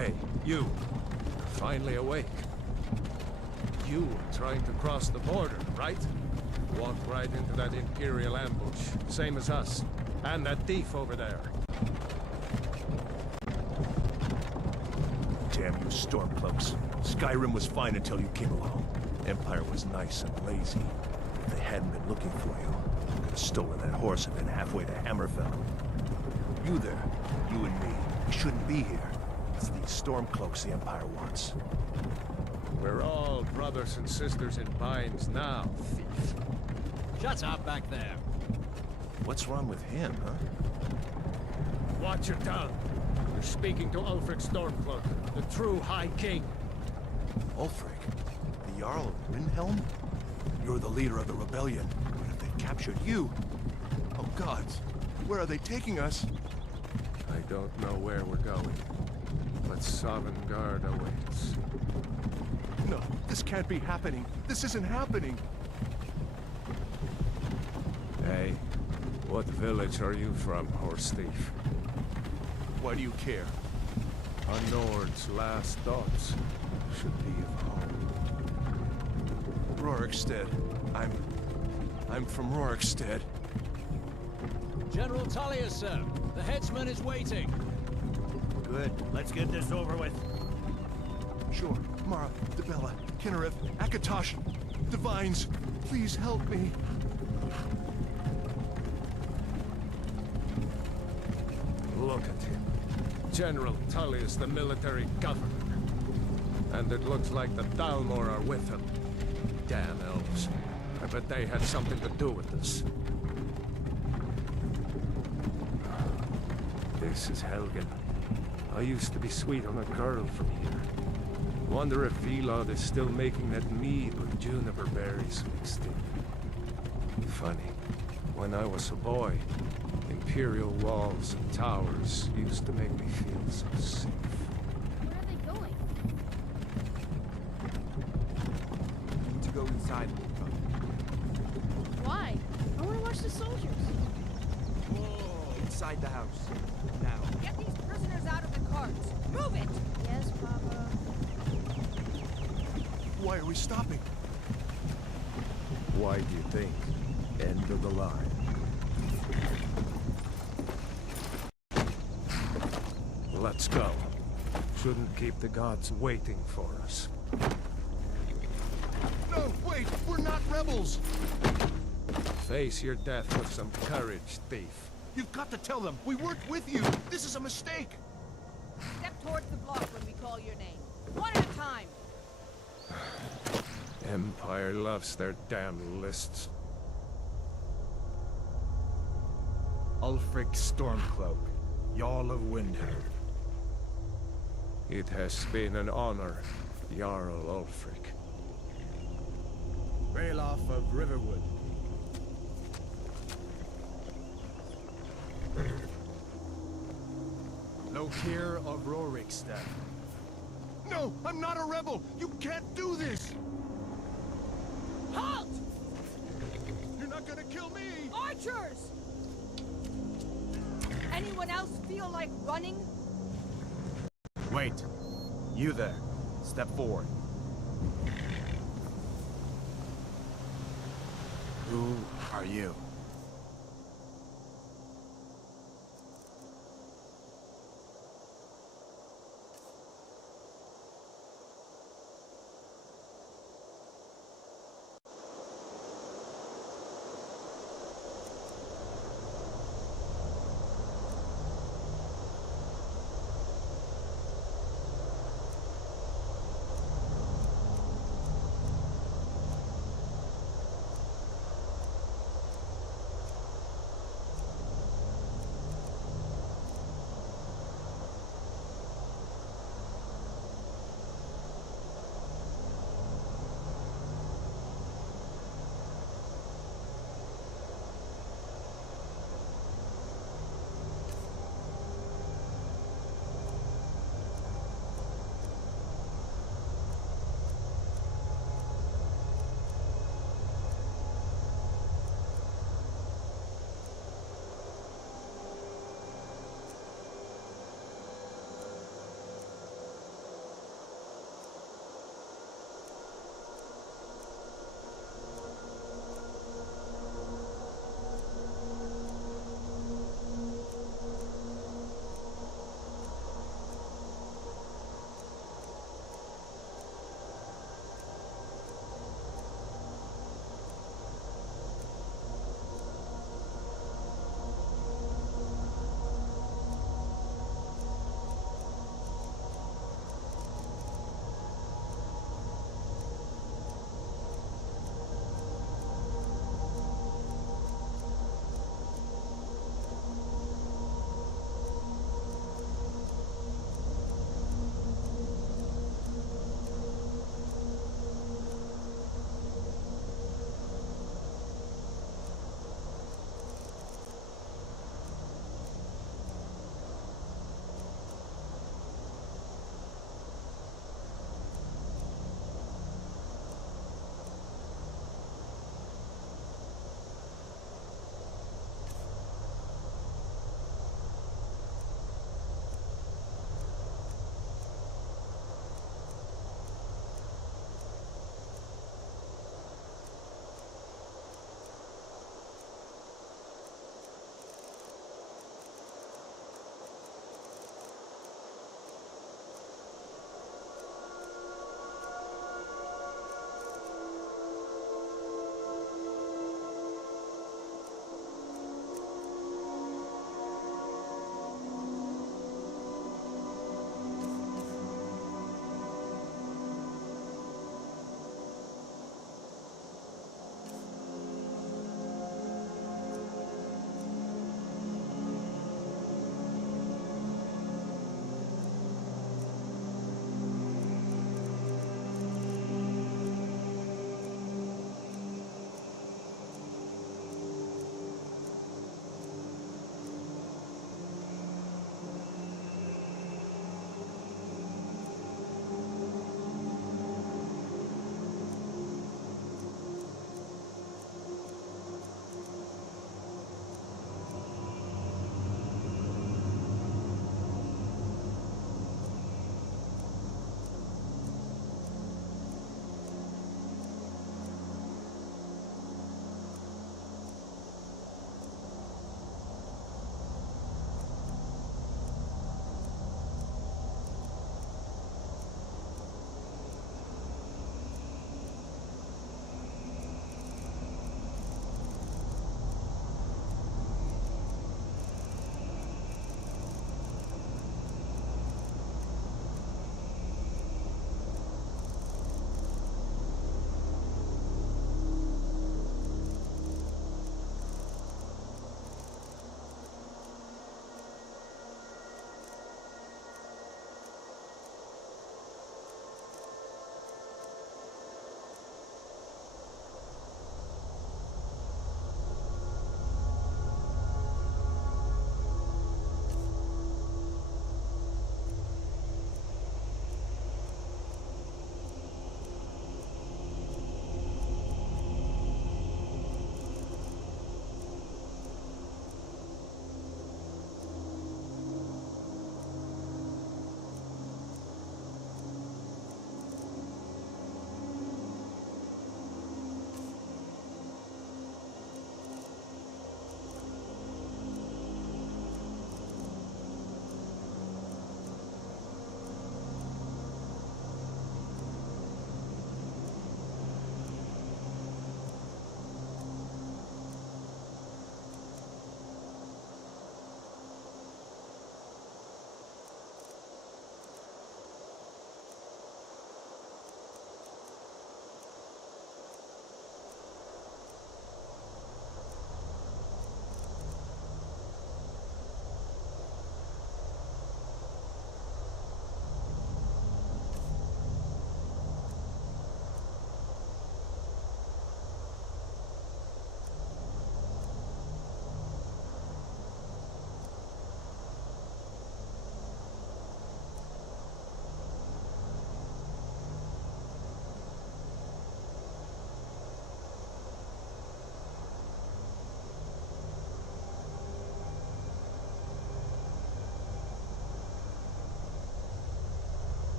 Hey, you. You're finally awake. You were trying to cross the border, right? Walked right into that Imperial ambush, same as us. And that thief over there. Damn you Stormcloaks. Skyrim was fine until you came along. Empire was nice and lazy. If they hadn't been looking for you, I could have stolen that horse and been halfway to Hammerfell. You there, you and me, we shouldn't be here. It's these Stormcloaks the Empire wants. We're all brothers and sisters in binds now, thief. Shut up back there. What's wrong with him, huh? Watch your tongue. You're speaking to Ulfric Stormcloak, the true High King. Ulfric? The Jarl of Windhelm? You're the leader of the rebellion. What if they captured you? Oh gods, where are they taking us? I don't know where we're going, but Sovngarde awaits. No, this can't be happening. This isn't happening. Hey, what village are you from, horse thief? Why do you care? A Nord's last thoughts should be of home. Rorikstead. I'm from Rorikstead. General Tullius, sir. The headsman is waiting. Good. Let's get this over with. Sure. Mara, Dibella, Kinnereth, Akatosh, Divines, please help me. Look at him. General Tullius, the military governor. And it looks like the Dalmor are with him. Damn elves. I bet they had something to do with this. This is Helgen. I used to be sweet on a girl from here. Wonder if Vilod is still making that mead with juniper berries mixed in. Funny. When I was a boy, Imperial walls and towers used to make me feel so safe. Where are they going? We need to go inside. Why? I want to watch the soldiers. Whoa! Inside the house. Now. Get these prisoners out of the carts. Move it! Yes, Papa. Why are we stopping? Why do you think? End of the line. Let's go. Shouldn't keep the gods waiting for us. No, wait! We're not rebels! Face your death with some courage, thief. You've got to tell them! We weren't with you! This is a mistake! Step towards the block when we call your name. One at a time. Empire loves their damn lists. Ulfric Stormcloak, Jarl of Windhelm. It has been an honor, Jarl Ulfric. Ralof of Riverwood. Lokir of Rorikstead. No! I'm not a rebel! You can't do this! Halt! You're not gonna kill me! Archers! Anyone else feel like running? Wait. You there. Step forward. Who are you?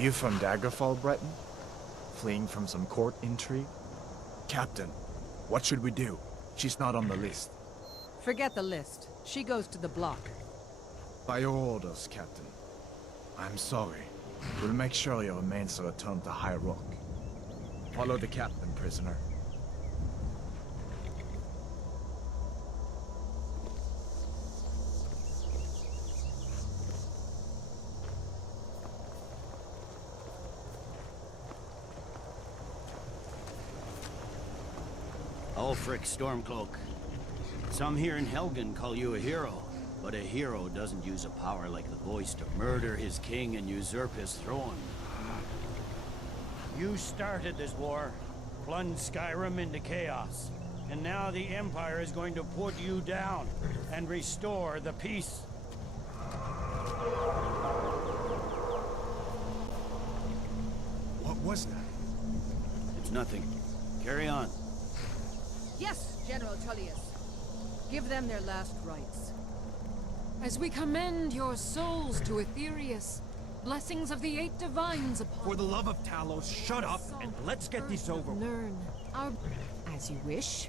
You from Daggerfall, Breton? Fleeing from some court intrigue? Captain, what should we do? She's not on the list. Forget the list. She goes to the block. By your orders, Captain. I'm sorry. We'll make sure your remains are returned to High Rock. Follow the captain, prisoner. Ulfric Stormcloak. Some here in Helgen call you a hero, but a hero doesn't use a power like the voice to murder his king and usurp his throne. You started this war, plunged Skyrim into chaos, and now the Empire is going to put you down and restore the peace. What was that? It's nothing. Carry on. Yes, General Tullius. Give them their last rites. As we commend your souls to Aetherius, blessings of the eight divines upon For the love of Talos, shut up and let's get this over with. Learn our... As you wish.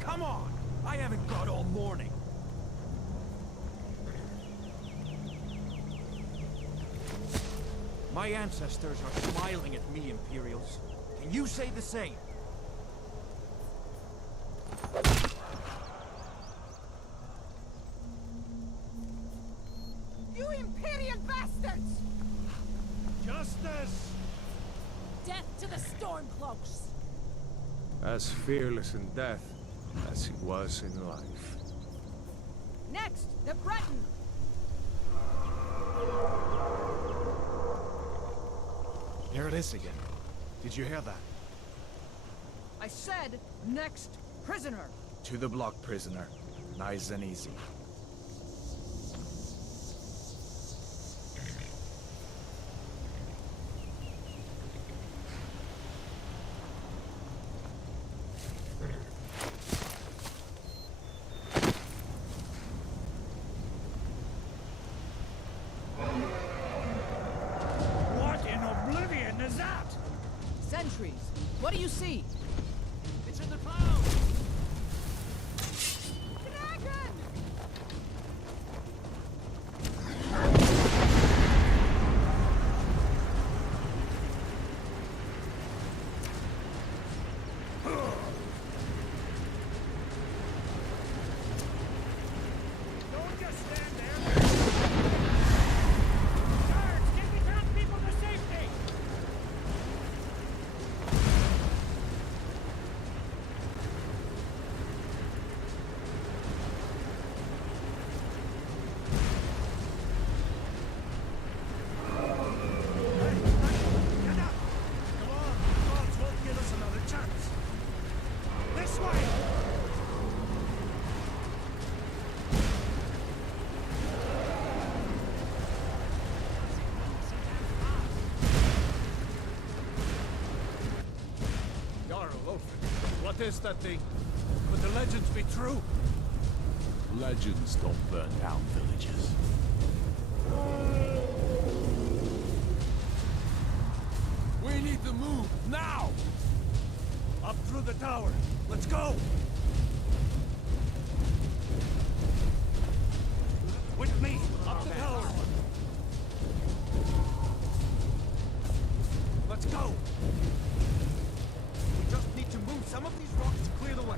Come on! I haven't got all morning. My ancestors are smiling at me, Imperials. Can you say the same? You Imperial bastards! Justice! Death to the Stormcloaks! As fearless in death as he was in life. Next, the Breton! Here it is again. Did you hear that? I said, next prisoner! To the block, prisoner. Nice and easy. What in oblivion is that? Sentries, what do you see? It's in the clouds! Dragon! Don't just stand there! Guards, get the townspeople to safety! Get up! Come on, the gods won't give us another chance! This way! Jarl Ulfric, what is that thing? Could the legends be true? Legends don't burn down villages. We need to move, now! Up through the tower. Let's go! With me, up the tower! Let's go! We just need to move some of these rocks to clear the way.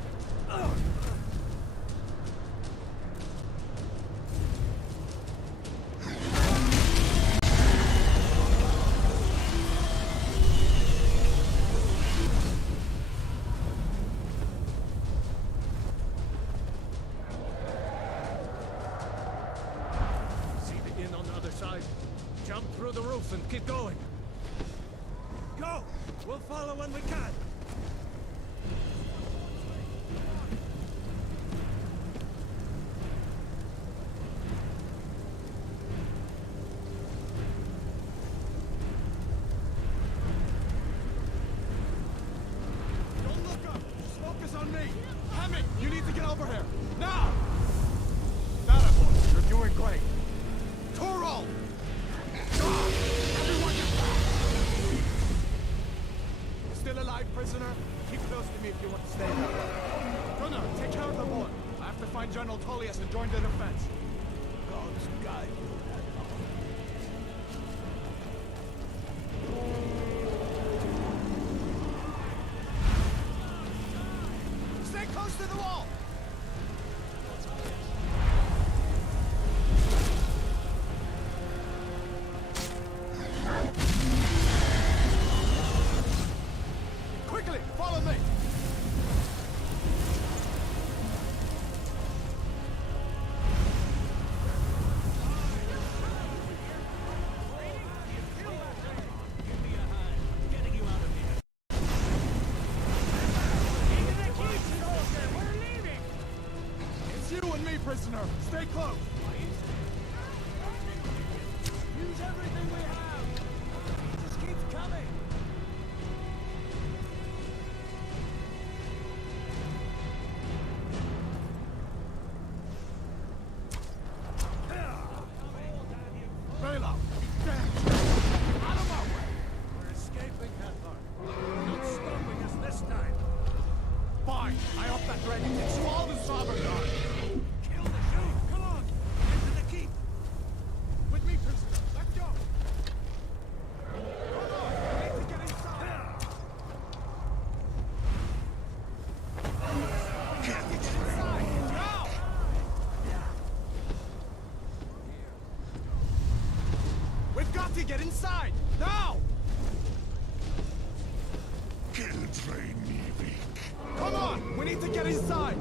See the inn on the other side? Jump through the roof and keep going. Go! We'll follow when we can. General Tullius and join the defense. Gods guide you, Admiral. Stay close to the wall! Quickly, follow me! It's you and me, prisoner. Stay close. Use everything we have! He just keeps coming! Bela! Damn! Out of my way! We're escaping, Hathor. Not stopping us this time. Fine! I up that dragon takes you all the starboard guard! Kill the shoot! Come on! Into the keep! With me, prisoner! Let's go! Come on! We need to get inside! Get inside! Now! We've got to get inside! Now! Come on! We need to get inside!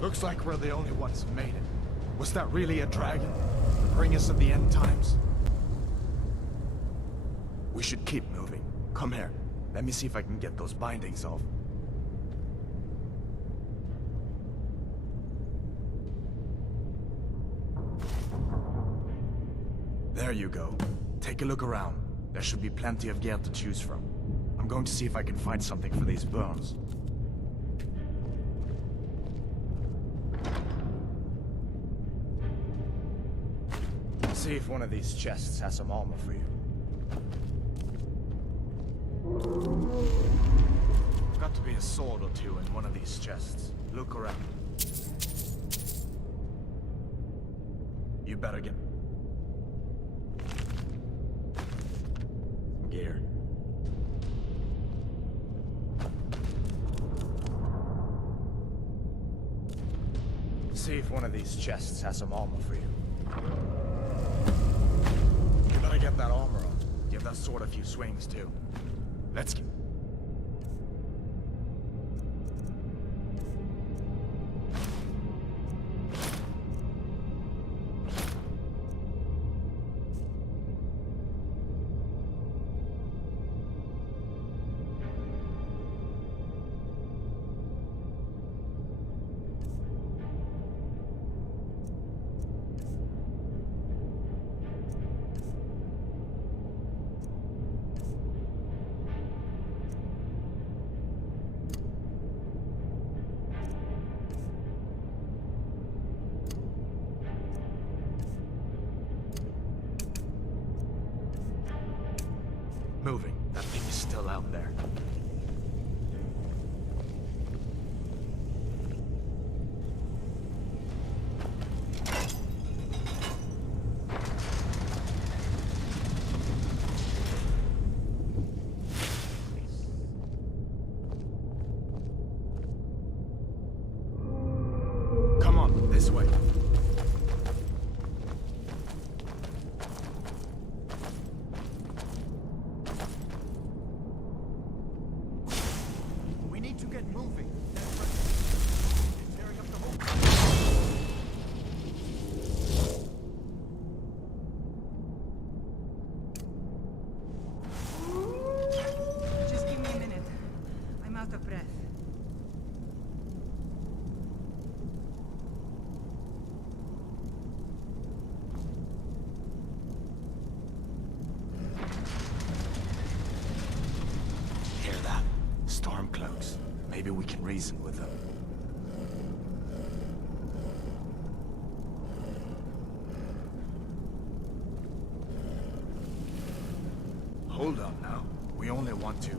Looks like we're the only ones who made it. Was that really a dragon? Bring us of the end times? We should keep moving. Come here. Let me see if I can get those bindings off. There you go. Take a look around. There should be plenty of gear to choose from. I'm going to see if I can find something for these burns. See if one of these chests has some armor for you. Got to be a sword or two in one of these chests. Look around. You better get gear. See if one of these chests has some armor for you. You better get that armor on. Give that sword a few swings, too. Let's get... Moving. That thing is still out there. Come on, this way. Maybe we can reason with them. Hold on now. We only want to...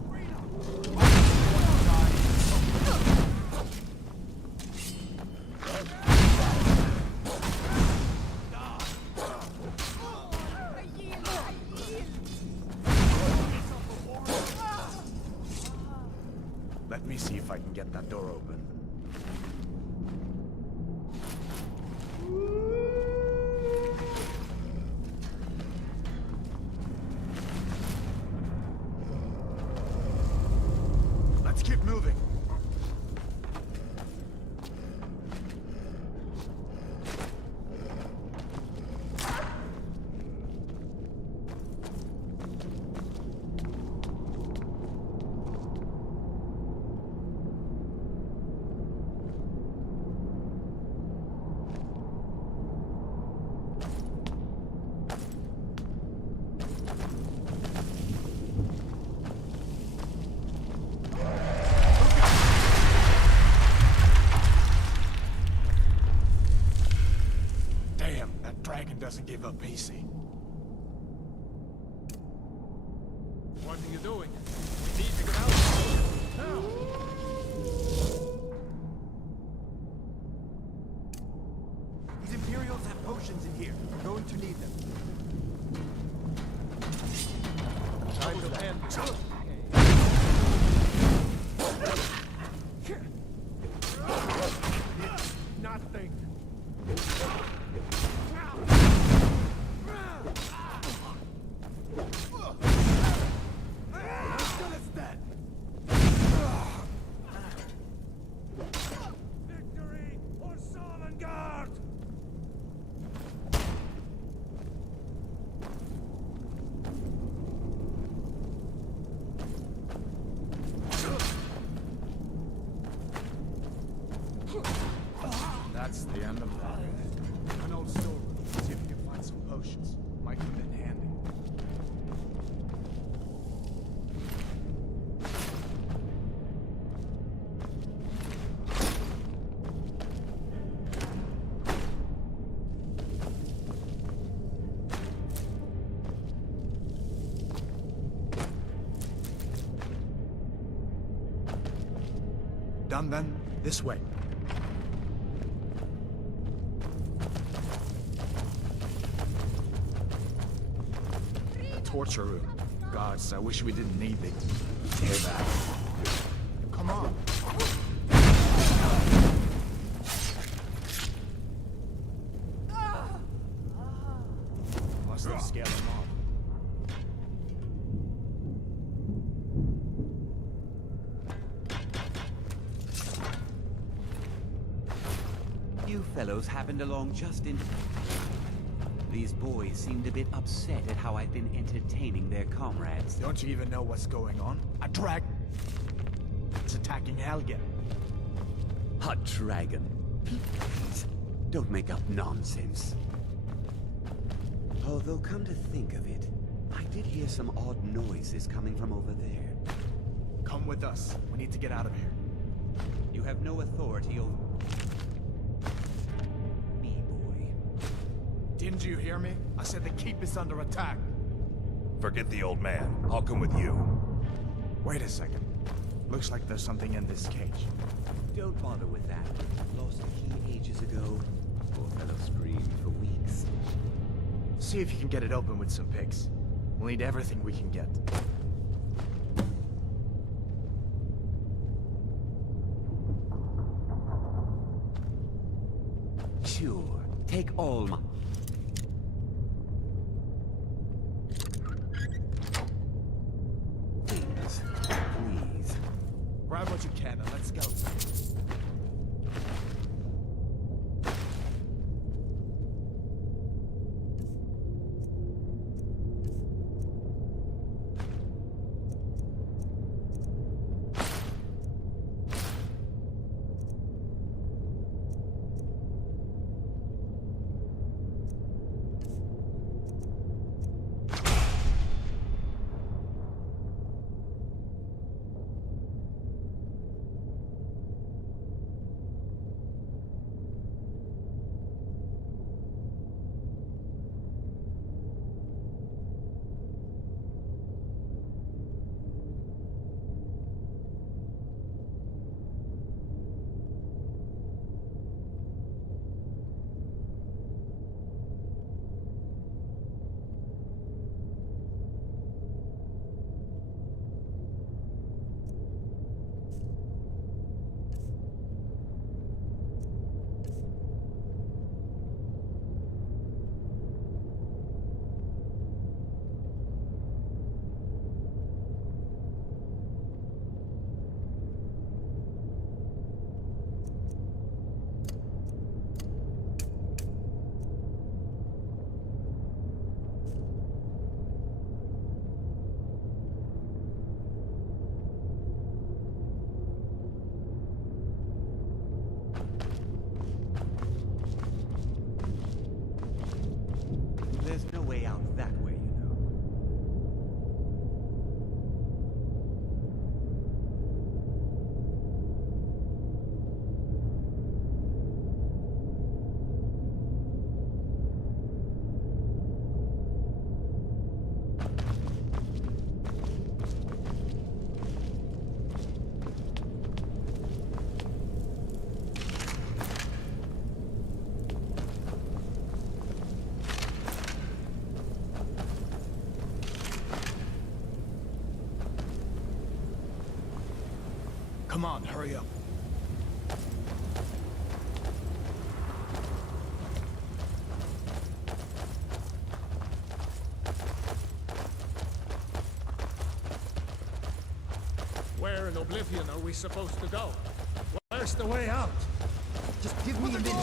Let me see if I can get that door open. Let's keep moving. Damn, that dragon doesn't give up easy. What are you doing? We need to get out. Now! These Imperials have potions in here. We're going to need them. Time to end this. Nothing. Victory or Sovngarde! That's the end of that. An old storeroom. See if we can find some potions. Might come in handy. Done then? This way. Torture room. Gods, I wish we didn't need it. Hear that? Come on. Must have scared them off. You fellows happened along just in... These boys seemed a bit upset at how I've been entertaining their comrades. Don't you even know what's going on? A dragon. It's attacking Helgen. A dragon? Please, don't make up nonsense. Although, come to think of it, I did hear some odd noises coming from over there. Come with us. We need to get out of here. You have no authority over... me, boy. Didn't you hear me? I said the keep is under attack. Forget the old man. I'll come with you. Wait a second. Looks like there's something in this cage. Don't bother with that. Lost a key ages ago. Poor fellow screamed for weeks. See if you can get it open with some picks. We'll need everything we can get. Sure. Take all my... things, please. Grab what you can and let's go. Come on, hurry up. Where in Oblivion are we supposed to go? Where's the way out? Just give me a minute.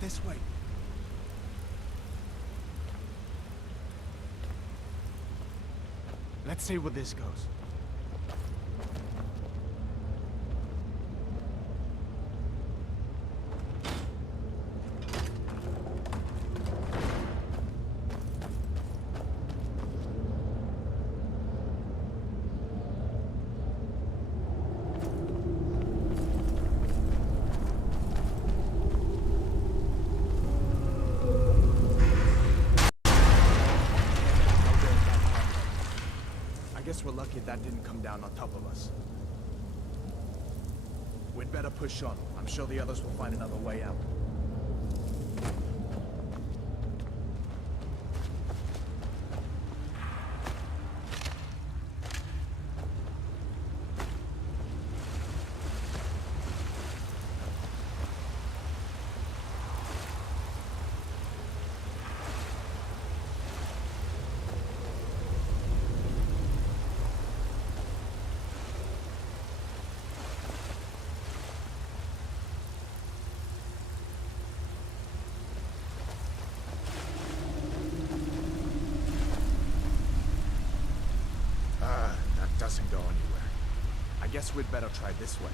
This way. Let's see where this goes. We're lucky that didn't come down on top of us. We'd better push on. I'm sure the others will find another way out. Doesn't go anywhere. I guess we'd better try this way.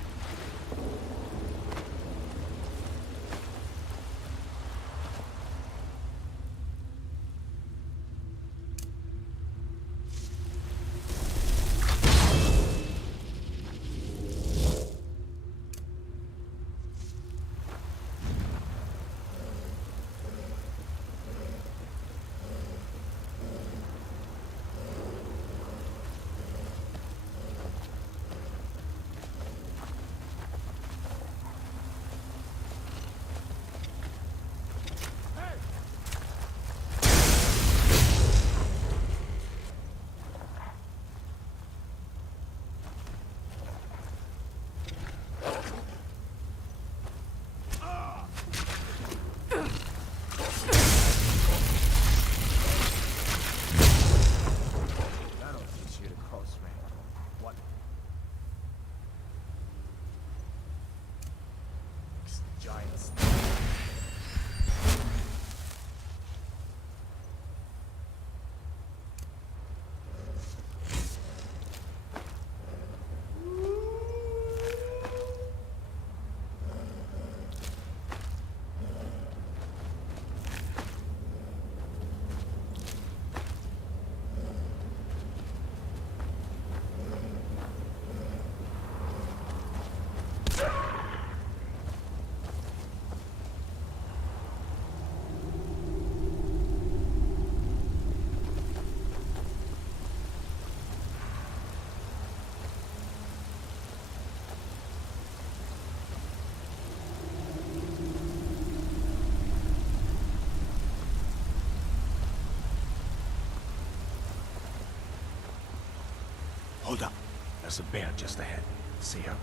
There's a bear just ahead. See her?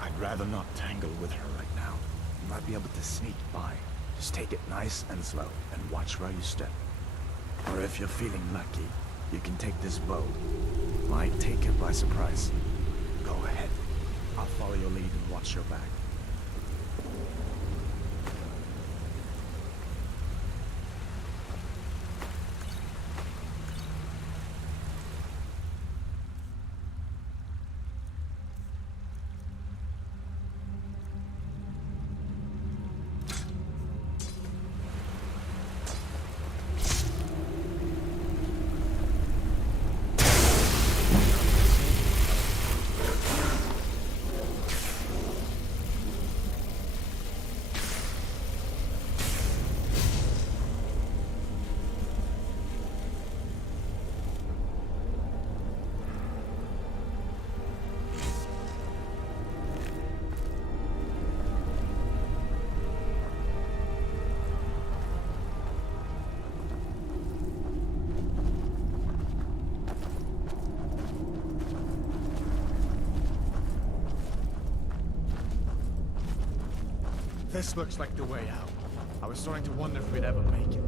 I'd rather not tangle with her right now. You might be able to sneak by. Just take it nice and slow, and watch where you step. Or if you're feeling lucky, you can take this bow. Might take it by surprise. Go ahead. I'll follow your lead and watch your back. This looks like the way out. I was starting to wonder if we'd ever make it.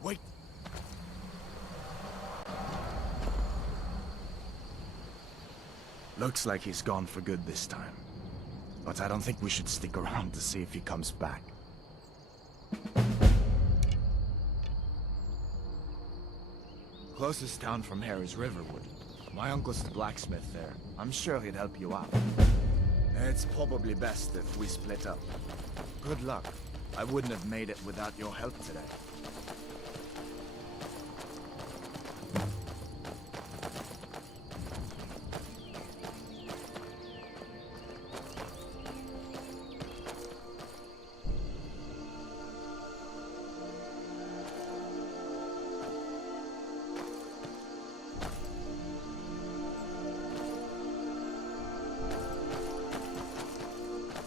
Wait! Looks like he's gone for good this time. But I don't think we should stick around to see if he comes back. Closest town from here is Riverwood. My uncle's the blacksmith there. I'm sure he'd help you out. It's probably best if we split up. Good luck. I wouldn't have made it without your help today.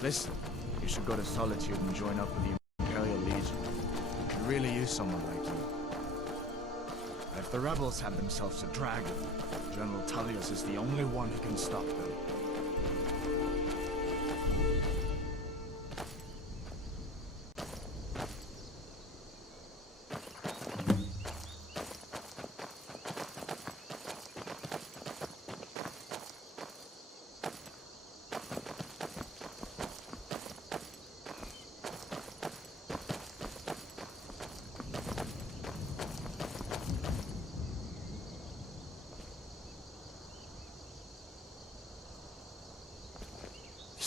Listen, you should go to Solitude and join up with the Imperial Legion. We could really use someone like you. If the rebels have themselves a dragon, General Tullius is the only one who can stop them.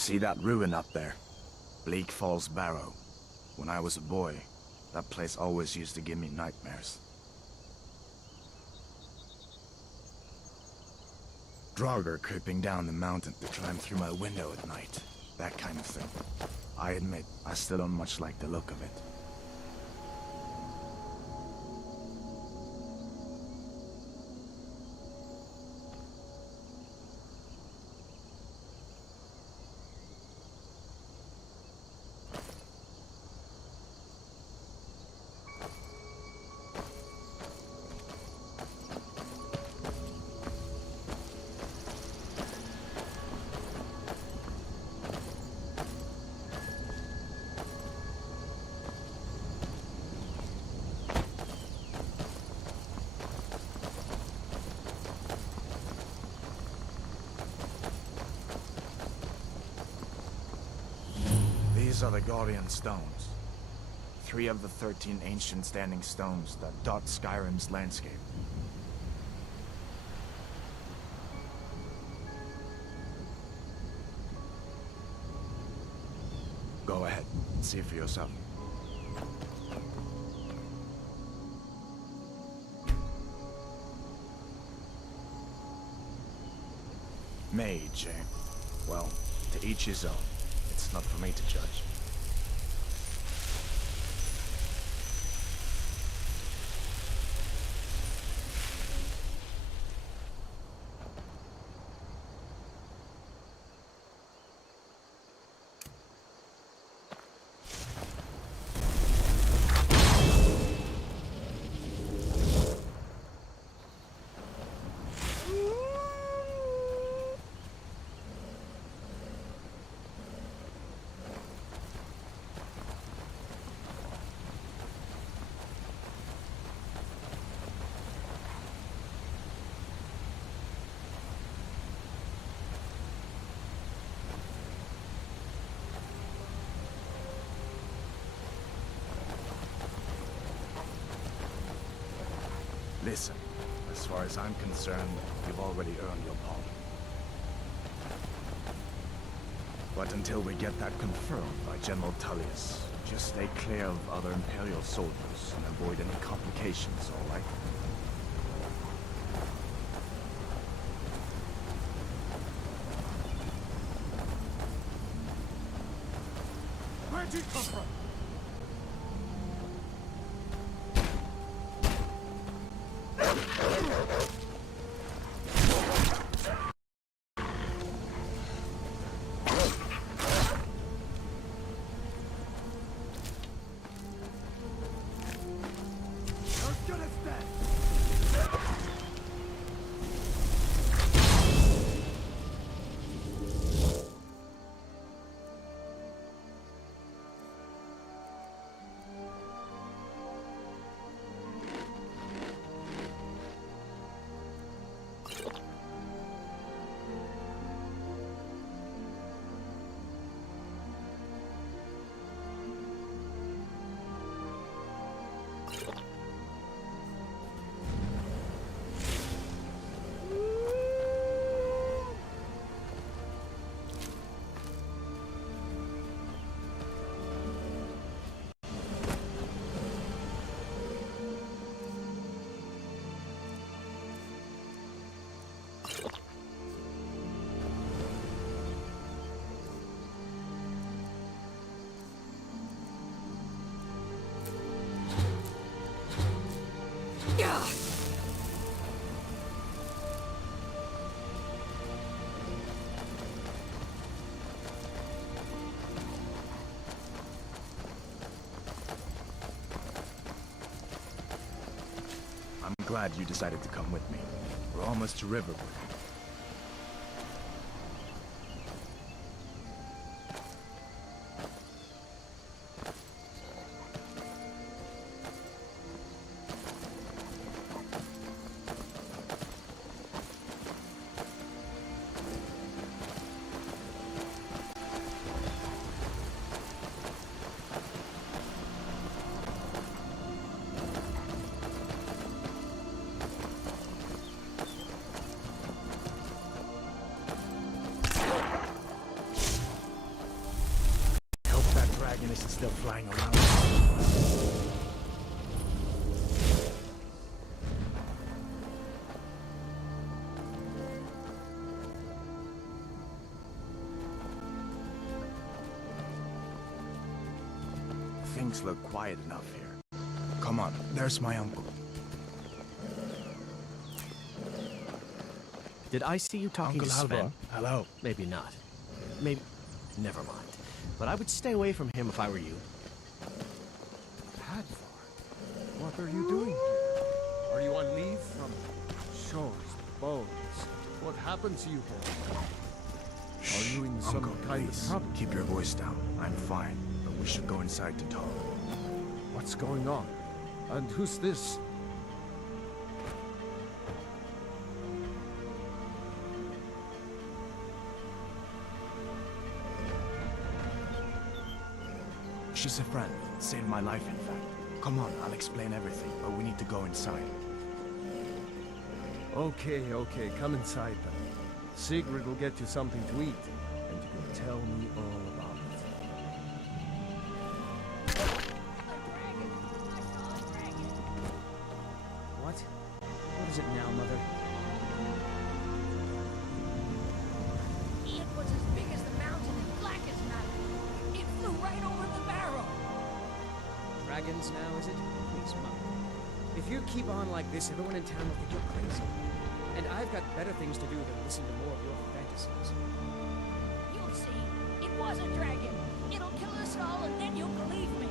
See that ruin up there? Bleak Falls Barrow. When I was a boy, that place always used to give me nightmares. Draugr creeping down the mountain to climb through my window at night. That kind of thing. I admit, I still don't much like the look of it. are the Guardian Stones. 3 of the 13 ancient standing stones that dot Skyrim's landscape. Go ahead, see for yourself. Mage, eh? Well, to each his own. It's not for me to judge. Listen, as far as I'm concerned, you've already earned your pardon. But until we get that confirmed by General Tullius, just stay clear of other Imperial soldiers and avoid any complications, all right? Where'd you come from? I'm glad you decided to come with me. We're almost to Riverwood. Is still flying around. Things look quiet enough here. Come on, there's my uncle. Did I see you talking Uncle to Sven? Halvor, hello. Maybe not. Maybe... Never mind. But I would stay away from him if I were you. Hadvar, what are you doing here? Are you on leave from shores, bones? What happened to you, boy? Are you in some Uncle, kind please, of trouble? keep your voice down. I'm fine, but we should go inside to talk. What's going on? And who's this? She's a friend. Saved my life, in fact. Come on, I'll explain everything, but we need to go inside. Okay, come inside then. Sigrid will get you something to eat, and you can tell me all about it. What? What is it now, Mother? It was as big as the mountain and black as night. It flew right over the barrel. Dragons now, is it? Please, Mother. If you keep on like this, everyone in town will think you're crazy. And I've got better things to do than listen to more of your fantasies. You'll see. It was a dragon. It'll kill us all, and then you'll believe me.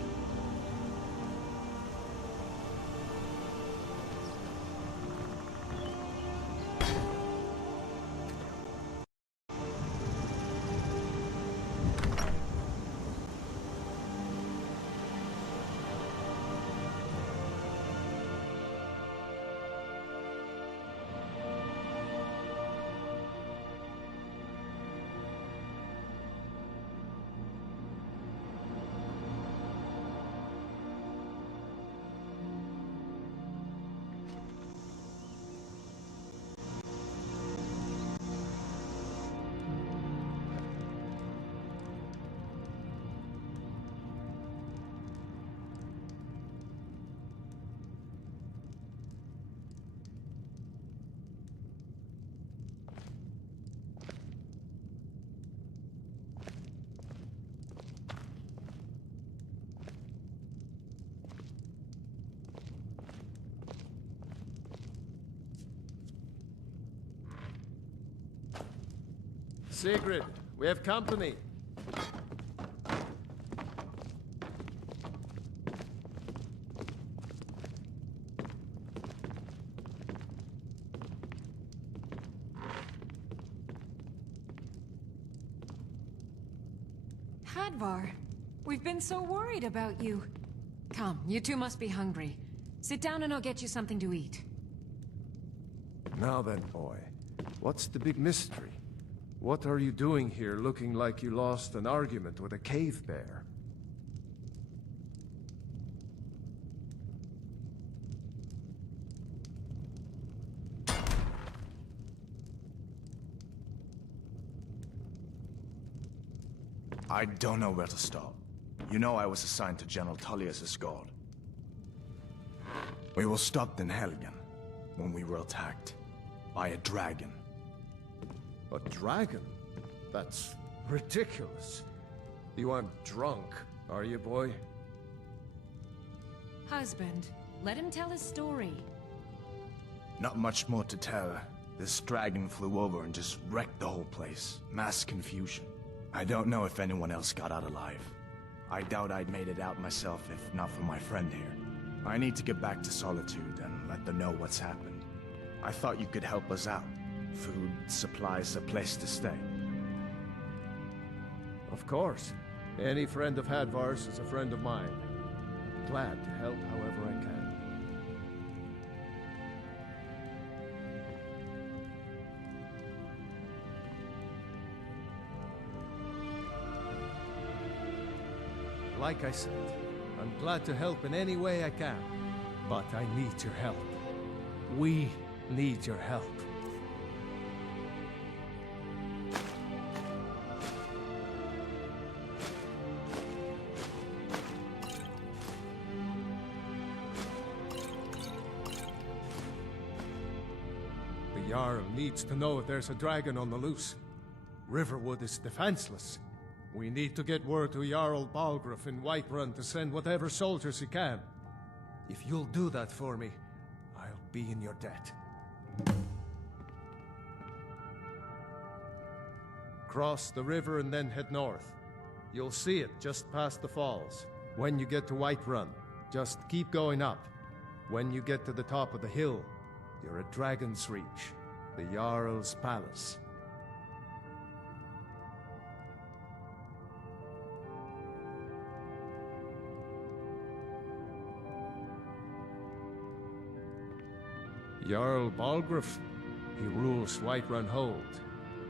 Sigrid, we have company. Hadvar, we've been so worried about you. Come, you two must be hungry. Sit down and I'll get you something to eat. Now then, boy, what's the big mystery? What are you doing here looking like you lost an argument with a cave bear? I don't know where to start. You know I was assigned to General Tullius' guard. We were stopped in Helgen when we were attacked by a dragon. A dragon? That's ridiculous. You aren't drunk, are you, boy? Husband, let him tell his story. Not much more to tell. This dragon flew over and just wrecked the whole place. Mass confusion. I don't know if anyone else got out alive. I doubt I'd made it out myself if not for my friend here. I need to get back to Solitude and let them know what's happened. I thought you could help us out. Food, supplies, a place to stay. Of course. Any friend of Hadvar's is a friend of mine. Glad to help however I can. Like I said, I'm glad to help in any way I can. But I need your help. We need your help. The Jarl needs to know if there's a dragon on the loose. Riverwood is defenseless. We need to get word to Jarl Balgruuf in Whiterun to send whatever soldiers he can. If you'll do that for me, I'll be in your debt. Cross the river and then head north. You'll see it just past the falls. When you get to Whiterun, just keep going up. When you get to the top of the hill, you're at Dragon's Reach, the Jarl's palace. Jarl Balgruuf, he rules Whiterun Hold.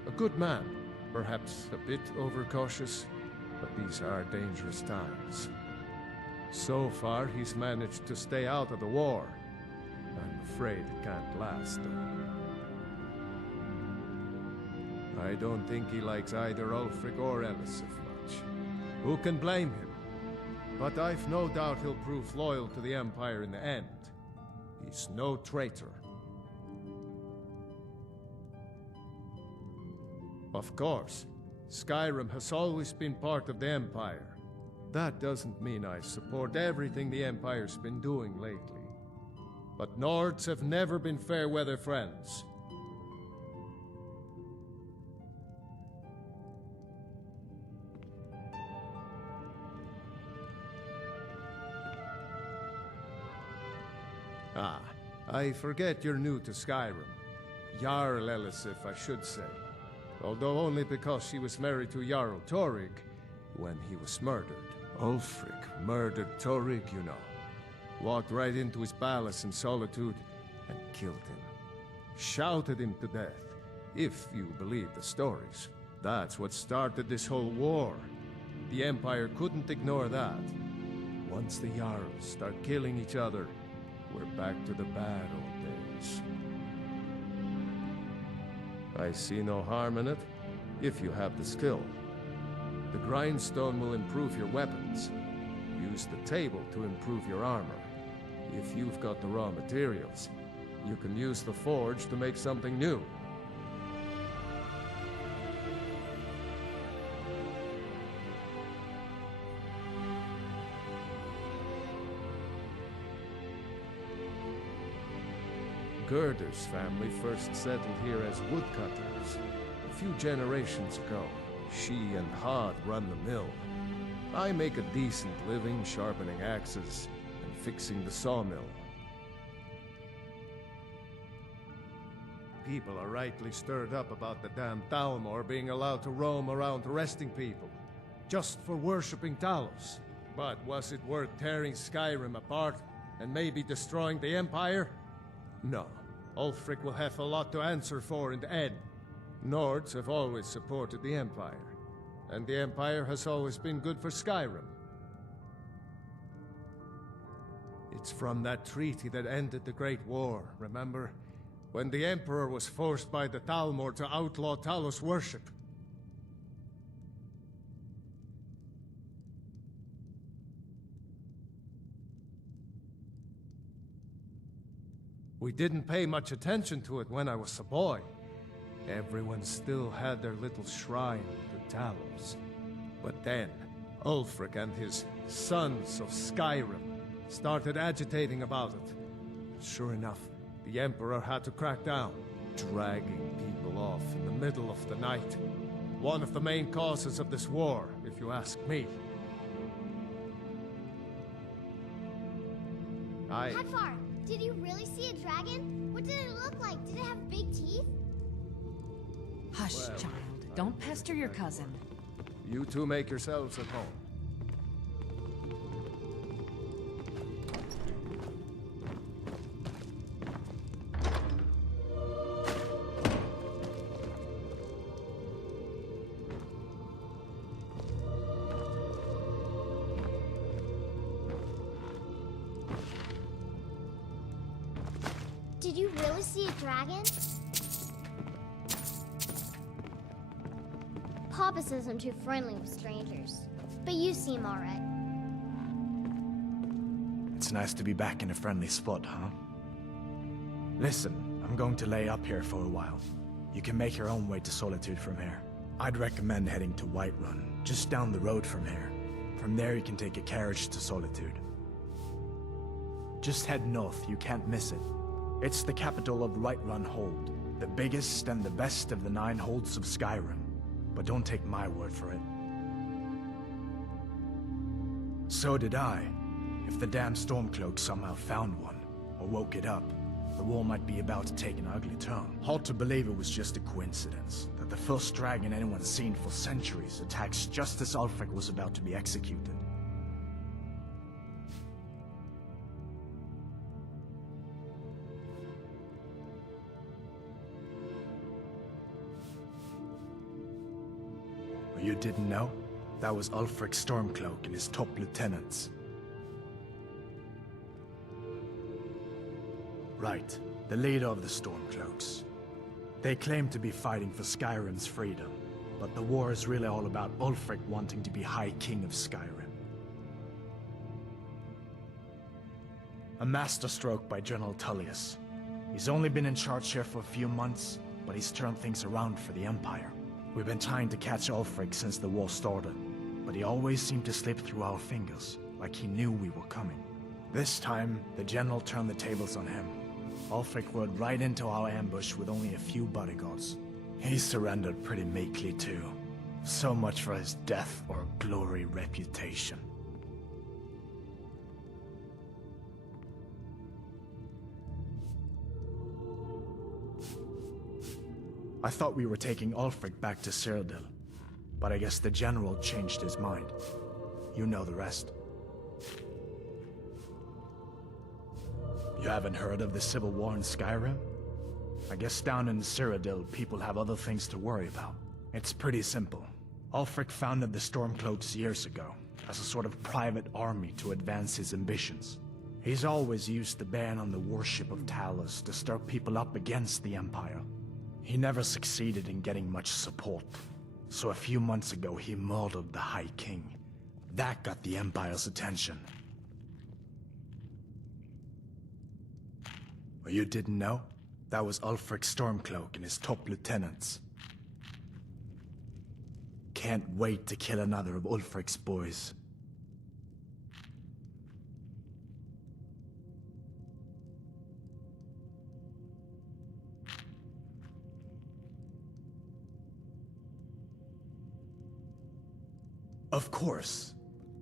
A good man, perhaps a bit overcautious, but these are dangerous times. So far, he's managed to stay out of the war. I'm afraid it can't last, though. I don't think he likes either Ulfric or Elisif much. Who can blame him? But I've no doubt he'll prove loyal to the Empire in the end. He's no traitor. Of course, Skyrim has always been part of the Empire. That doesn't mean I support everything the Empire's been doing lately. But Nords have never been fair-weather friends. Ah, I forget you're new to Skyrim. Jarl Elisif, I should say. Although only because she was married to Jarl Torygg when he was murdered. Ulfric murdered Torygg, you know. Walked right into his palace in Solitude and killed him. Shouted him to death, if you believe the stories. That's what started this whole war. The Empire couldn't ignore that. Once the Jarls start killing each other, we're back to the bad old days. I see no harm in it, if you have the skill. The grindstone will improve your weapons. Use the table to improve your armor. If you've got the raw materials, you can use the forge to make something new. Gerder's family first settled here as woodcutters. A few generations ago, she and Hod run the mill. I make a decent living sharpening axes and fixing the sawmill. People are rightly stirred up about the damn Thalmor being allowed to roam around arresting people, just for worshipping Talos. But was it worth tearing Skyrim apart and maybe destroying the Empire? No. Ulfric will have a lot to answer for in the end. Nords have always supported the Empire, and the Empire has always been good for Skyrim. It's from that treaty that ended the Great War, remember? When the Emperor was forced by the Thalmor to outlaw Talos worship. We didn't pay much attention to it when I was a boy. Everyone still had their little shrine to Talos. But then, Ulfric and his sons of Skyrim started agitating about it. Sure enough, the Emperor had to crack down, dragging people off in the middle of the night. One of the main causes of this war, if you ask me. Hotfar, did you really see a dragon? What did it look like? Did it have big teeth? Hush, child. Don't pester your cousin. You two make yourselves at home. Did you really see a dragon? Papa says I'm too friendly with strangers, but you seem alright. It's nice to be back in a friendly spot, huh? Listen, I'm going to lay up here for a while. You can make your own way to Solitude from here. I'd recommend heading to Whiterun, just down the road from here. From there you can take a carriage to Solitude. Just head north, you can't miss it. It's the capital of Whiterun Hold, the biggest and the best of the 9 holds of Skyrim. But don't take my word for it. So did I. If the damn Stormcloak somehow found one, or woke it up, the war might be about to take an ugly turn. Hard to believe it was just a coincidence, that the first dragon anyone's seen for centuries attacks just as Ulfric was about to be executed. You didn't know? That was Ulfric Stormcloak and his top lieutenants. Right. The leader of the Stormcloaks. They claim to be fighting for Skyrim's freedom, but the war is really all about Ulfric wanting to be High King of Skyrim. A masterstroke by General Tullius. He's only been in charge here for a few months, but he's turned things around for the Empire. We've been trying to catch Ulfric since the war started, but he always seemed to slip through our fingers, like he knew we were coming. This time, the General turned the tables on him. Ulfric rode right into our ambush with only a few bodyguards. He surrendered pretty meekly too. So much for his death or glory reputation. I thought we were taking Ulfric back to Cyrodiil, but I guess the General changed his mind. You know the rest. You haven't heard of the civil war in Skyrim? I guess down in Cyrodiil, people have other things to worry about. It's pretty simple. Ulfric founded the Stormcloaks years ago, as a sort of private army to advance his ambitions. He's always used the ban on the worship of Talos to stir people up against the Empire. He never succeeded in getting much support, so a few months ago he murdered the High King. That got the Empire's attention. Or you didn't know? That was Ulfric Stormcloak and his top lieutenants. Can't wait to kill another of Ulfric's boys. Of course.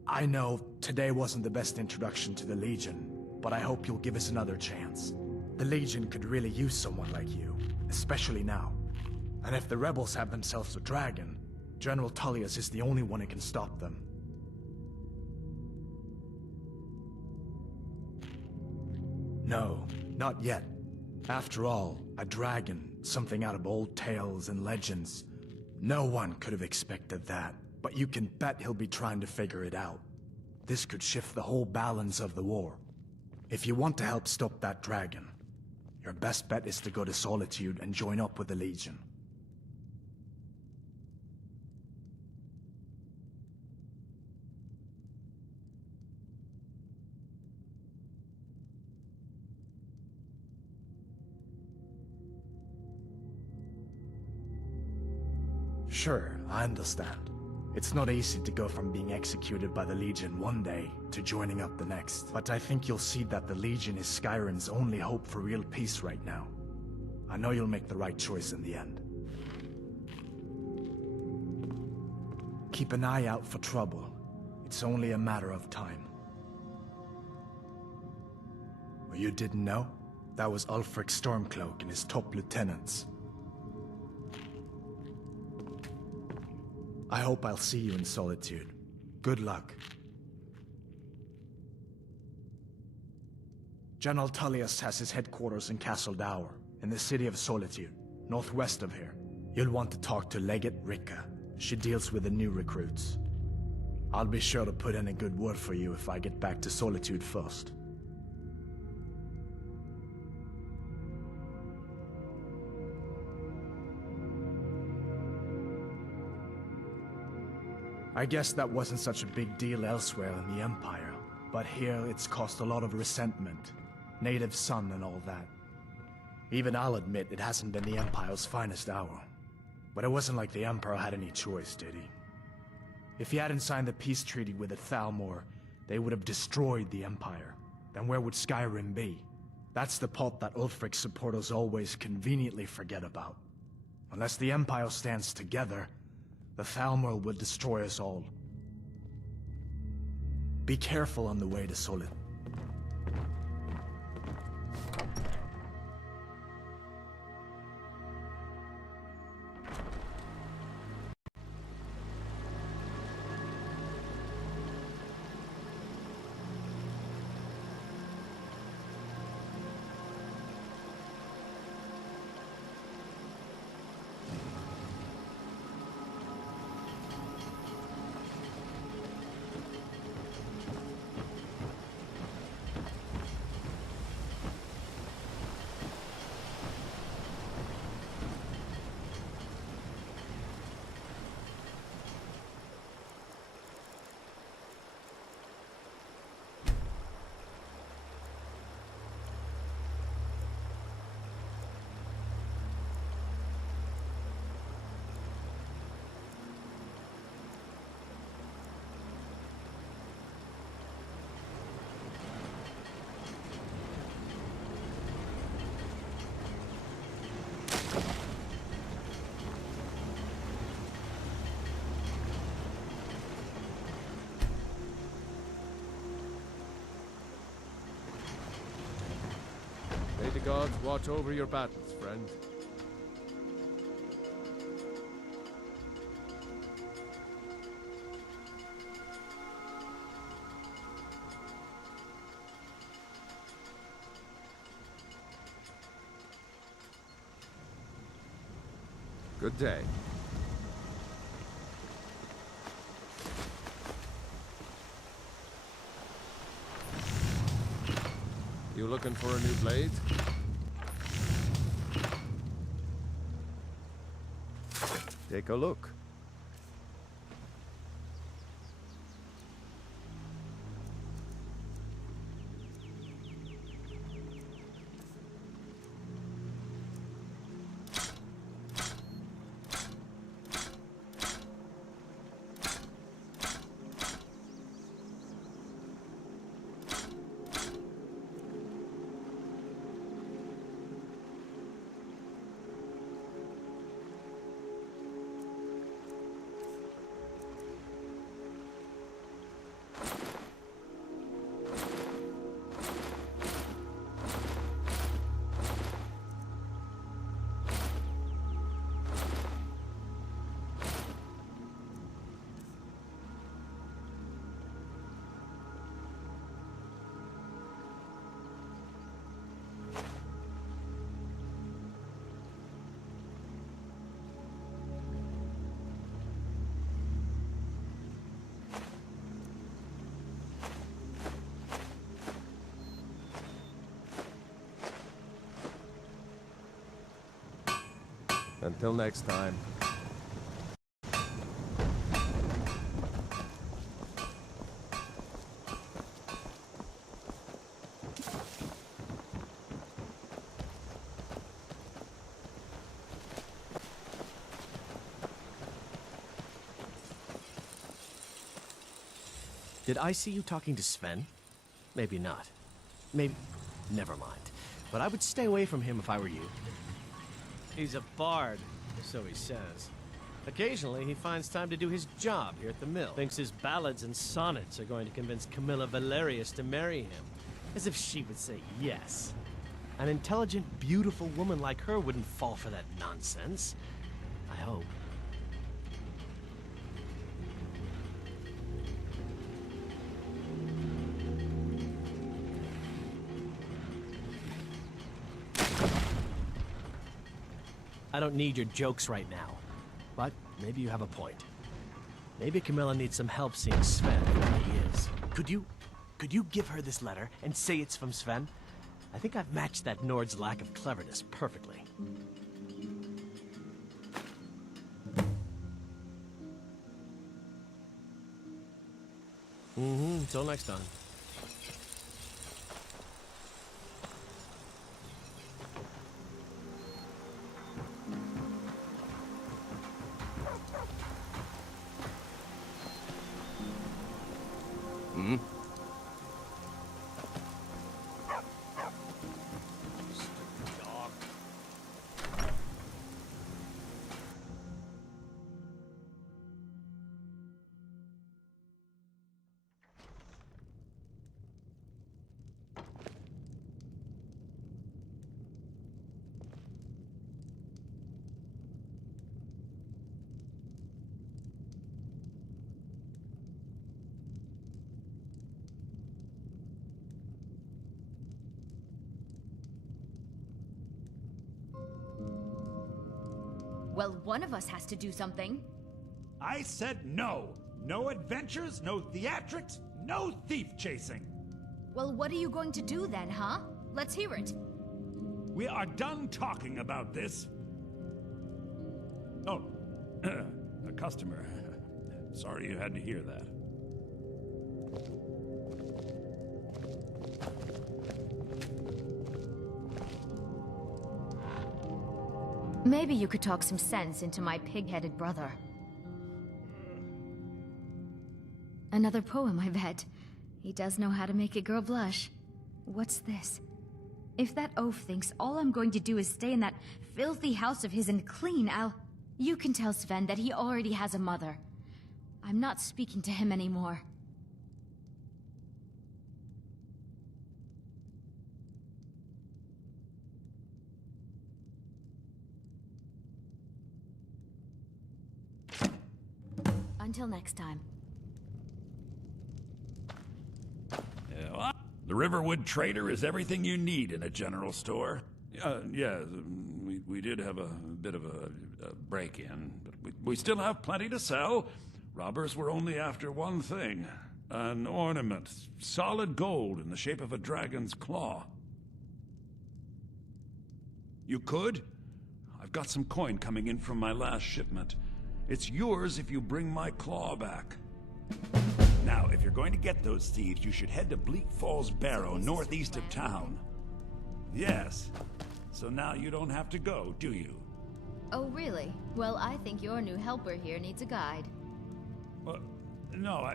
I know today wasn't the best introduction to the Legion, but I hope you'll give us another chance. The Legion could really use someone like you, especially now. And if the rebels have themselves a dragon, General Tullius is the only one who can stop them. No, not yet. After all, a dragon, something out of old tales and legends. No one could have expected that. But you can bet he'll be trying to figure it out. This could shift the whole balance of the war. If you want to help stop that dragon, your best bet is to go to Solitude and join up with the Legion. Sure, I understand. It's not easy to go from being executed by the Legion one day to joining up the next. But I think you'll see that the Legion is Skyrim's only hope for real peace right now. I know you'll make the right choice in the end. Keep an eye out for trouble. It's only a matter of time. Or you didn't know? That was Ulfric Stormcloak and his top lieutenants. I hope I'll see you in Solitude. Good luck. General Tullius has his headquarters in Castle Dower, in the city of Solitude, northwest of here. You'll want to talk to Legate Rika. She deals with the new recruits. I'll be sure to put in a good word for you if I get back to Solitude first. I guess that wasn't such a big deal elsewhere in the Empire, but here it's caused a lot of resentment. Native son and all that. Even I'll admit it hasn't been the Empire's finest hour. But it wasn't like the Emperor had any choice, did he? If he hadn't signed the peace treaty with the Thalmor, they would have destroyed the Empire. Then where would Skyrim be? That's the part that Ulfric's supporters always conveniently forget about. Unless the Empire stands together, the Thalmor will destroy us all. Be careful on the way to Solitude. gods watch over your battles, friend. Good day. You looking for a new blade? Take a look. Until next time. Did I see you talking to Sven? Maybe not. Maybe... Never mind. But I would stay away from him if I were you. He's a bard, so he says. Occasionally, he finds time to do his job here at the mill. Thinks his ballads and sonnets are going to convince Camilla Valerius to marry him. As if she would say yes. An intelligent, beautiful woman like her wouldn't fall for that nonsense. I hope. I don't need your jokes right now, but maybe you have a point. Maybe Camilla needs some help seeing Sven where he is. Could you give her this letter and say it's from Sven? I think I've matched that Nord's lack of cleverness perfectly. Until next time. Well, one of us has to do something. I said no. No adventures, no theatrics, no thief chasing. Well, what are you going to do then, huh? Let's hear it. We are done talking about this. Oh, a customer. Sorry you had to hear that. Maybe you could talk some sense into my pig-headed brother. Another poem, I bet. He does know how to make a girl blush. What's this? If that oaf thinks all I'm going to do is stay in that filthy house of his and clean, You can tell Sven that he already has a mother. I'm not speaking to him anymore. Until next time. The Riverwood Trader is everything you need in a general store. Yeah, we did have a bit of a break-in, but we still have plenty to sell. Robbers were only after one thing. An ornament, solid gold in the shape of a dragon's claw. You could? I've got some coin coming in from my last shipment. It's yours if you bring my claw back. Now, if you're going to get those thieves, you should head to Bleak Falls Barrow, northeast of town. Yes. So now you don't have to go, do you? Oh, really? Well, I think your new helper here needs a guide. No,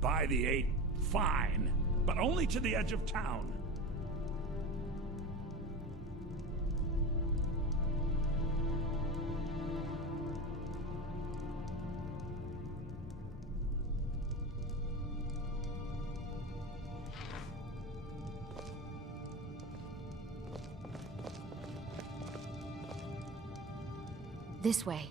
by the 8, fine. But only to the edge of town. This way.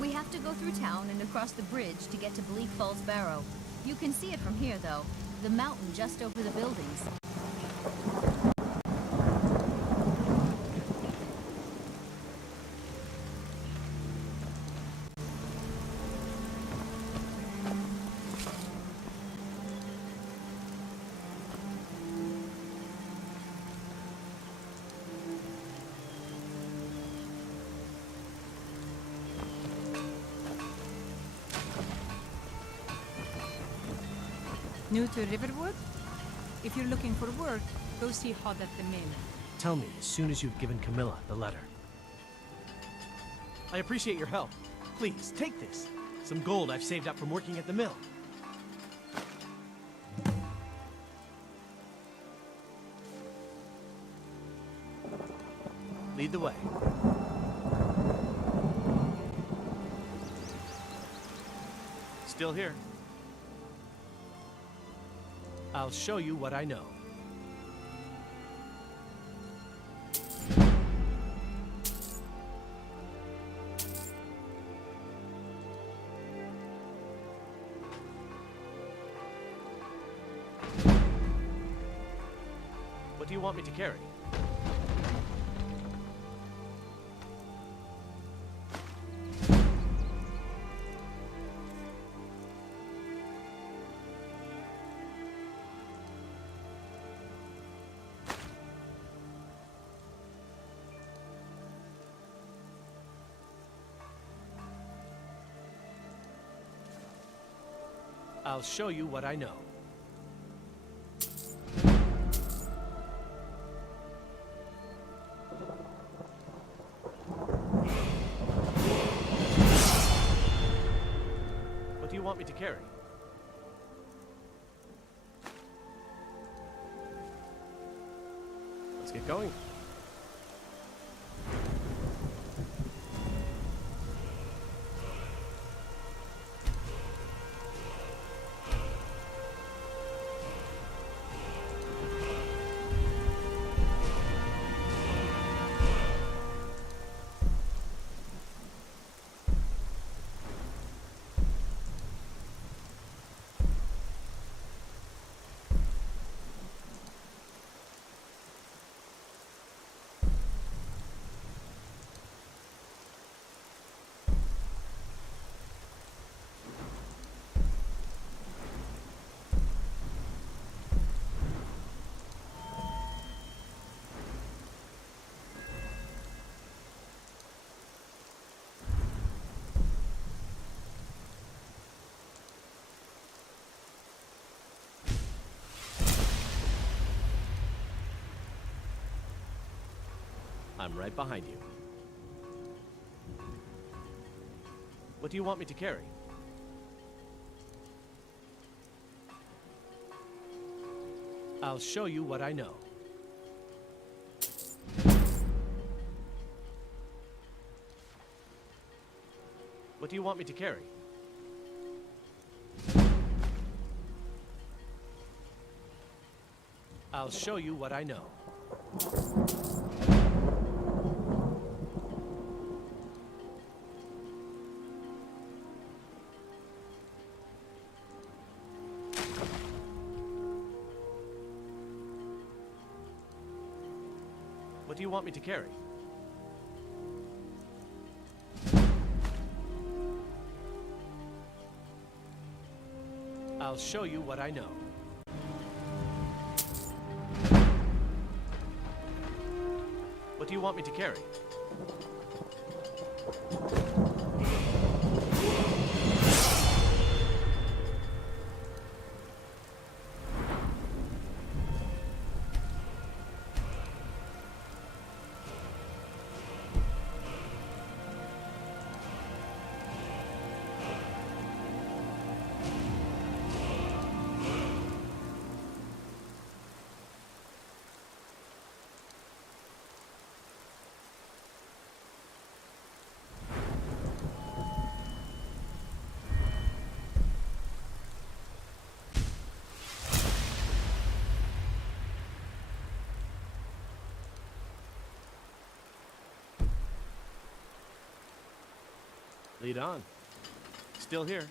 We have to go through town and across the bridge to get to Bleak Falls Barrow. You can see it from here, though. The mountain just over the buildings. New to Riverwood? If you're looking for work, go see Hod at the mill. Tell me as soon as you've given Camilla the letter. I appreciate your help. Please, take this. Some gold I've saved up from working at the mill. Lead the way. Still here. I'll show you what I know. What do you want me to carry? I'll show you what I know. What do you want me to carry? Let's get going. I'm right behind you. What do you want me to carry? I'll show you what I know. What do you want me to carry? I'll show you what I know. What do you want me to carry? I'll show you what I know. What do you want me to carry? Lead on. Still here.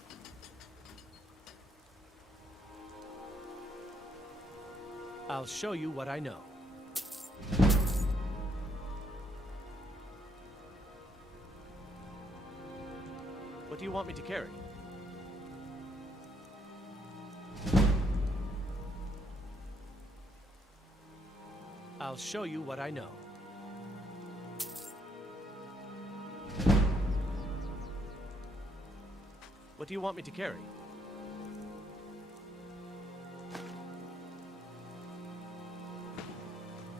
I'll show you what I know. What do you want me to carry? I'll show you what I know. What do you want me to carry?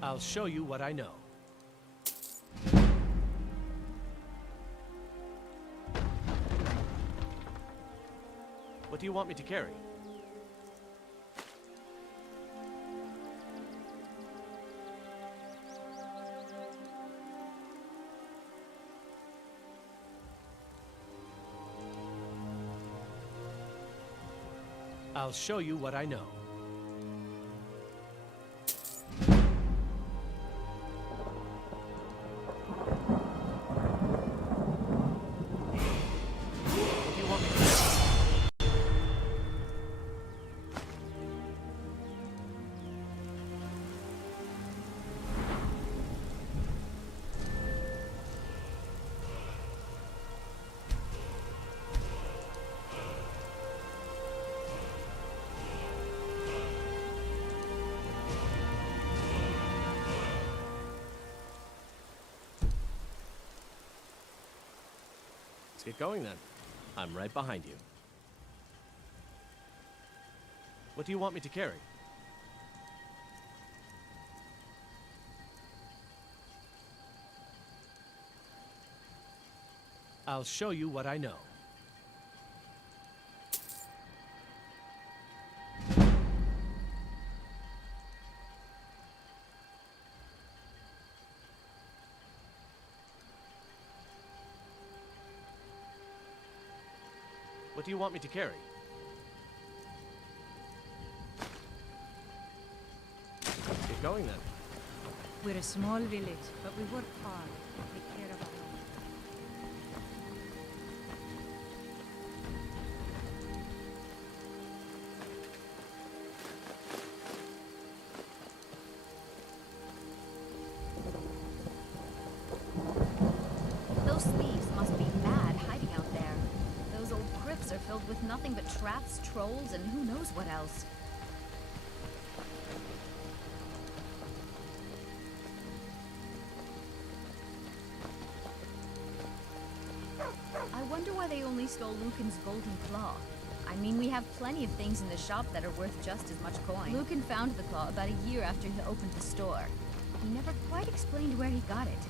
I'll show you what I know. What do you want me to carry? I'll show you what I know. What do you want me to do? Let's get going then. I'm right behind you. What do you want me to carry? I'll show you what I know. What do you want me to carry? Let's get going then. We're a small village, but we work hard to take care of our own. Those thieves must be mad hiding out there. Those old crypts are filled with nothing but traps, trolls, and who knows what else. I wonder why they only stole Lucan's golden claw. I mean, we have plenty of things in the shop that are worth just as much coin. Lucan found the claw about a year after he opened the store. He never quite explained where he got it.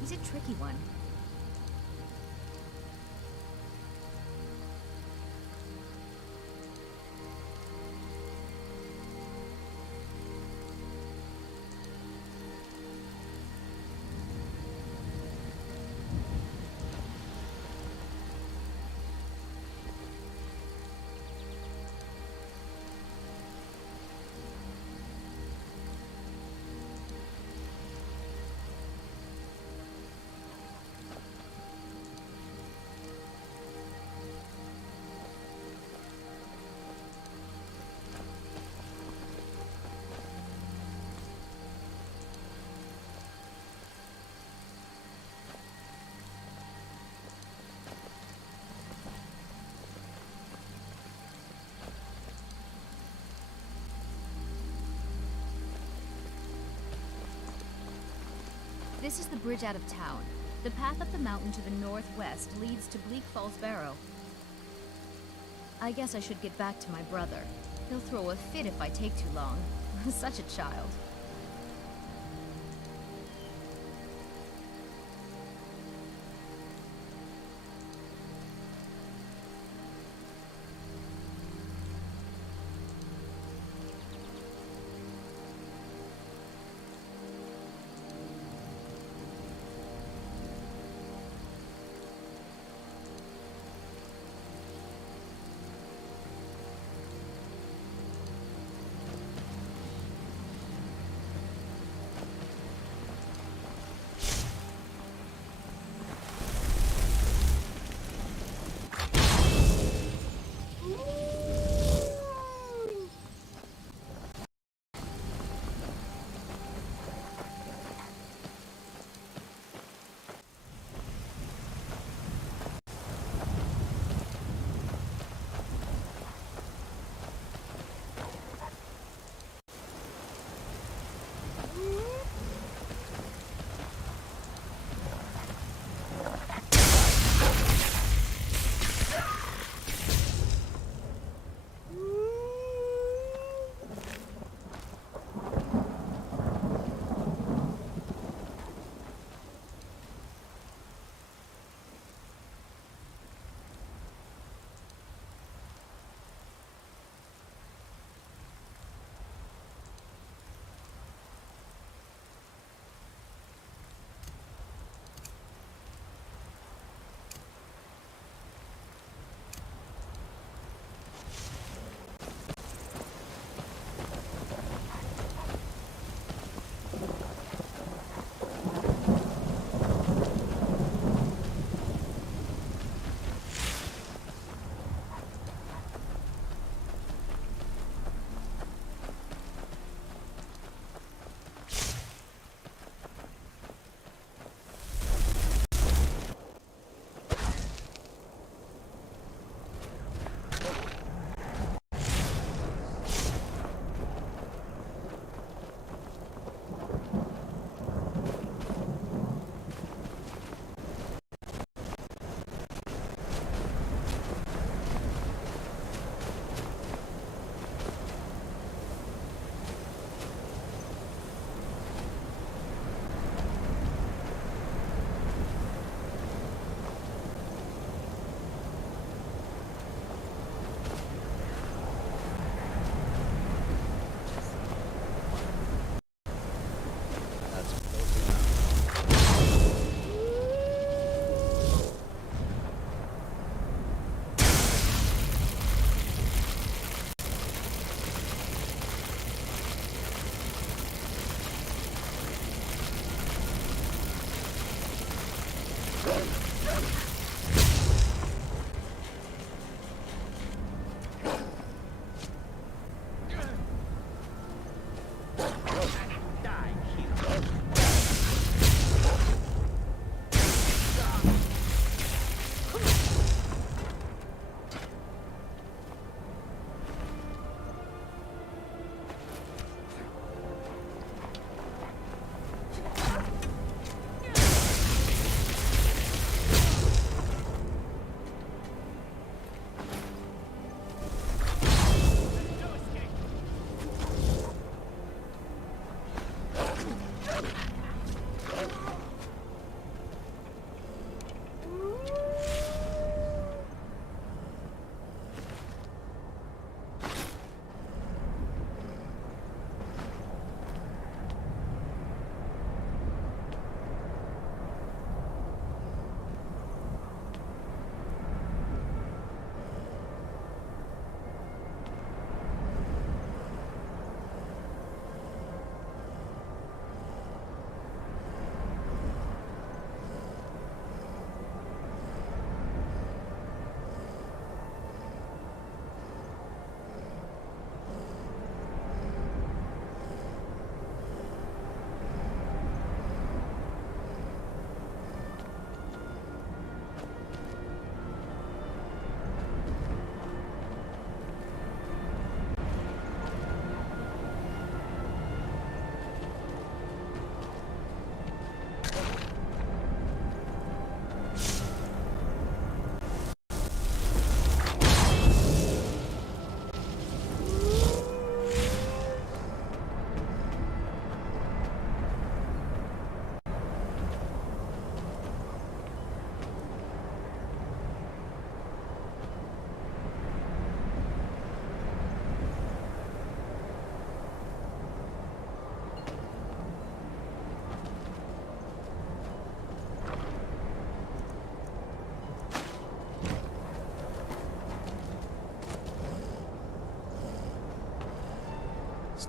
He's a tricky one. This is the bridge out of town. The path up the mountain to the northwest leads to Bleak Falls Barrow. I guess I should get back to my brother. He'll throw a fit if I take too long. Such a child.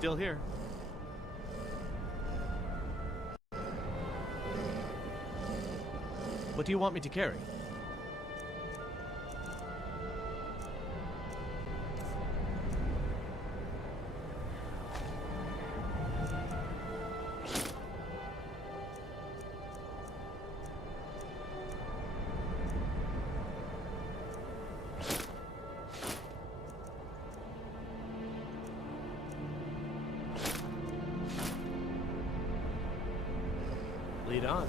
Still here. What do you want me to carry? Lead on.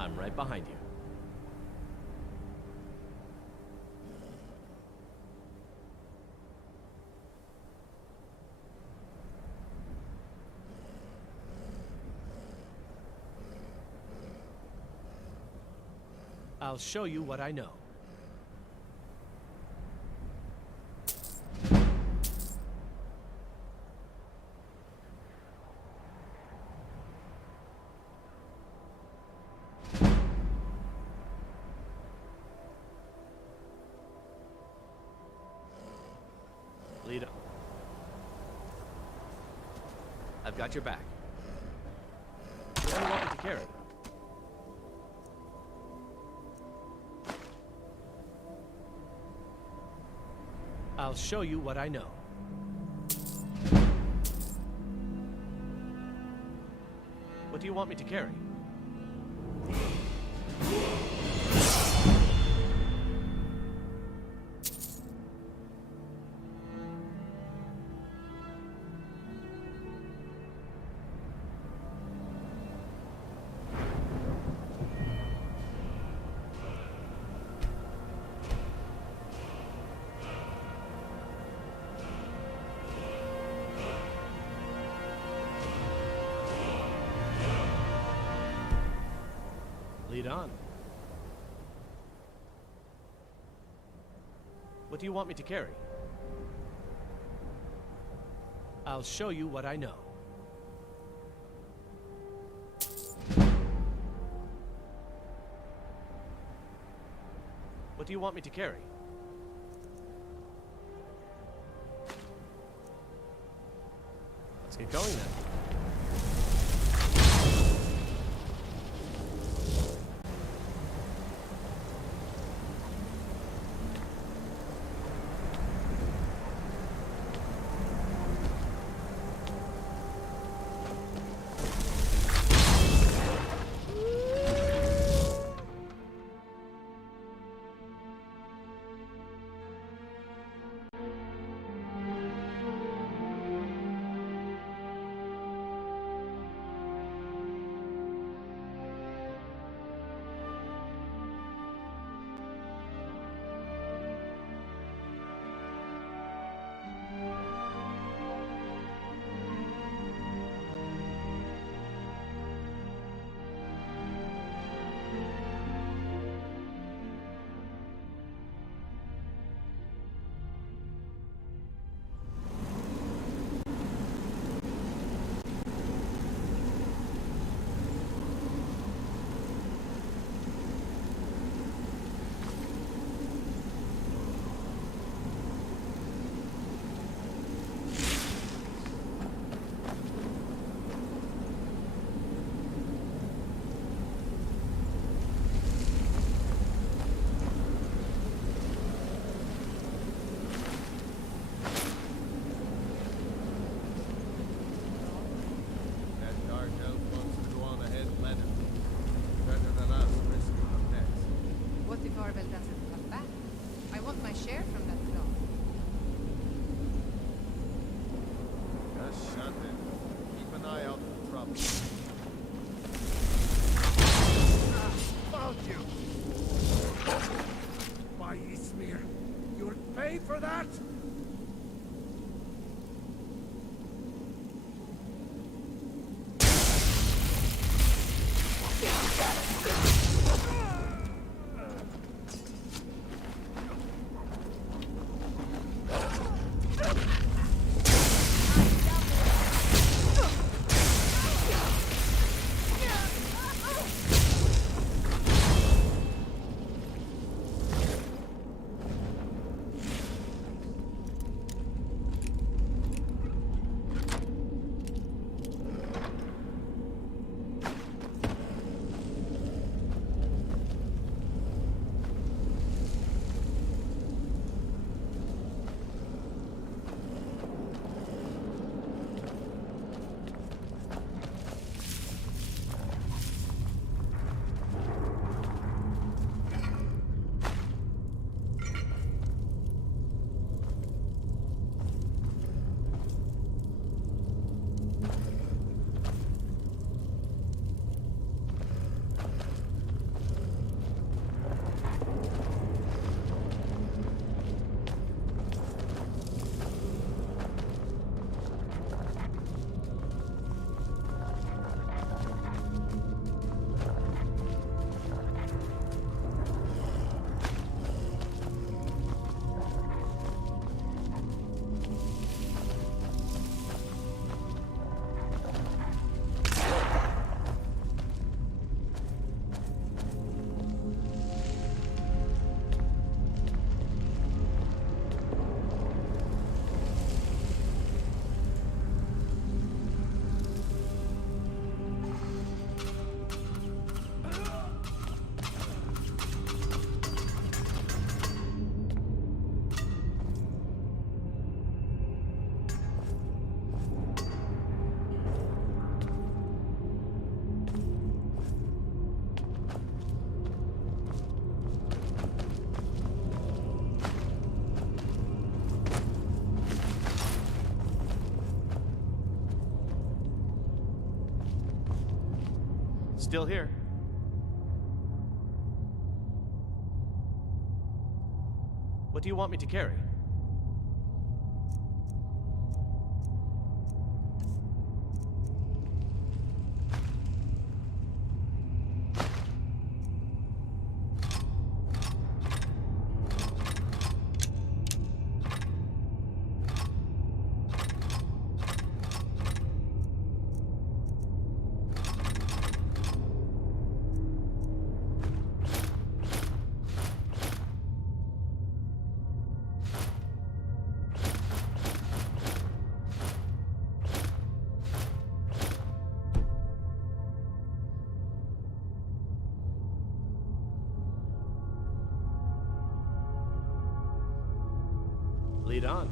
I'm right behind you. I'll show you what I know. Lead up. I've got your back. What do you want me to carry? I'll show you what I know. What do you want me to carry? Lead on. What do you want me to carry? I'll show you what I know. What do you want me to carry? Let's get going then. Annabelle doesn't come back. I want my share from that doll. Just shut it. Keep an eye out for trouble. Found you! By Ismir, you'll pay for that? Still here. What do you want me to carry? Lead on.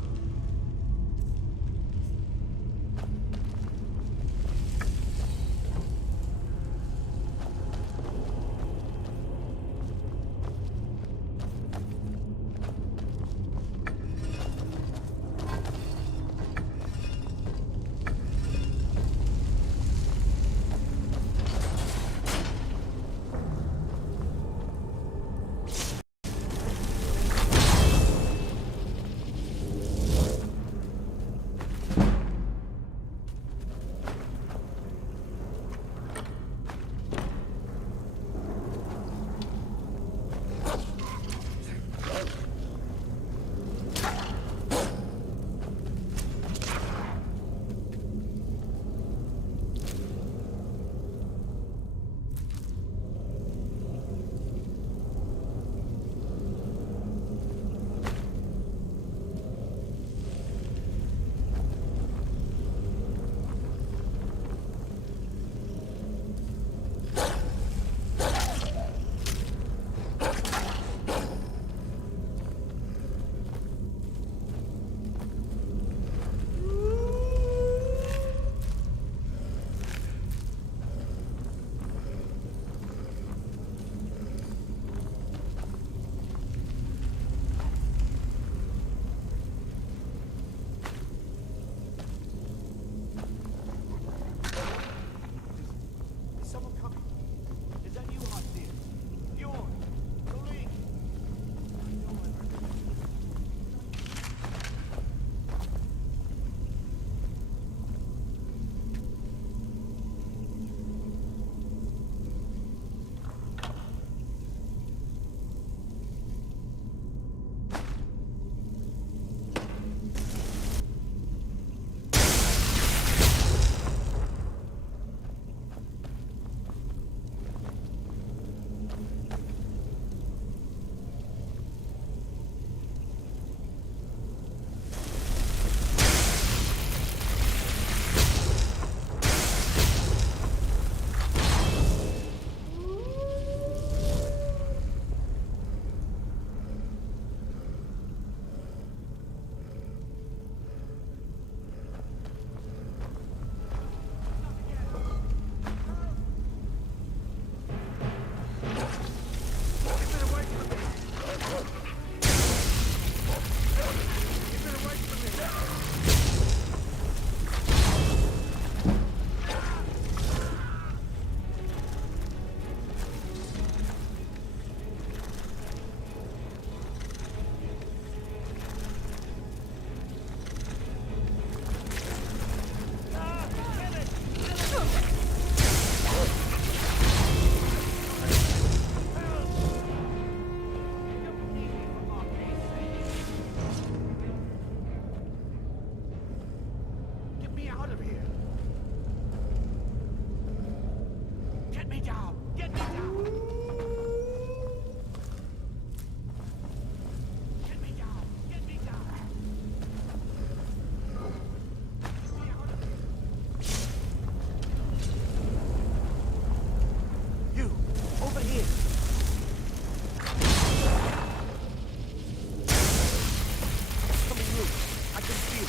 Get me down! Get me down! Get me down! Get me down! Get me out of here! You! Over here! Coming loose. I can feel it.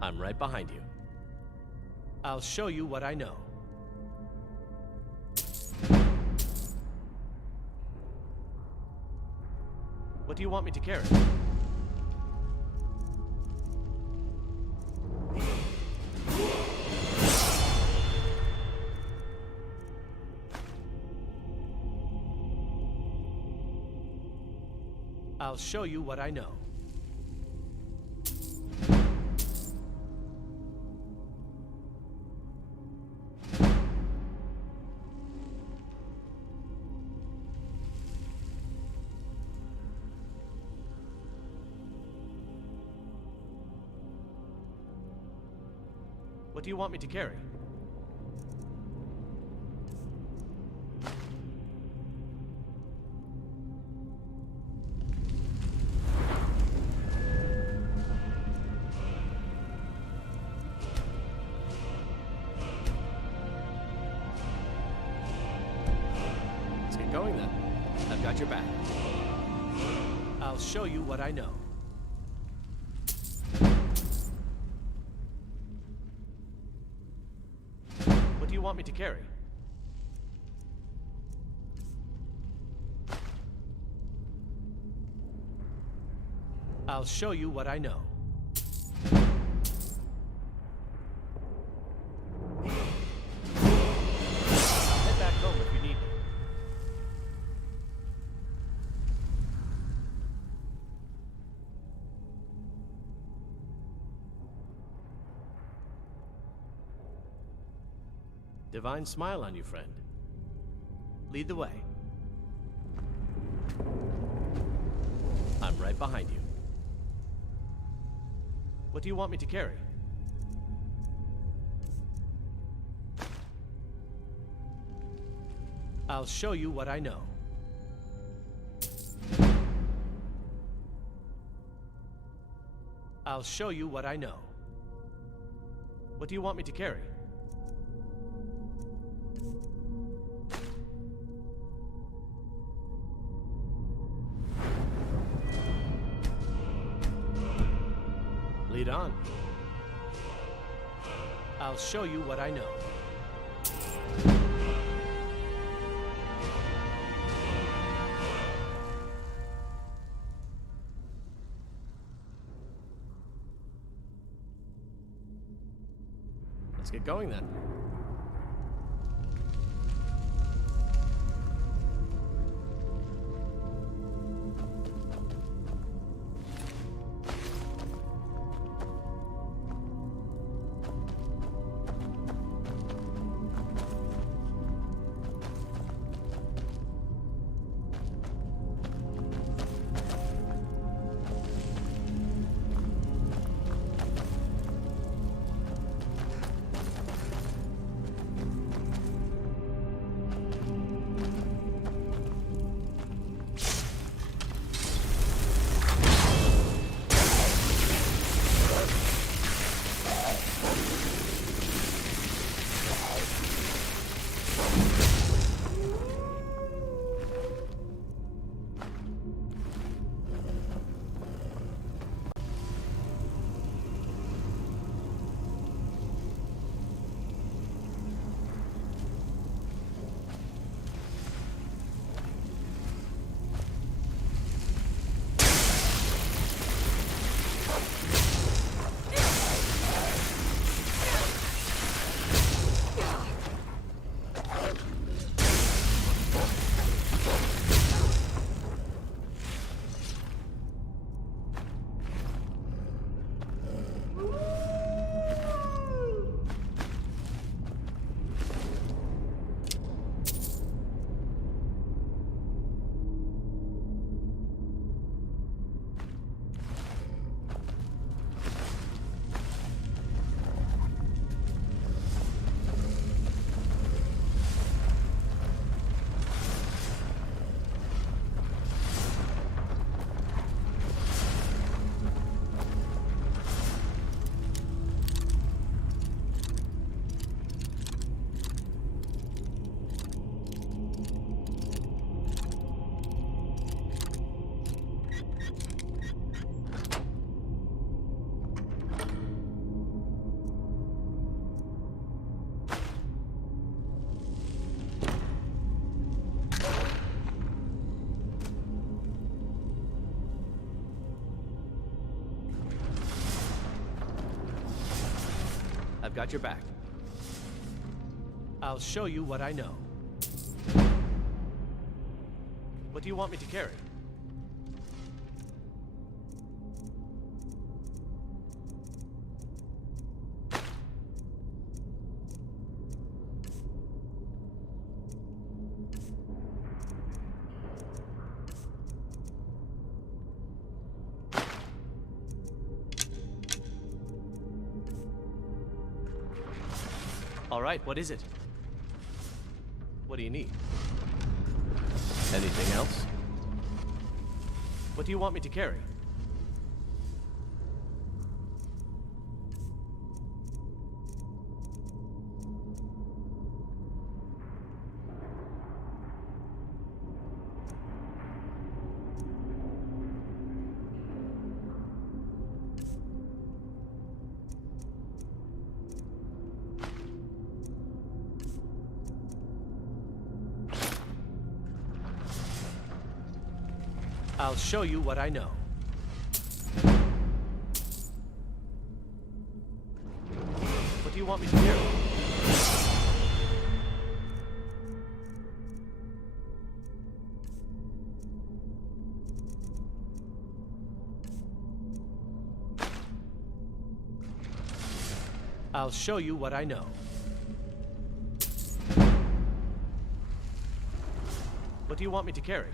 I'm right behind you. I'll show you what I know. What do you want me to carry? I'll show you what I know. What do you want me to carry? Let's get going then. I've got your back. I'll show you what I know. What do you want me to carry? I'll show you what I know. I'll head back home if you need me. Divine smile on you, friend. Lead the way. I'm right behind you. What do you want me to carry? I'll show you what I know. I'll show you what I know. What do you want me to carry? Lead on. I'll show you what I know. Let's get going then. got your back. I'll show you what I know. What do you want me to carry? All right, what is it? What do you need? Anything else? What do you want me to carry? I'll show you what I know. What do you want me to do? I'll show you what I know. What do you want me to carry?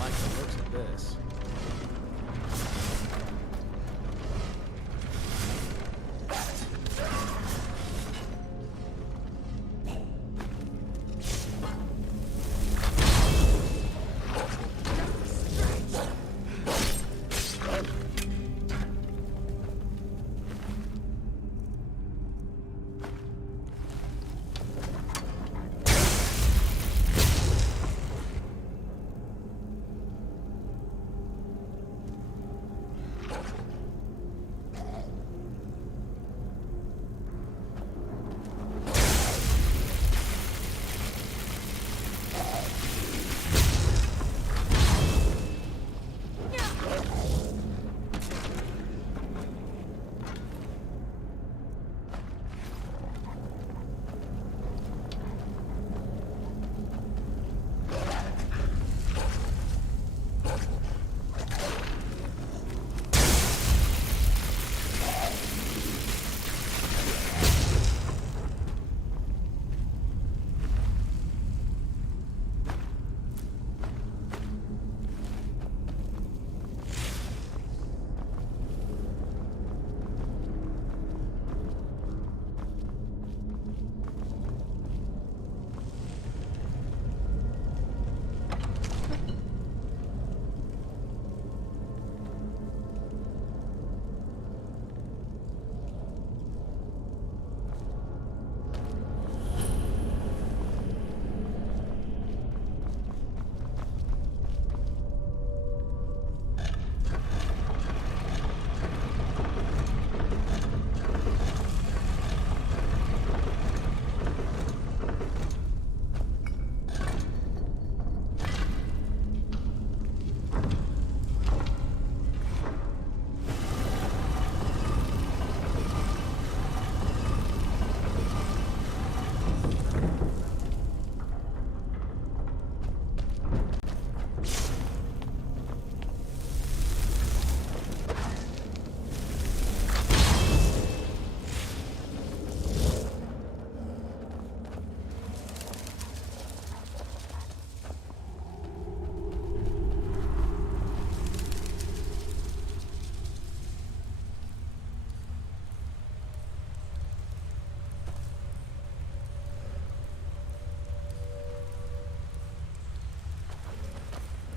like the looks of this.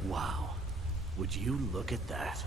Wow. Would you look at that?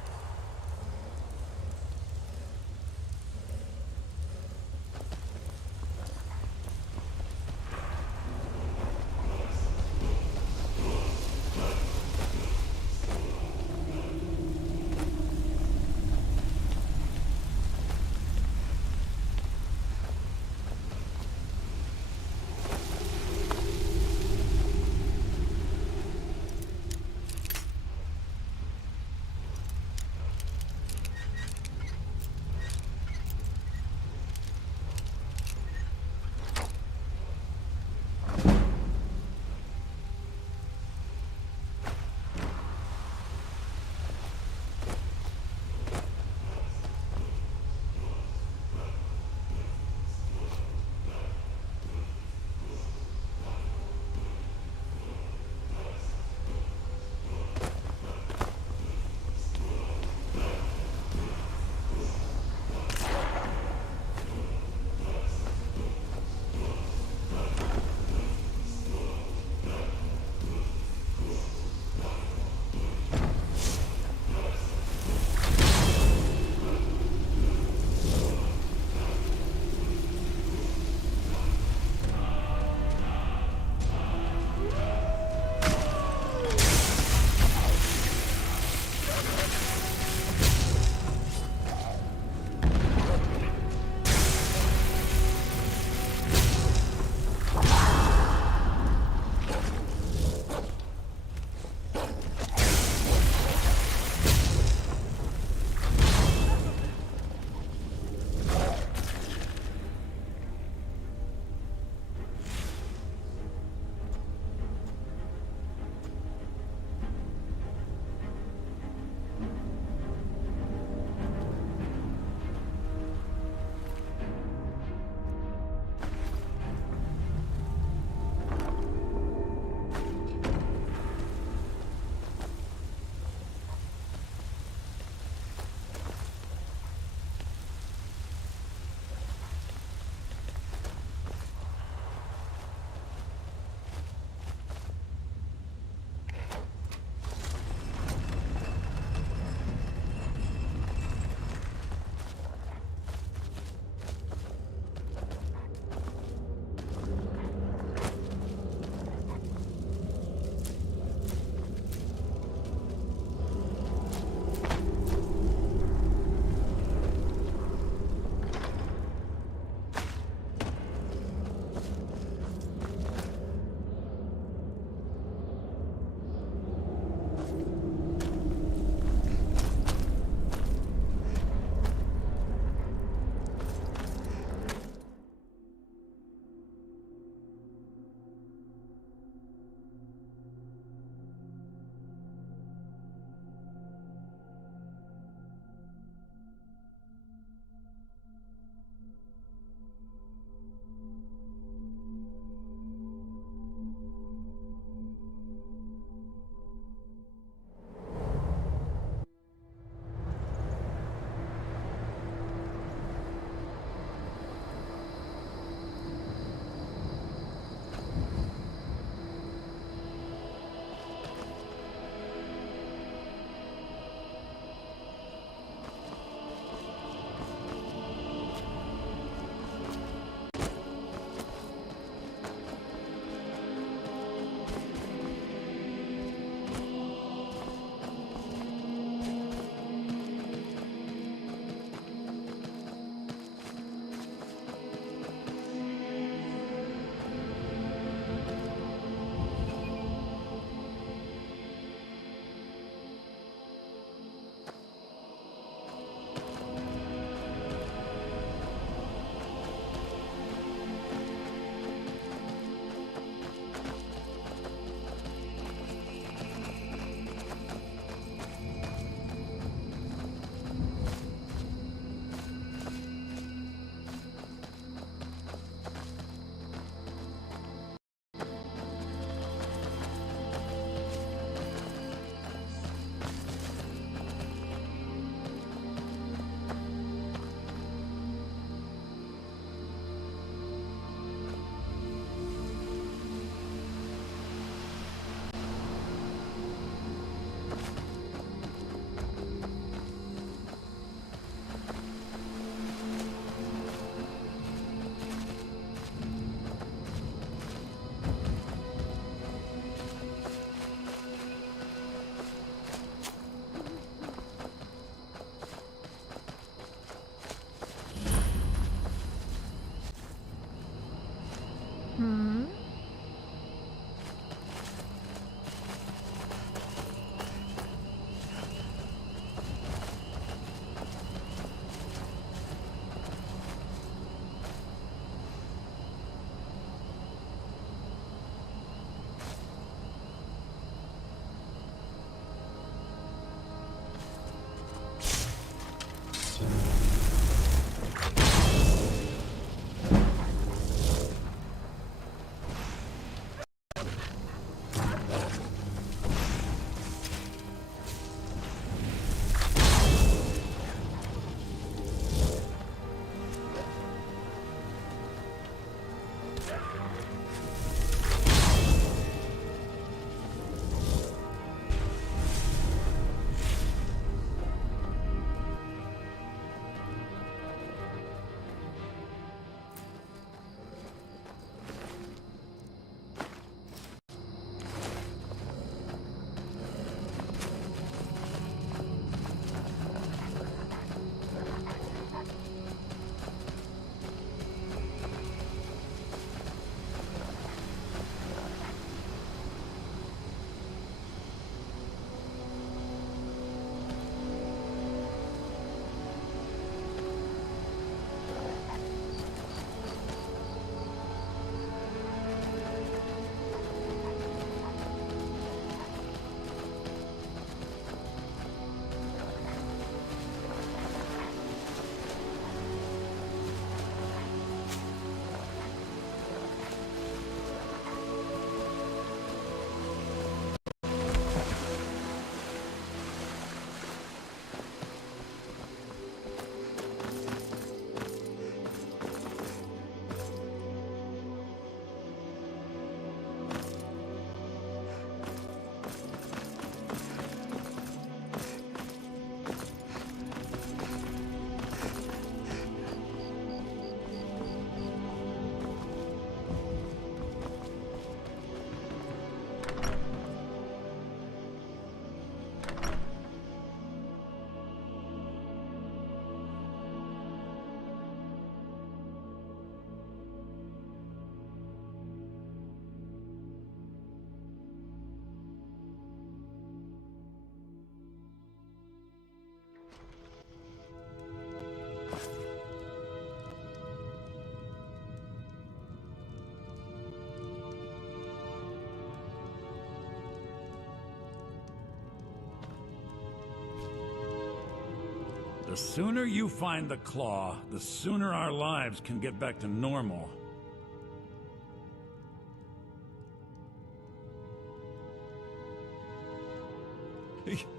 The sooner you find the claw, the sooner our lives can get back to normal.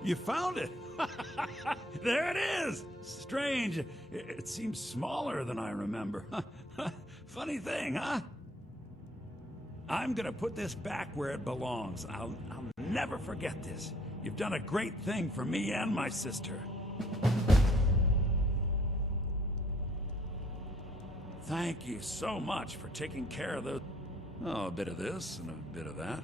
You found it! There it is! Strange. It seems smaller than I remember. Funny thing, huh? I'm gonna put this back where it belongs. I'll never forget this. You've done a great thing for me and my sister. Thank you so much for taking care of those... Oh, a bit of this and a bit of that.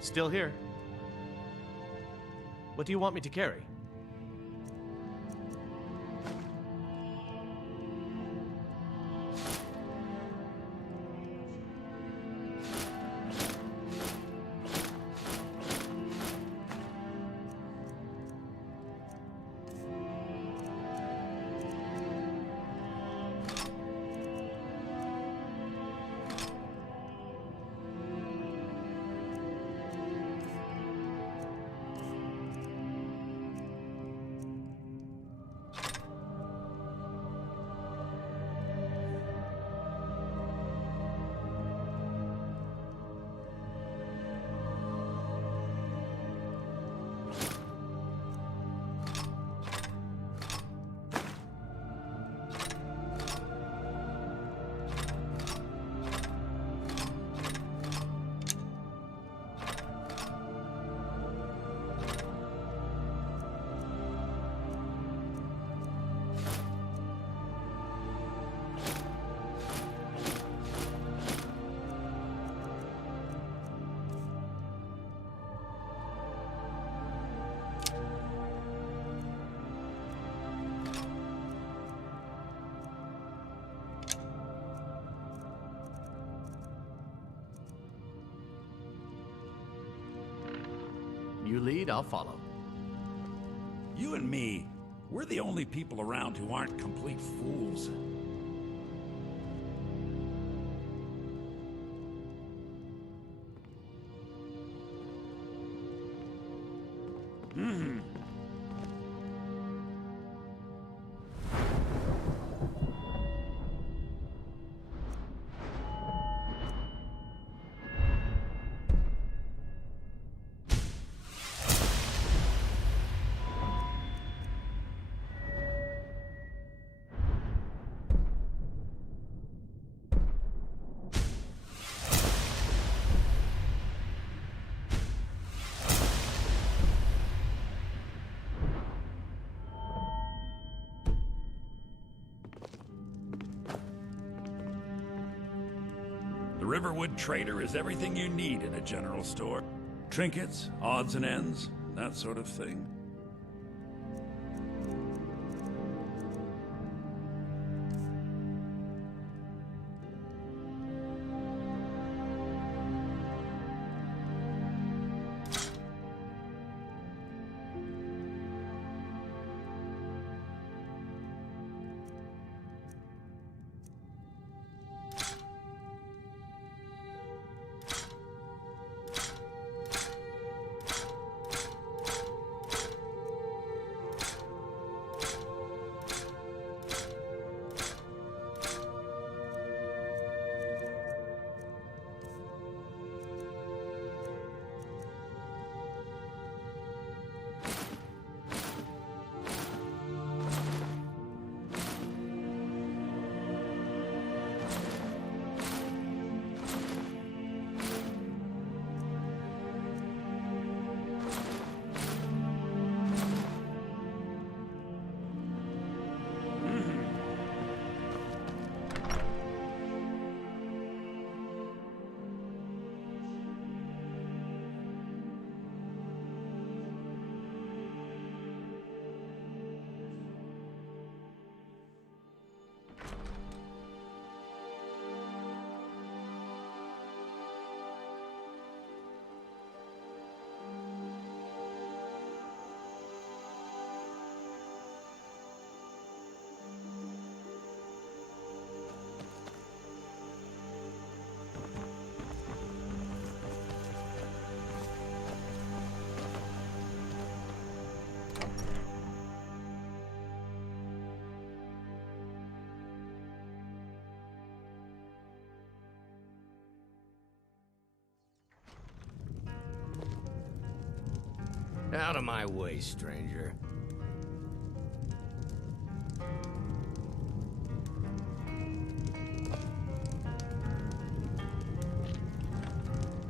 Still here. What do you want me to carry? You lead, I'll follow. You and me, we're the only people around who aren't complete fools. Riverwood Trader is everything you need in a general store. Trinkets, odds and ends, that sort of thing. Out of my way, stranger.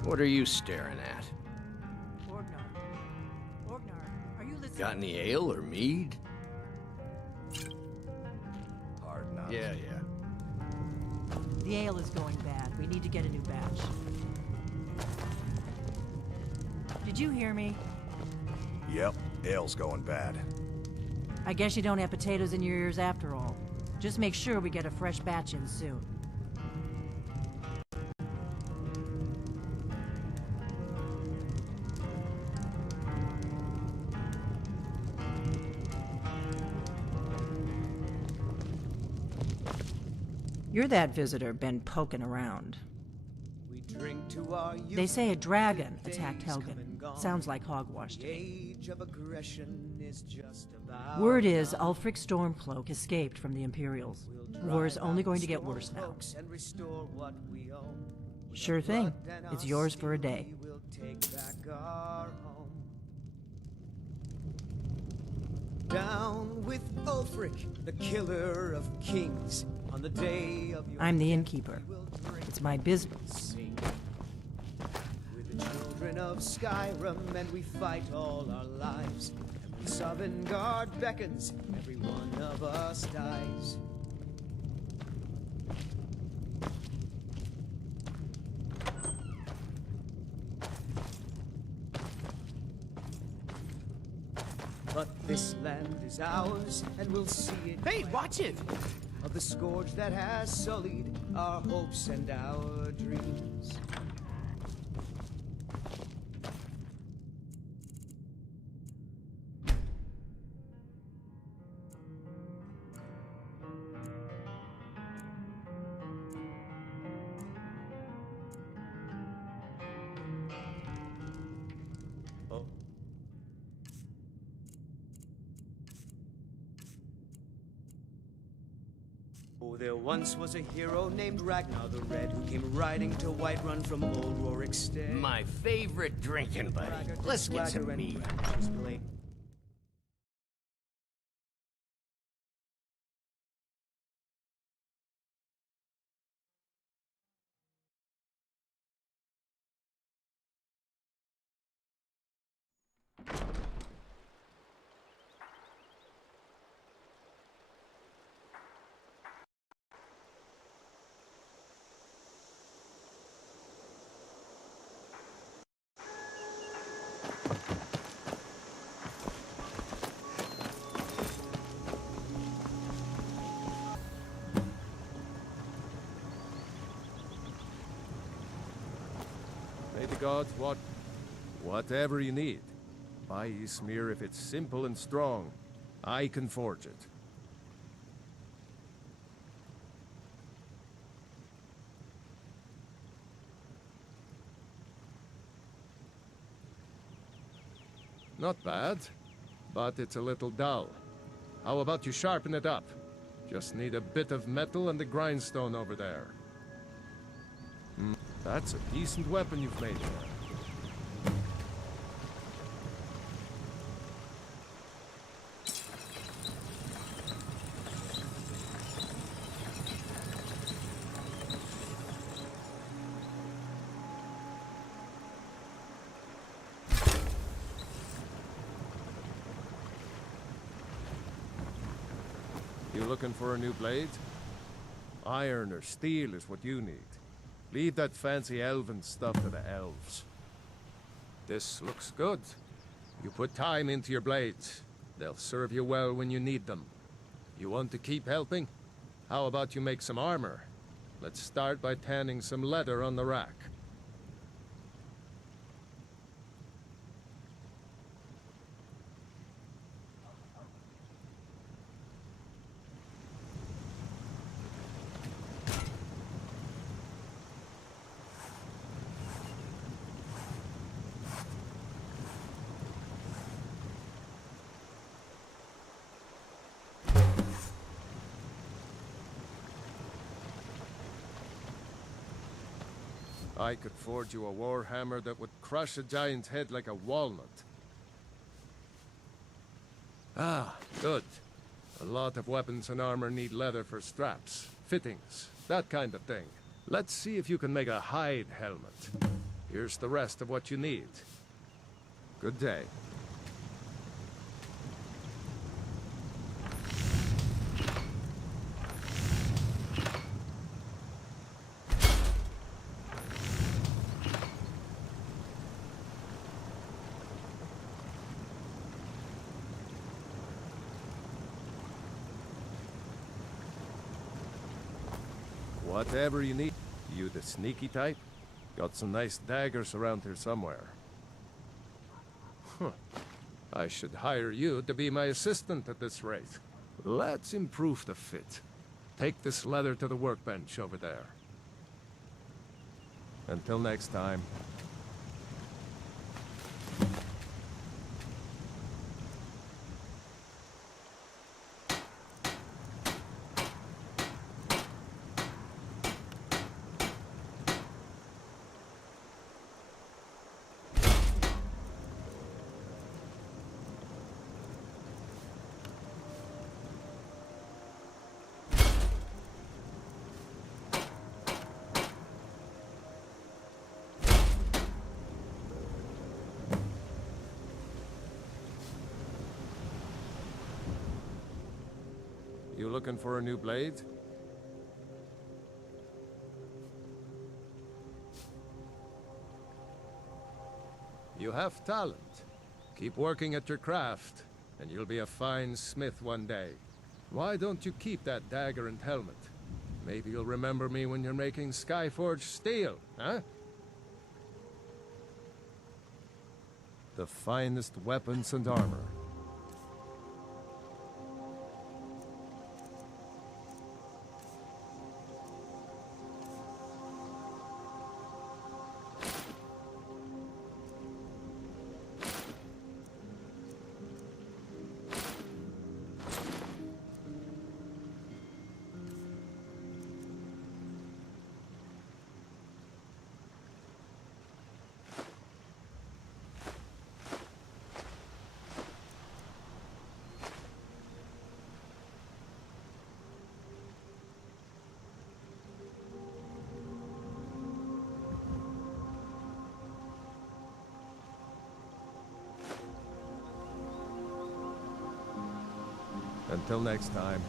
What are you staring at? Orgnar, are you listening? Got any ale or mead? Hard not. Yeah. The ale is going bad. We need to get a new batch. Did you hear me? Yep, ale's going bad. I guess you don't have potatoes in your ears after all. Just make sure we get a fresh batch in soon. You're that visitor been poking around. They say a dragon attacked Helgen. Sounds like hogwash to me. Word is Ulfric Stormcloak escaped from the Imperials. War's only going to get worse now. Sure thing. It's yours for a day. Down with Ulfric, the killer of kings, on the day of your I'm the innkeeper. It's my business. We're the children of Skyrim, and we fight all our lives. And when Sovngarde beckons, every one of us dies. But this land is ours, and we'll see it. Hey, watch it! Of the scourge that has sullied our hopes and our dreams. Oh, there once was a hero named Ragnar the Red who came riding to Whiterun from old Rorik's Stay. My favorite drinking buddy. Let's get some mead. gods whatever you need. Buy Ysmir if it's simple and strong. I can forge it. Not bad, but it's a little dull. How about you sharpen it up? Just need a bit of metal and the grindstone over there. That's a decent weapon you've made there. You looking for a new blade? Iron or steel is what you need. Leave that fancy elven stuff to the elves. This looks good. You put time into your blades. They'll serve you well when you need them. You want to keep helping? How about you make some armor? Let's start by tanning some leather on the rack. I could forge you a warhammer that would crush a giant's head like a walnut. Ah, good. A lot of weapons and armor need leather for straps, fittings, that kind of thing. Let's see if you can make a hide helmet. Here's the rest of what you need. Good day. Whatever you need. You the sneaky type? Got some nice daggers around here somewhere. Huh. I should hire you to be my assistant at this rate. Let's improve the fit. Take this leather to the workbench over there. Until next time. You looking for a new blade? You have talent. Keep working at your craft, and you'll be a fine smith one day. Why don't you keep that dagger and helmet? Maybe you'll remember me when you're making Skyforged steel, huh? The finest weapons and armor. Until next time.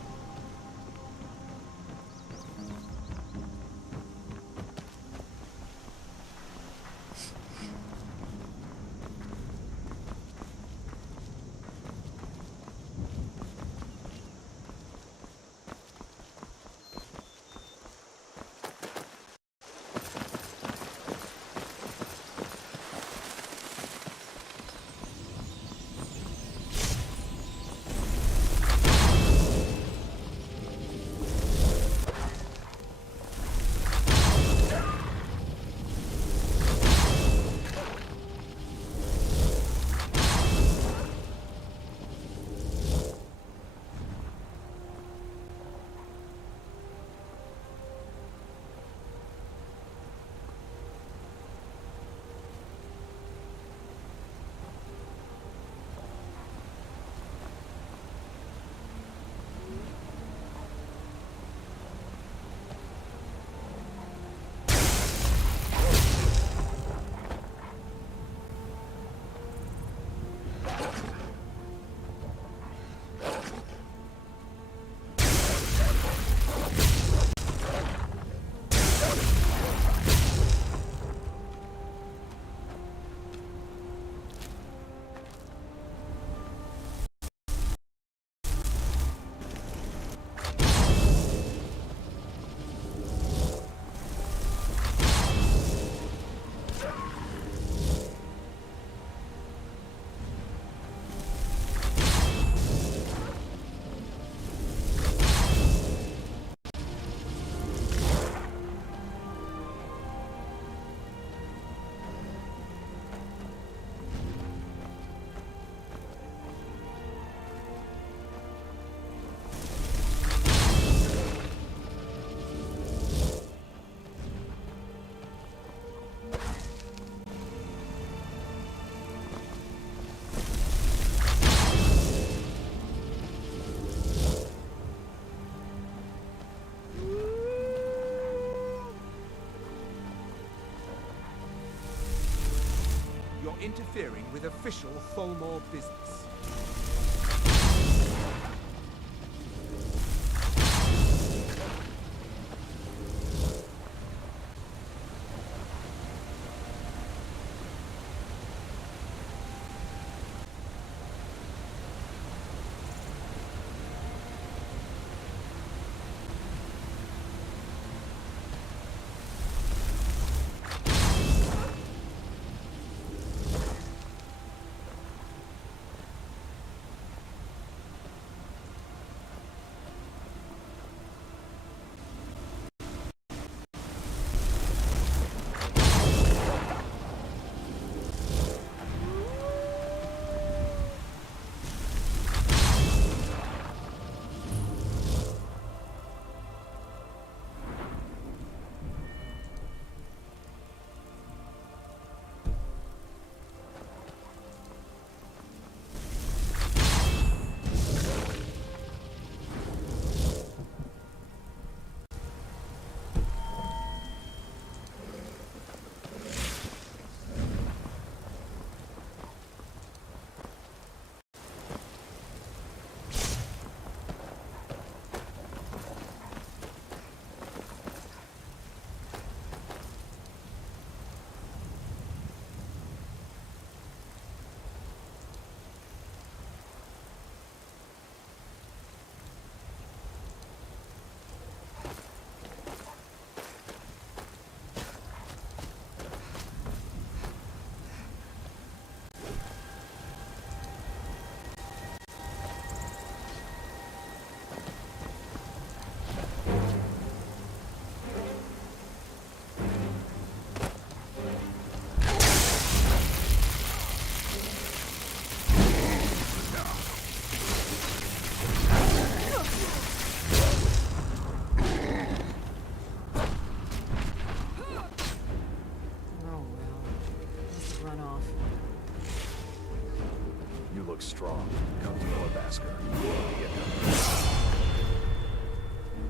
interfering with official Tholmor business. Look strong. Come to Vasker.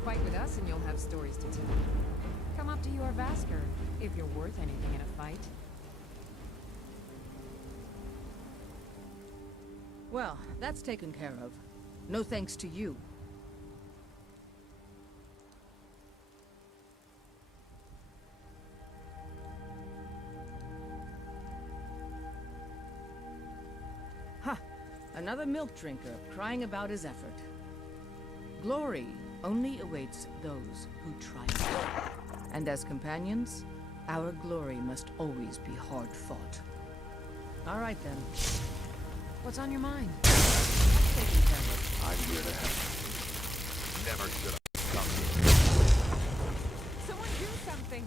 Fight with us and you'll have stories to tell. Come up to your Vasker, if you're worth anything in a fight. Well, that's taken care of. No thanks to you. Another milk drinker crying about his effort. Glory only awaits those who try. And as companions, our glory must always be hard fought. All right then. What's on your mind? I'm here to help. Never should have come here. Someone do something!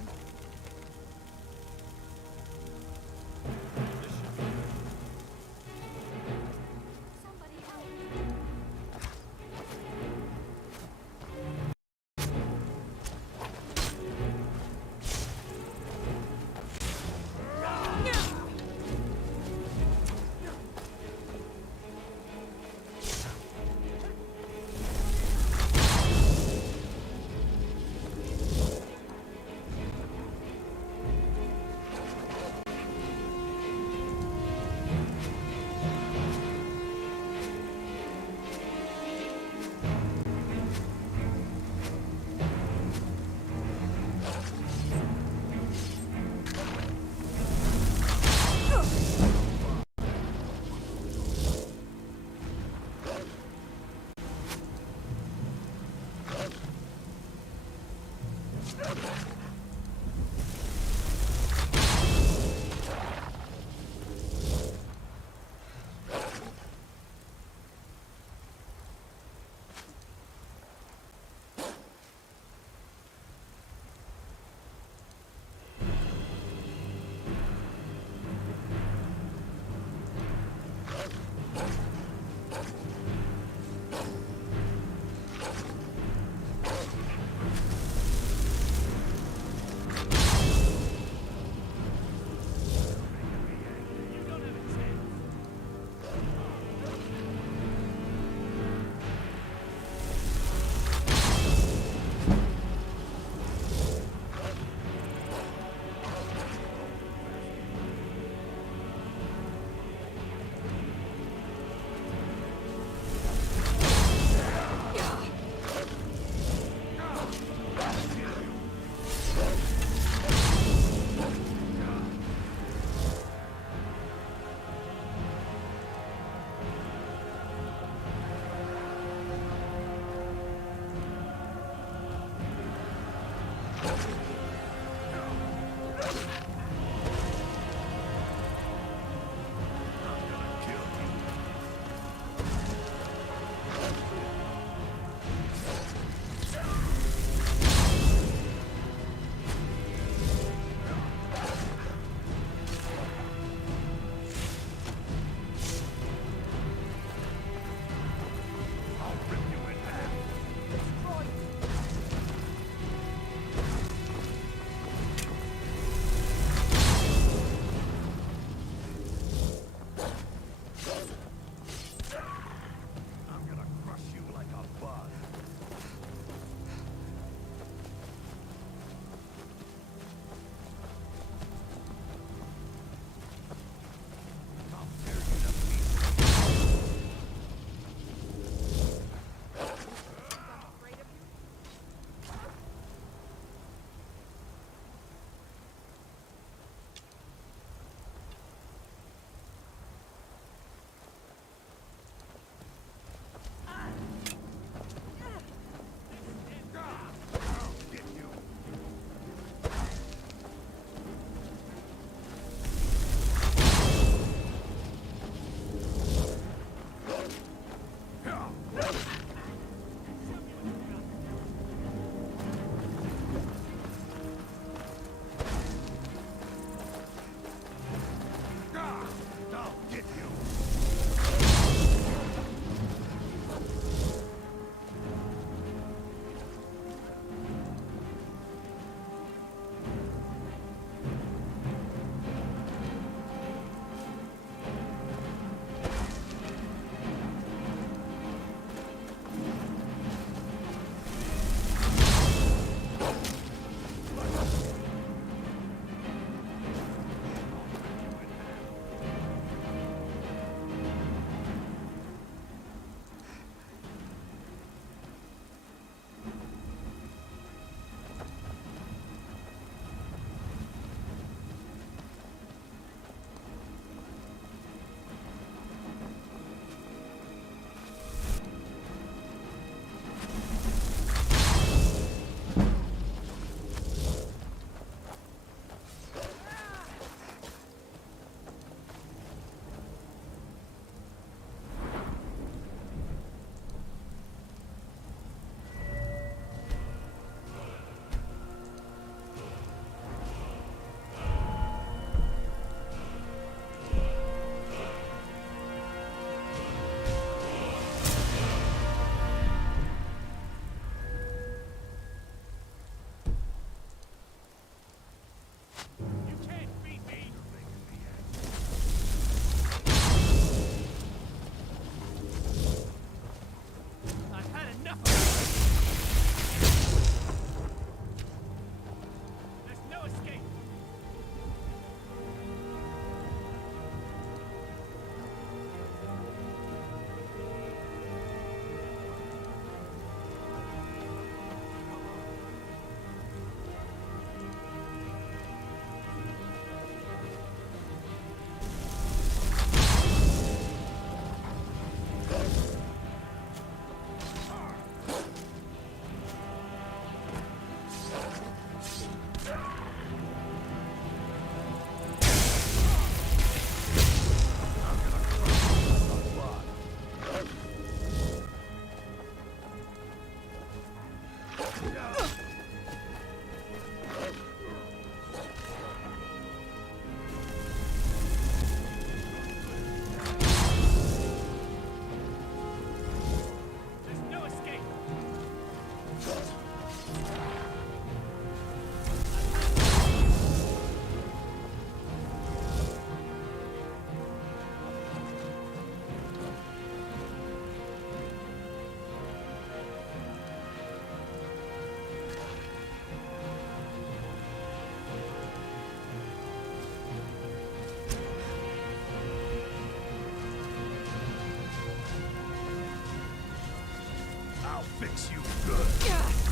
I'll fix you good.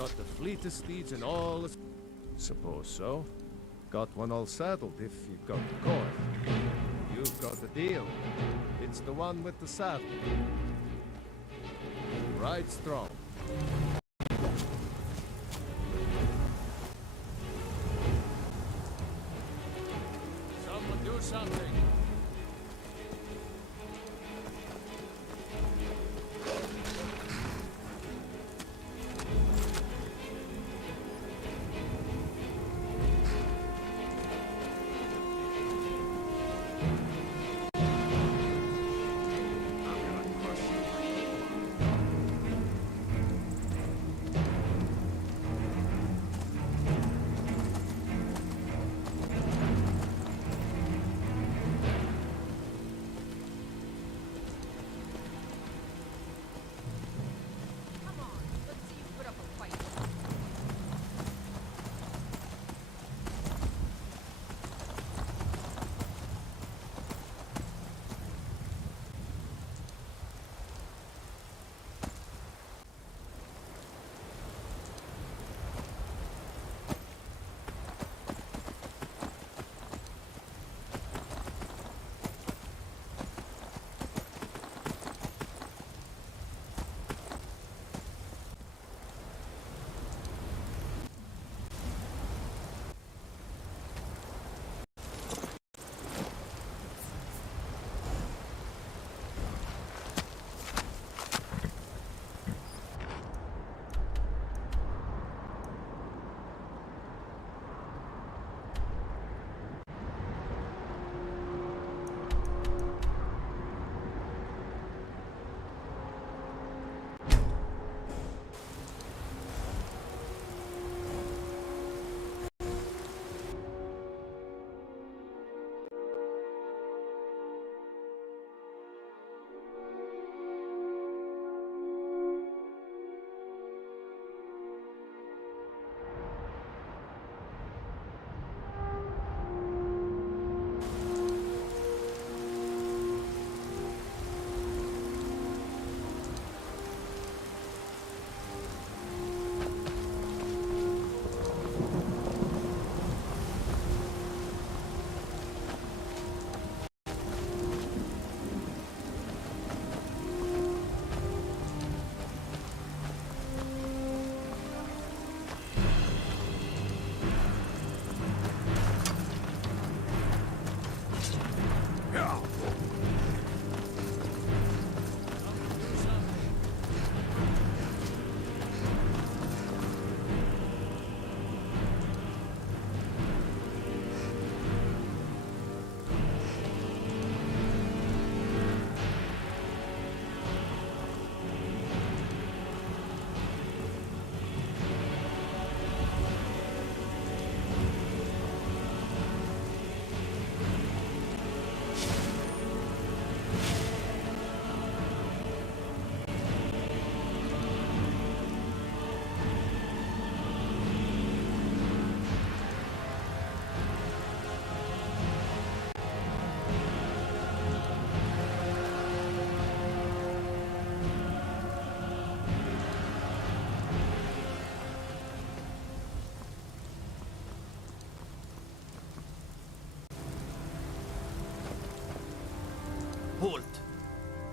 Got the fleetest steeds in all the... Suppose so. Got one all saddled if you've got the coin. You've got the deal. It's the one with the saddle. Ride strong. Someone do something.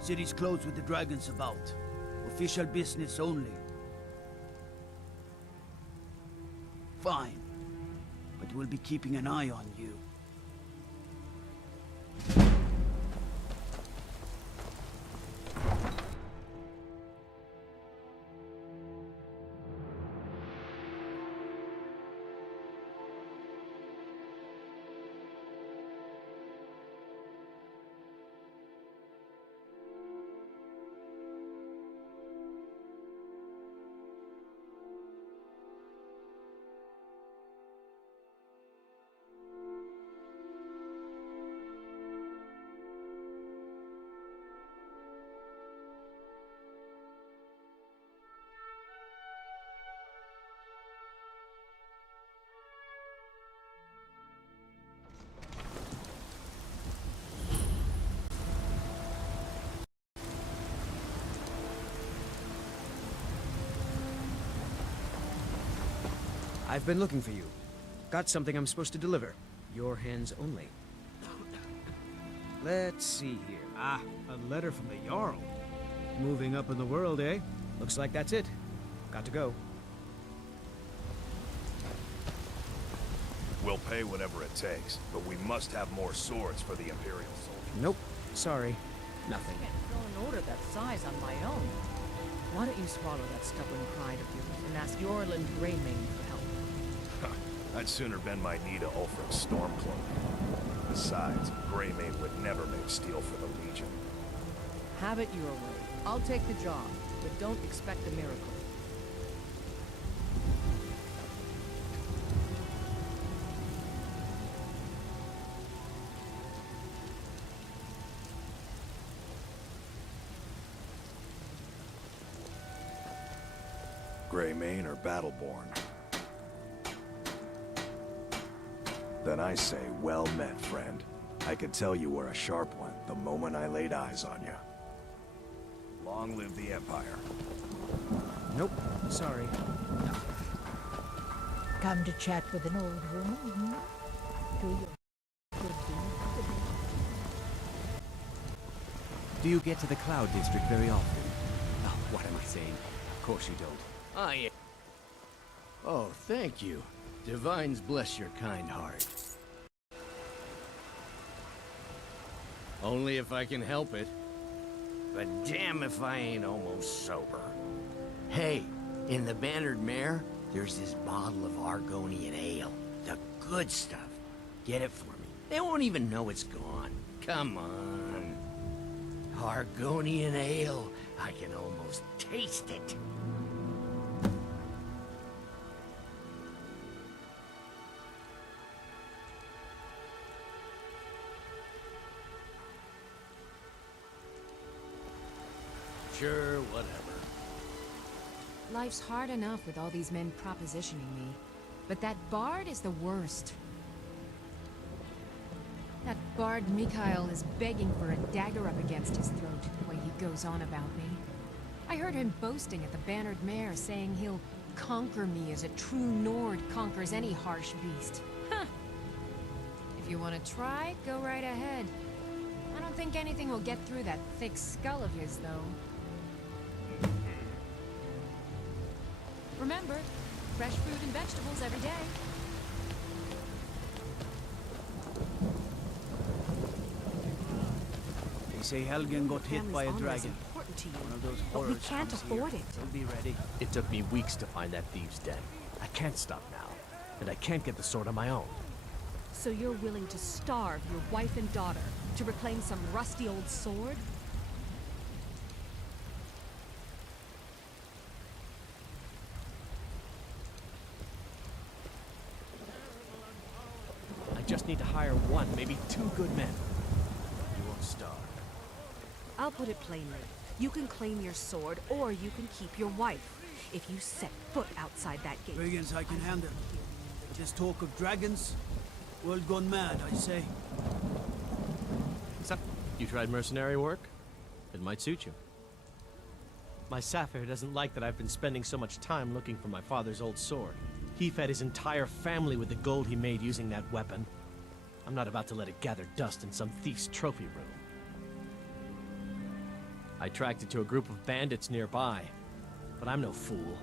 City's closed with the dragons about. Official business only. Fine. But we'll be keeping an eye on you. I've been looking for you. Got something I'm supposed to deliver. Your hands only. Let's see here. Ah, a letter from the Jarl. Moving up in the world, eh? Looks like that's it. Got to go. We'll pay whatever it takes, but we must have more swords for the Imperial soldiers. Nope. Sorry. Nothing. I can't throw an order that size on my own. Why don't you swallow that stubborn pride of yours and ask Yorland Greymane for help? I'd sooner bend my knee to Ulfric's Stormcloak. Besides, Greymane would never make steel for the Legion. Have it your way. I'll take the job, but don't expect a miracle. Greymane or Battleborn? Then I say, well met, friend. I could tell you were a sharp one the moment I laid eyes on you. Long live the Empire. Nope. Sorry. Nothing. Come to chat with an old woman, Do you? Good deed. Do you get to the Cloud District very often? Oh, what am I saying? Of course you don't. Oh, thank you. Divines bless your kind heart. Only if I can help it. But damn if I ain't almost sober. Hey, in the Bannered Mare, there's this bottle of Argonian ale. The good stuff. Get it for me. They won't even know it's gone. Come on. Argonian ale. I can almost taste it. Sure, whatever. Life's hard enough with all these men propositioning me. But that bard is the worst. That bard Mikhail is begging for a dagger up against his throat, the way he goes on about me. I heard him boasting at the Bannered Mare, saying he'll conquer me as a true Nord conquers any harsh beast. Huh. If you want to try, go right ahead. I don't think anything will get through that thick skull of his, though. Remember, fresh fruit and vegetables every day. They say Helgen got hit by a dragon. One of those but we horrors can't comes afford here. it. We'll be ready. It took me weeks to find that thieves' den. I can't stop now. And I can't get the sword on my own. So you're willing to starve your wife and daughter to reclaim some rusty old sword? I just need to hire one, maybe two good men. You won't starve. I'll put it plainly. You can claim your sword, or you can keep your wife. If you set foot outside that gate. Brigands I can handle. But this talk of dragons, world gone mad, I say. So, you tried mercenary work? It might suit you. My Sapphire doesn't like that I've been spending so much time looking for my father's old sword. He fed his entire family with the gold he made using that weapon. I'm not about to let it gather dust in some thief's trophy room. I tracked it to a group of bandits nearby. But I'm no fool.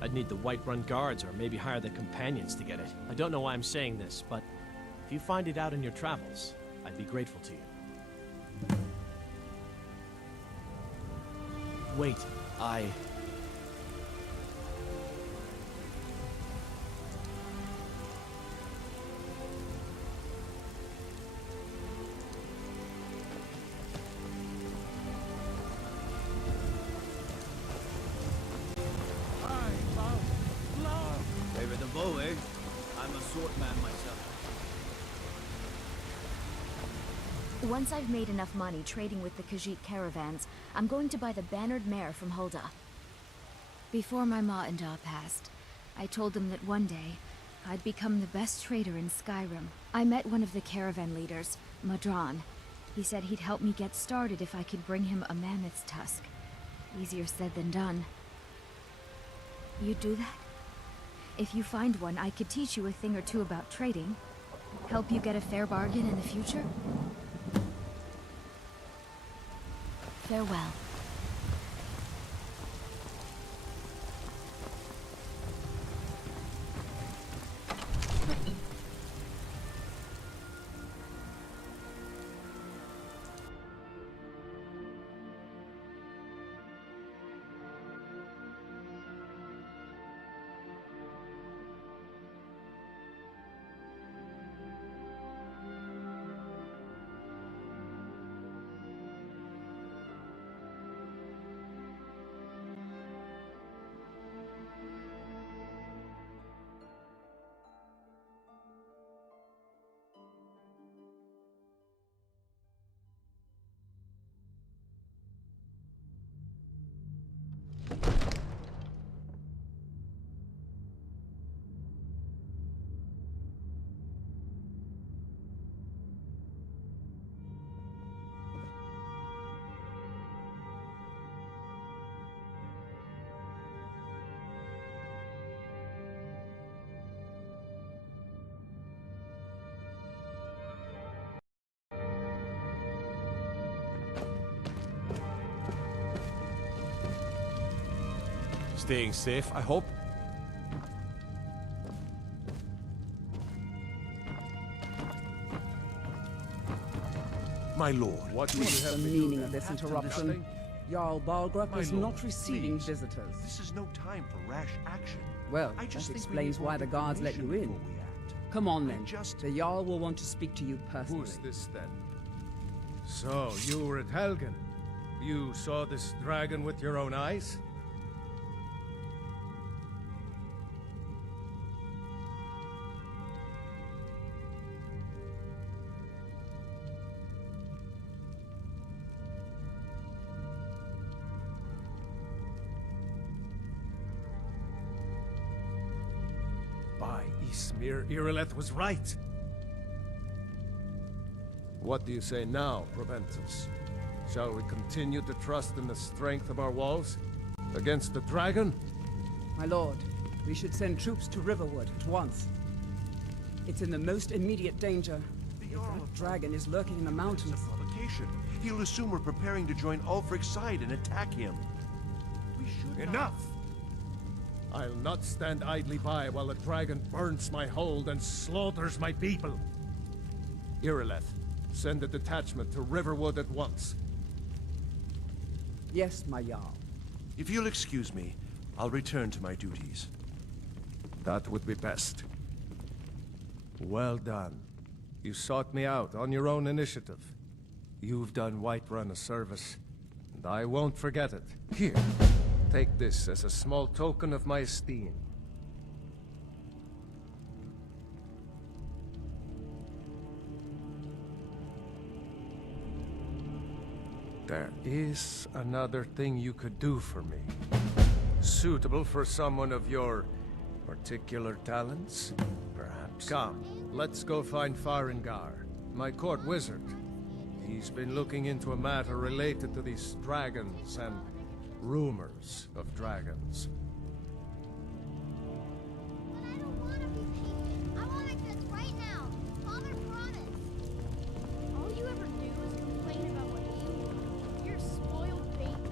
I'd need the Whiterun guards or maybe hire the companions to get it. I don't know why I'm saying this, but if you find it out in your travels, I'd be grateful to you. Wait, Favor the bow, eh? I'm a sword man myself. Once I've made enough money trading with the Khajiit caravans, I'm going to buy the bannered mare from Hulda. Before my ma and Da passed, I told them that one day, I'd become the best trader in Skyrim. I met one of the caravan leaders, Madran. He said he'd help me get started if I could bring him a mammoth's tusk. Easier said than done. You'd do that? If you find one, I could teach you a thing or two about trading. Help you get a fair bargain in the future? Farewell. Staying safe, I hope? My lord, What do What's you have the to meaning do of this then? interruption? Jarl Balgruuf My is lord, not receiving please. visitors. This is no time for rash action. Well, I just that think we explains need why more the guards let you information in. before we act. Come on I then. just- The Jarl will want to speak to you personally. Who's this then? So, you were at Helgen. You saw this dragon with your own eyes? By Ysmir, Irileth was right. What do you say now, Proventus? Shall we continue to trust in the strength of our walls? Against the dragon? My lord, we should send troops to Riverwood at once. It's in the most immediate danger. If that dragon is lurking in the mountains. It's a provocation. He'll assume we're preparing to join Ulfric's side and attack him. We should Enough! I'll not stand idly by while the dragon burns my hold and slaughters my people. Irileth, send a detachment to Riverwood at once. Yes, my Jarl. If you'll excuse me, I'll return to my duties. That would be best. Well done. You sought me out on your own initiative. You've done Whiterun a service, and I won't forget it. Here, take this as a small token of my esteem. There is another thing you could do for me. Suitable for someone of your particular talents, perhaps. Come, let's go find Farengar, my court wizard. He's been looking into a matter related to these dragons and rumors of dragons. I don't want to be patient. I want access right now. Father promised. All you ever do is complain about what you want. You're a spoiled baby.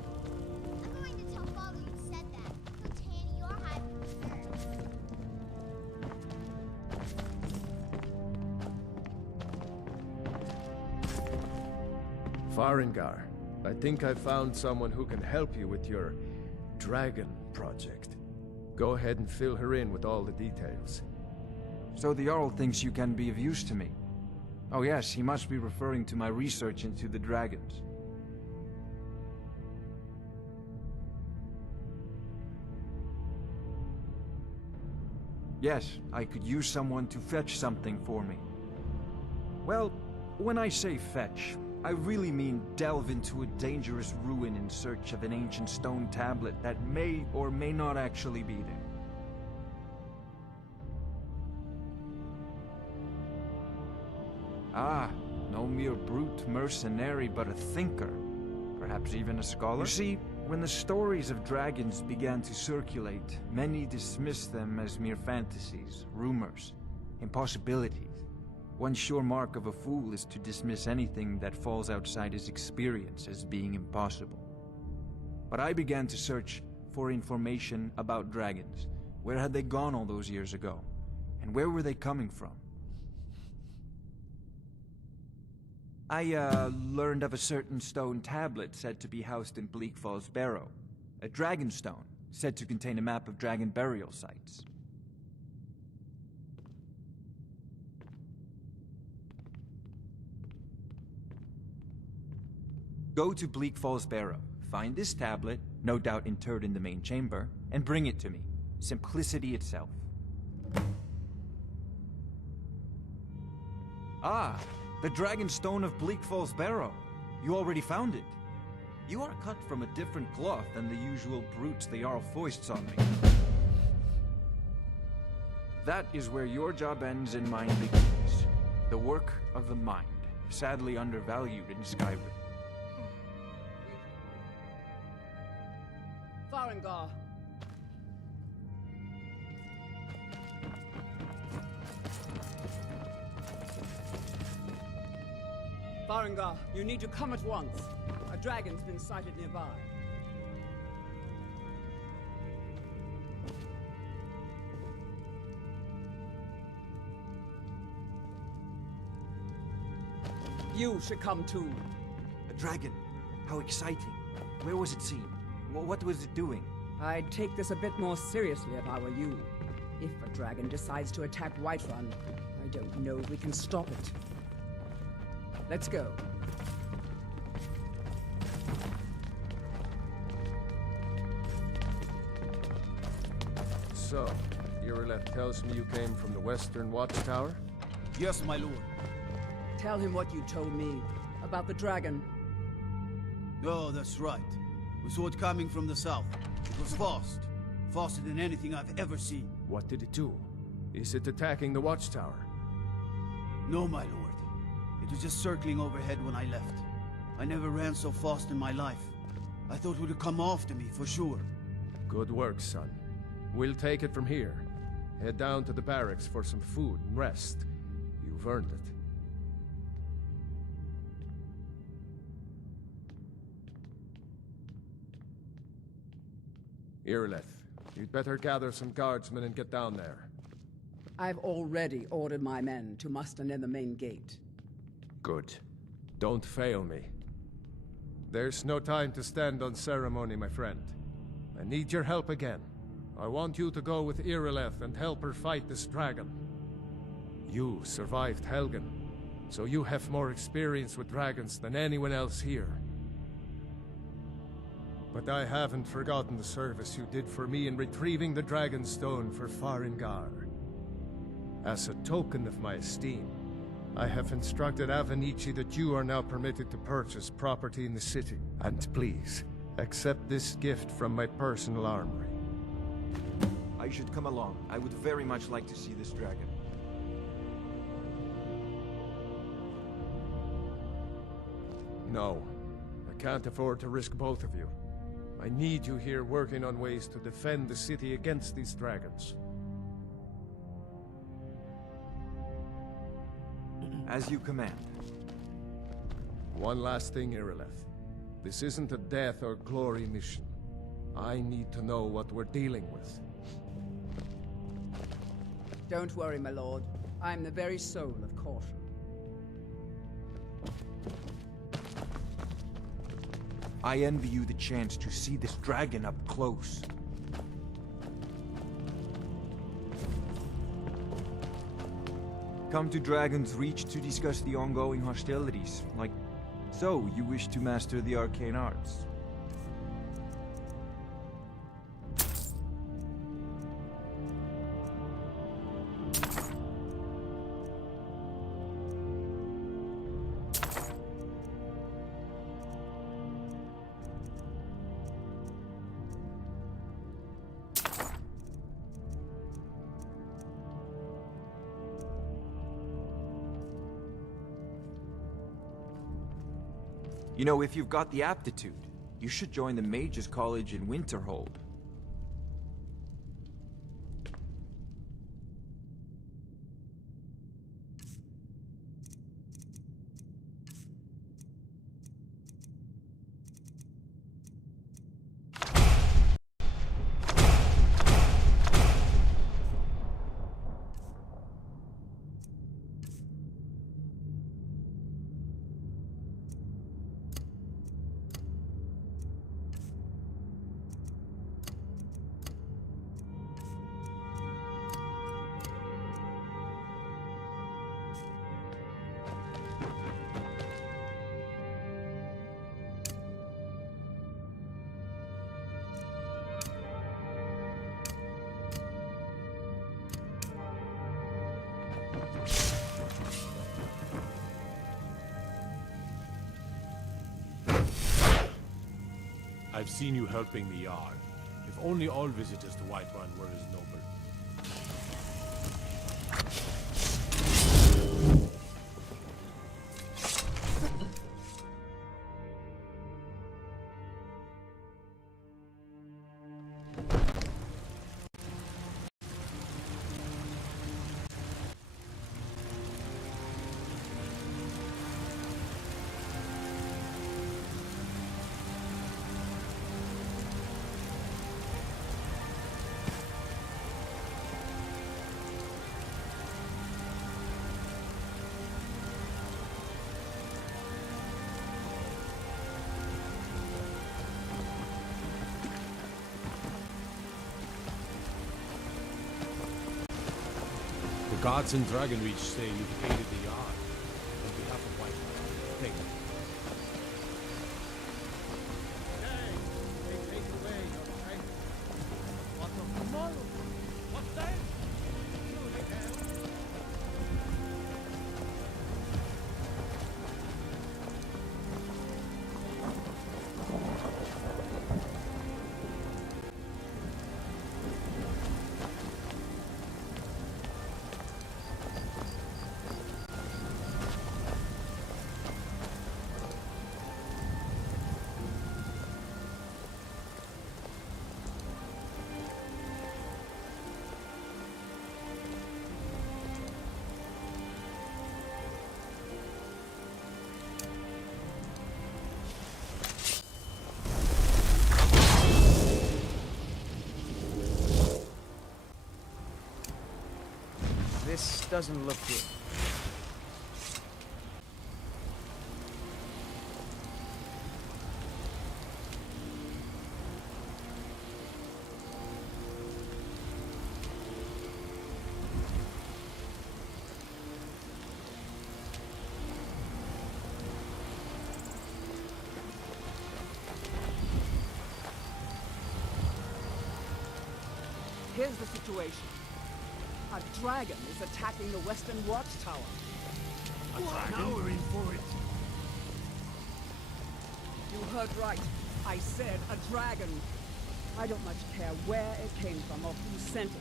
Farengar, I think I found someone who can help you with your dragon project. Go ahead and fill her in with all the details. So the Jarl thinks you can be of use to me. Oh yes, he must be referring to my research into the dragons. Yes, I could use someone to fetch something for me. Well, when I say fetch, I really mean delve into a dangerous ruin in search of an ancient stone tablet that may or may not actually be there. Ah, no mere brute mercenary, but a thinker. Perhaps even a scholar? You see, when the stories of dragons began to circulate, many dismissed them as mere fantasies, rumors, impossibilities. One sure mark of a fool is to dismiss anything that falls outside his experience as being impossible. But I began to search for information about dragons. Where had they gone all those years ago? And where were they coming from? I learned of a certain stone tablet said to be housed in Bleak Falls Barrow. A dragon stone, said to contain a map of dragon burial sites. Go to Bleak Falls Barrow, find this tablet, no doubt interred in the main chamber, and bring it to me. Simplicity itself. Ah, the Dragon Stone of Bleak Falls Barrow. You already found it. You are cut from a different cloth than the usual brutes the Jarl foists on me. That is where your job ends and mine begins. The work of the mind, sadly undervalued in Skyrim. Farengar. Farengar, you need to come at once. A dragon's been sighted nearby. You should come too. A dragon? How exciting. Where was it seen? What was it doing? I'd take this a bit more seriously if I were you. If a dragon decides to attack Whiterun, I don't know if we can stop it. Let's go. So, Irileth tells me you came from the Western Watchtower? Yes, my lord. Tell him what you told me about the dragon. Oh, that's right. We saw it coming from the south. It was fast. Faster than anything I've ever seen. What did it do? Is it attacking the Watchtower? No, my lord. It was just circling overhead when I left. I never ran so fast in my life. I thought it would come after me, for sure. Good work, son. We'll take it from here. Head down to the barracks for some food and rest. You've earned it. Irileth, you'd better gather some guardsmen and get down there. I've already ordered my men to muster near the main gate. Good. Don't fail me. There's no time to stand on ceremony, my friend. I need your help again. I want you to go with Irileth and help her fight this dragon. You survived Helgen, so you have more experience with dragons than anyone else here. But I haven't forgotten the service you did for me in retrieving the Dragon Stone for Farengar. As a token of my esteem, I have instructed Avenici that you are now permitted to purchase property in the city. And please, accept this gift from my personal armory. I should come along. I would very much like to see this dragon. No, I can't afford to risk both of you. I need you here working on ways to defend the city against these dragons. As you command. One last thing, Irileth. This isn't a death or glory mission. I need to know what we're dealing with. Don't worry, my lord. I'm the very soul of caution. I envy you the chance to see this dragon up close. Come to Dragon's Reach to discuss the ongoing hostilities. Like, so you wish to master the arcane arts. You know, if you've got the aptitude, you should join the Mages College in Winterhold. I've seen you helping the Yard. If only all visitors to Whiterun were as noble. The gods in Dragonreach say you've aided the Yard on behalf of Whiterun. Thank you. This doesn't look good. Here's the situation. A dragon is attacking the western watchtower. A dragon? Now we're in for it. You heard right. I said a dragon. I don't much care where it came from or who sent it.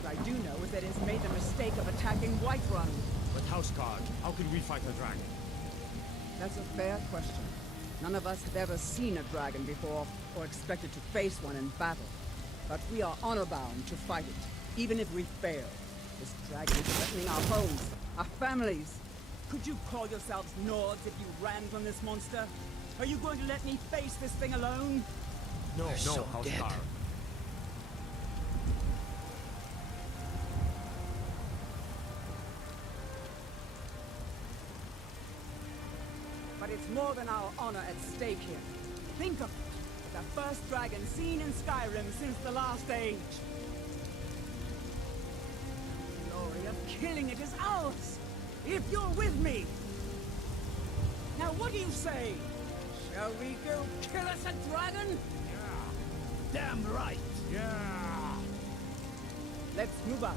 What I do know is that it's made the mistake of attacking Whiterun. But Houseguard, how can we fight a dragon? That's a fair question. None of us have ever seen a dragon before, or expected to face one in battle. But we are honor-bound to fight it, even if we fail. This dragon is threatening our homes, our families. Could you call yourselves Nords if you ran from this monster? Are you going to let me face this thing alone? No, Houseguard. But it's more than our honor at stake here. Think of it. The first dragon seen in Skyrim since the last age. The glory of killing it is ours, if you're with me. Now what do you say? Shall we go kill us a dragon? Yeah. Damn right. Yeah. Let's move out.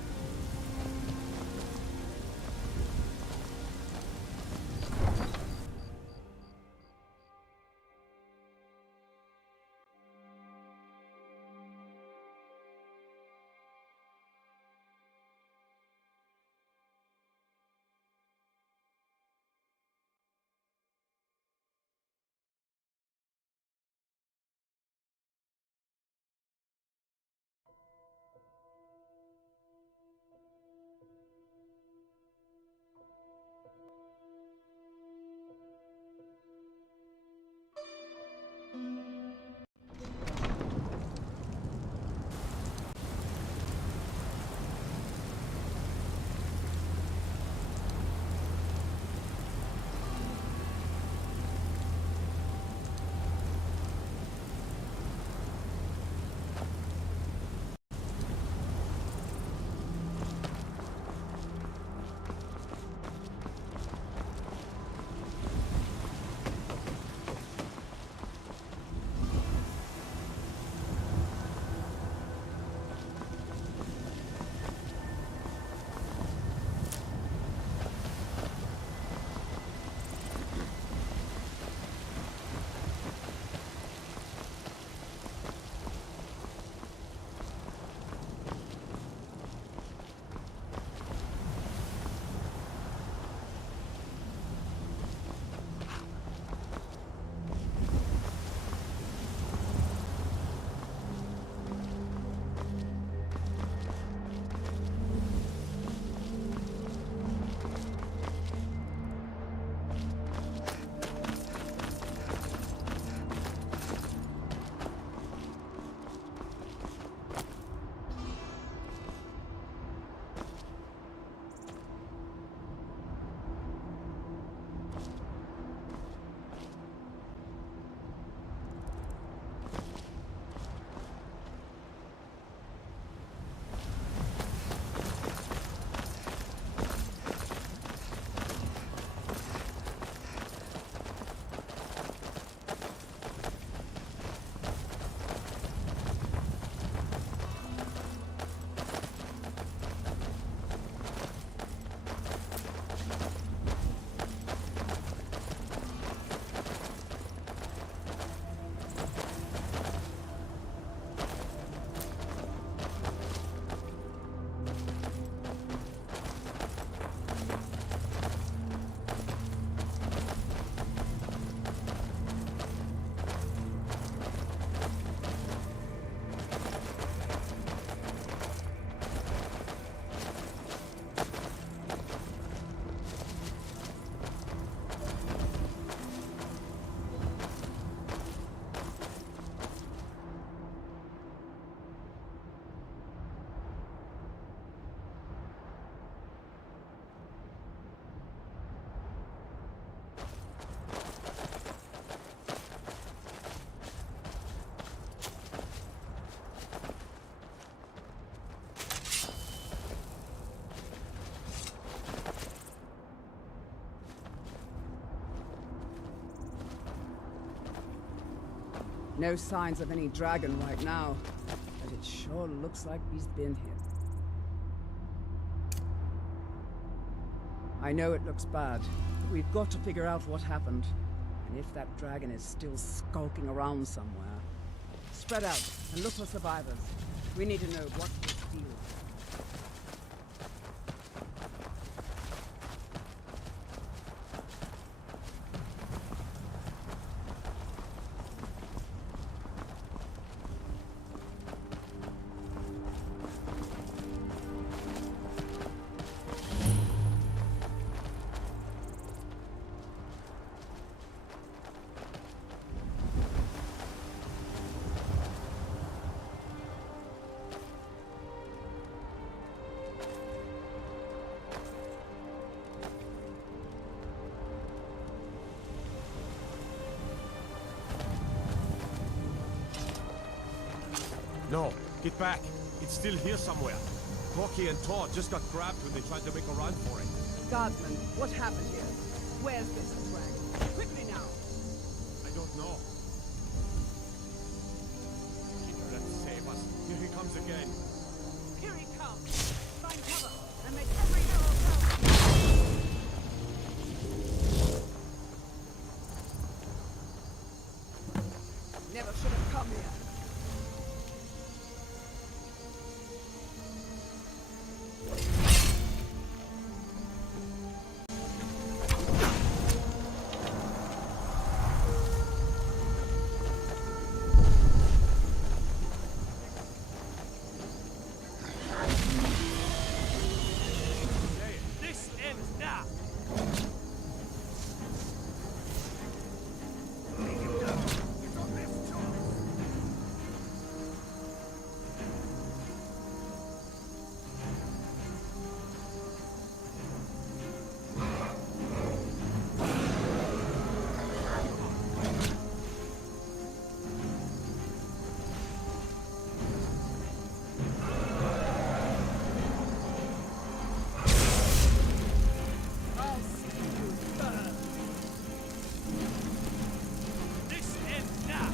No signs of any dragon right now, but it sure looks like he's been here. I know it looks bad, but we've got to figure out what happened. And if that dragon is still skulking around somewhere, spread out and look for survivors. We need to know what this deal is. No, get back. It's still here somewhere. Rocky and Todd just got grabbed when they tried to make a run for it. Guardsman, what happened here? Where's this dragon? Quickly now! I don't know. Let's save us. Here he comes again. Here he comes! Find cover and make every arrow count! Never should have come here. This ends now! This ends now!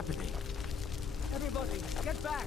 happening? Everybody, get back!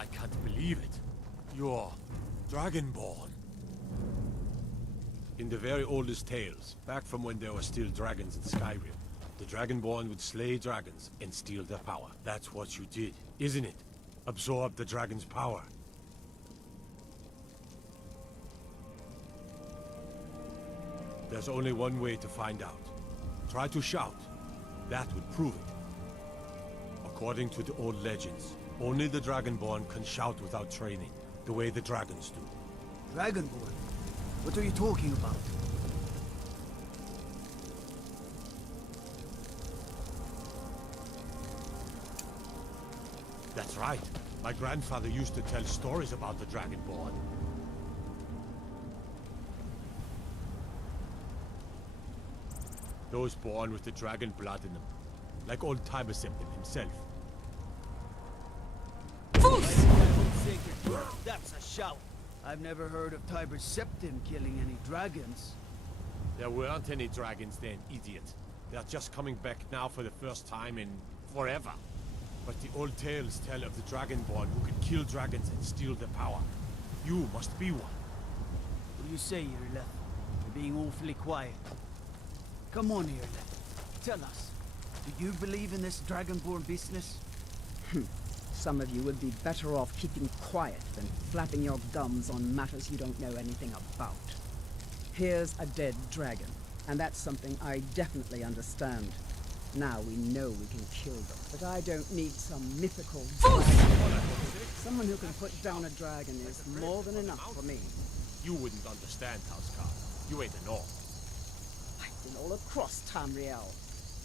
I can't believe it. You're Dragonborn. In the very oldest tales, back from when there were still dragons in Skyrim, the Dragonborn would slay dragons and steal their power. That's what you did, isn't it? Absorb the dragon's power. There's only one way to find out. Try to shout. That would prove it. According to the old legends, only the Dragonborn can shout without training, the way the dragons do. Dragonborn? What are you talking about? That's right. My grandfather used to tell stories about the Dragonborn. Those born with the dragon blood in them. Like old Tiber Septim himself. That's a shout. I've never heard of Tiber Septim killing any dragons. There weren't any dragons then, idiot. They're just coming back now for the first time in forever. But the old tales tell of the Dragonborn who can kill dragons and steal their power. You must be one. What do you say, Irleth? You're being awfully quiet. Come on, Irleth. Tell us. Do you believe in this Dragonborn business? Some of you would be better off keeping quiet than flapping your gums on matters you don't know anything about. Here's a dead dragon, and that's something I definitely understand. Now we know we can kill them, but I don't need some mythical dragon. Someone who can put down a dragon is more than enough for me. You wouldn't understand, Housecarl. You ain't a North. I've been all across Tamriel.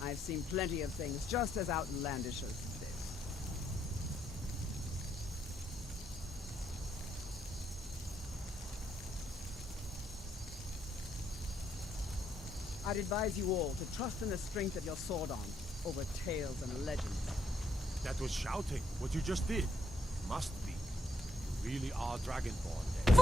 I've seen plenty of things just as outlandish as this. I'd advise you all to trust in the strength of your sword arm over tales and legends. That was shouting, what you just did. Must be. You really are Dragonborn then.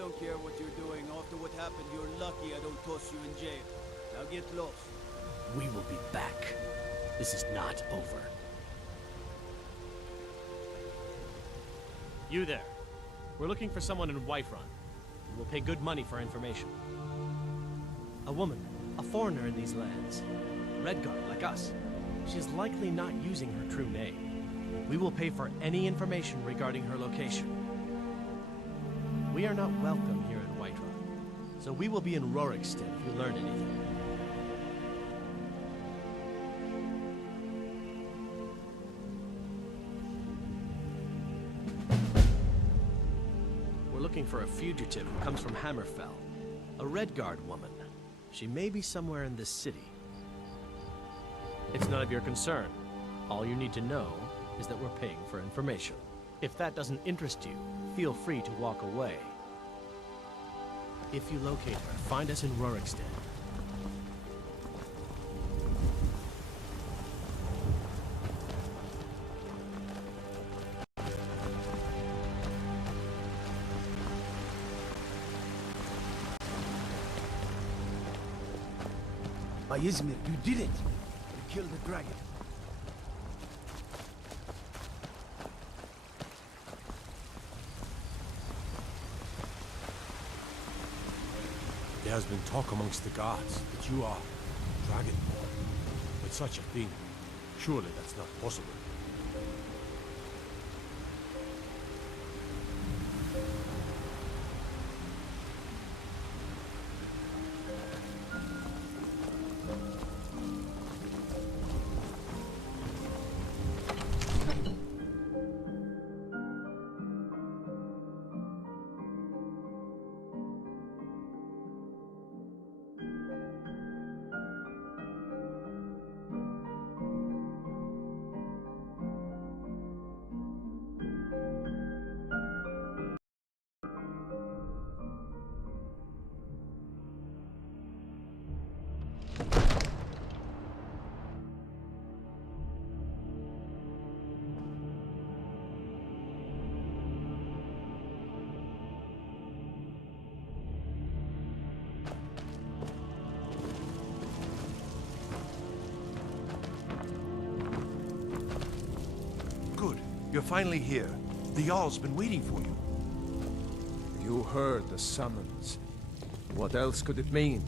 don't care what you're doing. After what happened, you're lucky I don't toss you in jail. Now get lost. We will be back. This is not over. You there. We're looking for someone in Whiterun. We will pay good money for information. A woman, a foreigner in these lands. Redguard, like us. She is likely not using her true name. We will pay for any information regarding her location. We are not welcome here in Whiterun, so we will be in Rorikstead if you learn anything. We're looking for a fugitive who comes from Hammerfell. A Redguard woman. She may be somewhere in this city. It's none of your concern. All you need to know is that we're paying for information. If that doesn't interest you, feel free to walk away. If you locate her, find us in Rorikstead. By Izmir, you did it! You killed the dragon. There has been talk amongst the gods that you are Dragonborn. But such a thing, surely that's not possible. You're finally here. The Jarl's been waiting for you. You heard the summons. What else could it mean?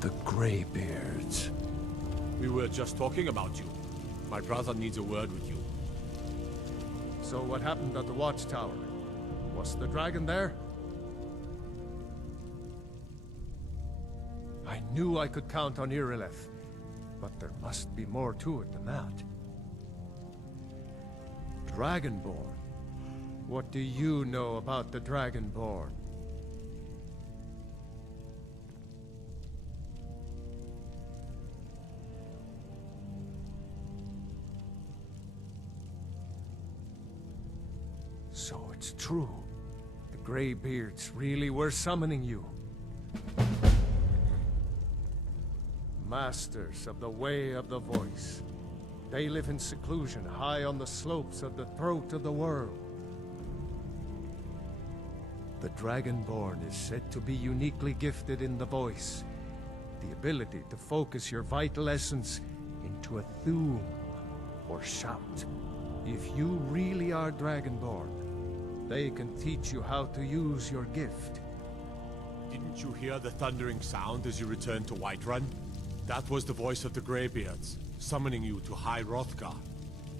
The Greybeards. We were just talking about you. My brother needs a word with you. So what happened at the Watchtower? Was the dragon there? I knew I could count on Irileth, but there must be more to it than that. Dragonborn? What do you know about the Dragonborn? So it's true. The Greybeards really were summoning you. Masters of the Way of the Voice. They live in seclusion, high on the slopes of the throat of the world. The Dragonborn is said to be uniquely gifted in the voice. The ability to focus your vital essence into a thum, or shout. If you really are Dragonborn, they can teach you how to use your gift. Didn't you hear the thundering sound as you returned to Whiterun? That was the voice of the Greybeards, summoning you to High Hrothgar.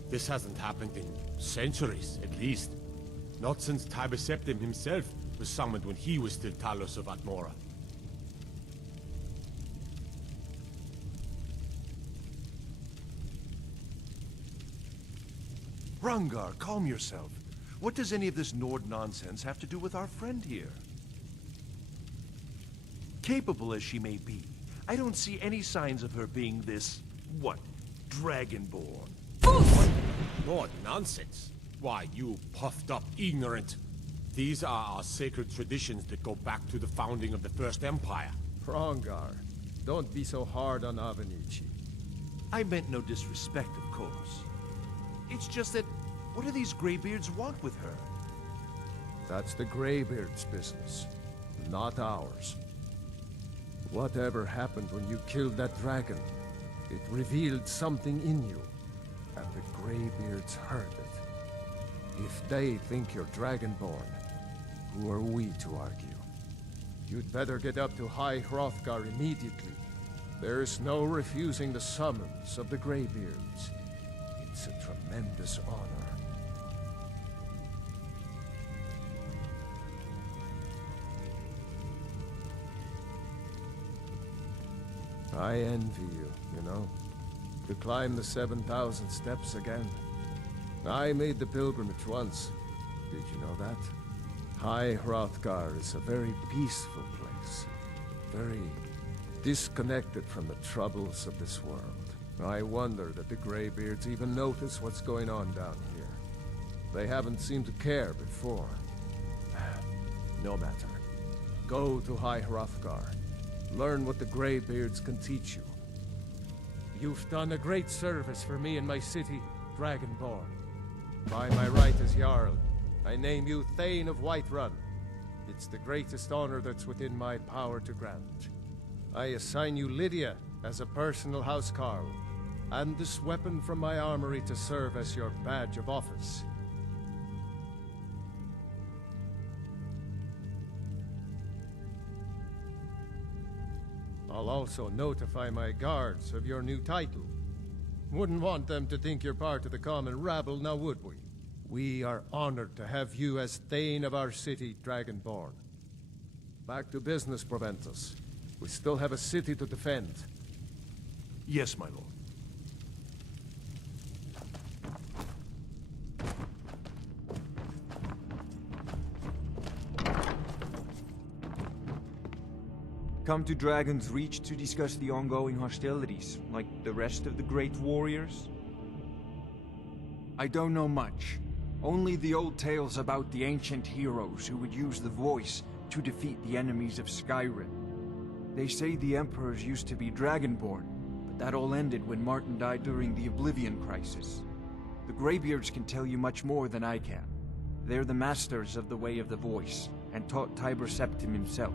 This hasn't happened in centuries, at least. Not since Tiber Septim himself was summoned when he was still Talos of Atmora. Hrongar, calm yourself. What does any of this Nord nonsense have to do with our friend here? Capable as she may be, I don't see any signs of her being this, what, Dragonborn. What? Nord nonsense? Why, you puffed up ignorant. These are our sacred traditions that go back to the founding of the First Empire. Hrongar, don't be so hard on Avenici. I meant no disrespect, of course. It's just that, what do these Greybeards want with her? That's the Greybeard's business, not ours. Whatever happened when you killed that dragon, it revealed something in you, and the Greybeards heard it. If they think you're Dragonborn, who are we to argue? You'd better get up to High Hrothgar immediately. There's no refusing the summons of the Greybeards. It's a tremendous honor. I envy you, you know. To climb the 7,000 steps again. I made the pilgrimage once. Did you know that? High Hrothgar is a very peaceful place. Very disconnected from the troubles of this world. I wonder that the Greybeards even notice what's going on down here. They haven't seemed to care before. No matter. Go to High Hrothgar. Learn what the Greybeards can teach you. You've done a great service for me and my city, Dragonborn. By my right as Jarl, I name you Thane of Whiterun. It's the greatest honor that's within my power to grant. I assign you Lydia as a personal housecarl, and this weapon from my armory to serve as your badge of office. I'll also notify my guards of your new title. Wouldn't want them to think you're part of the common rabble, now would we? We are honored to have you as Thane of our city, Dragonborn. Back to business, Proventus. We still have a city to defend. Yes, my lord. Come to Dragon's Reach to discuss the ongoing hostilities, like the rest of the great warriors? I don't know much. Only the old tales about the ancient heroes who would use the voice to defeat the enemies of Skyrim. They say the emperors used to be Dragonborn, but that all ended when Martin died during the Oblivion Crisis. The Greybeards can tell you much more than I can. They're the masters of the Way of the Voice, and taught Tiber Septim himself.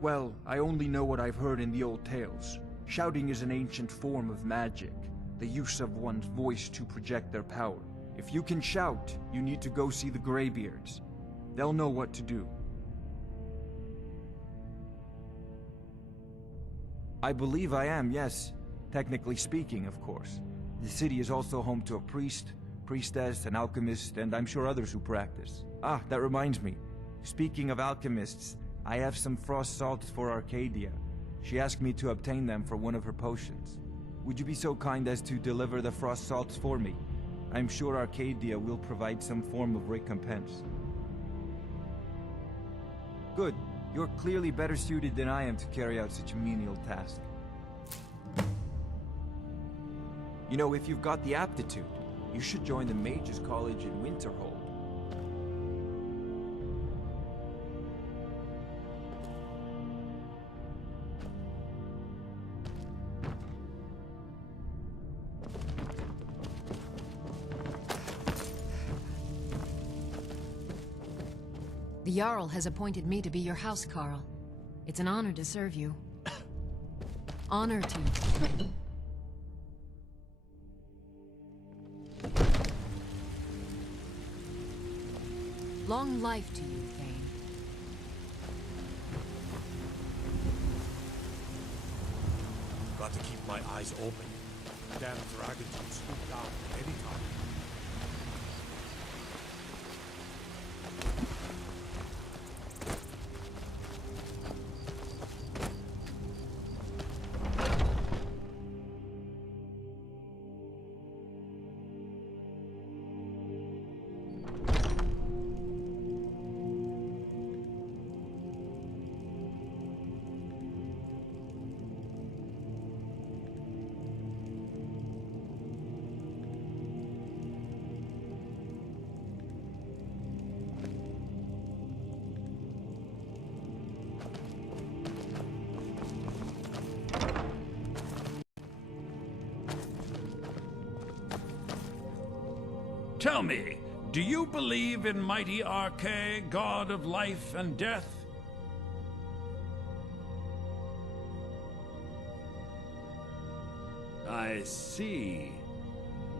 Well, I only know what I've heard in the old tales. Shouting is an ancient form of magic, the use of one's voice to project their power. If you can shout, you need to go see the Greybeards. They'll know what to do. I believe I am, yes. Technically speaking, of course. The city is also home to a priest, priestess, an alchemist, and I'm sure others who practice. Ah, that reminds me. Speaking of alchemists, I have some frost salts for Arcadia. She asked me to obtain them for one of her potions. Would you be so kind as to deliver the frost salts for me? I'm sure Arcadia will provide some form of recompense. Good. You're clearly better suited than I am to carry out such a menial task. You know, if you've got the aptitude, you should join the Mages College in Winterhold. The Jarl has appointed me to be your housecarl. It's an honor to serve you. Honor to you. Long life to you, Thane. Got to keep my eyes open. Damn dragons can swoop down at any time. Tell me, do you believe in mighty Arche, god of life and death? I see.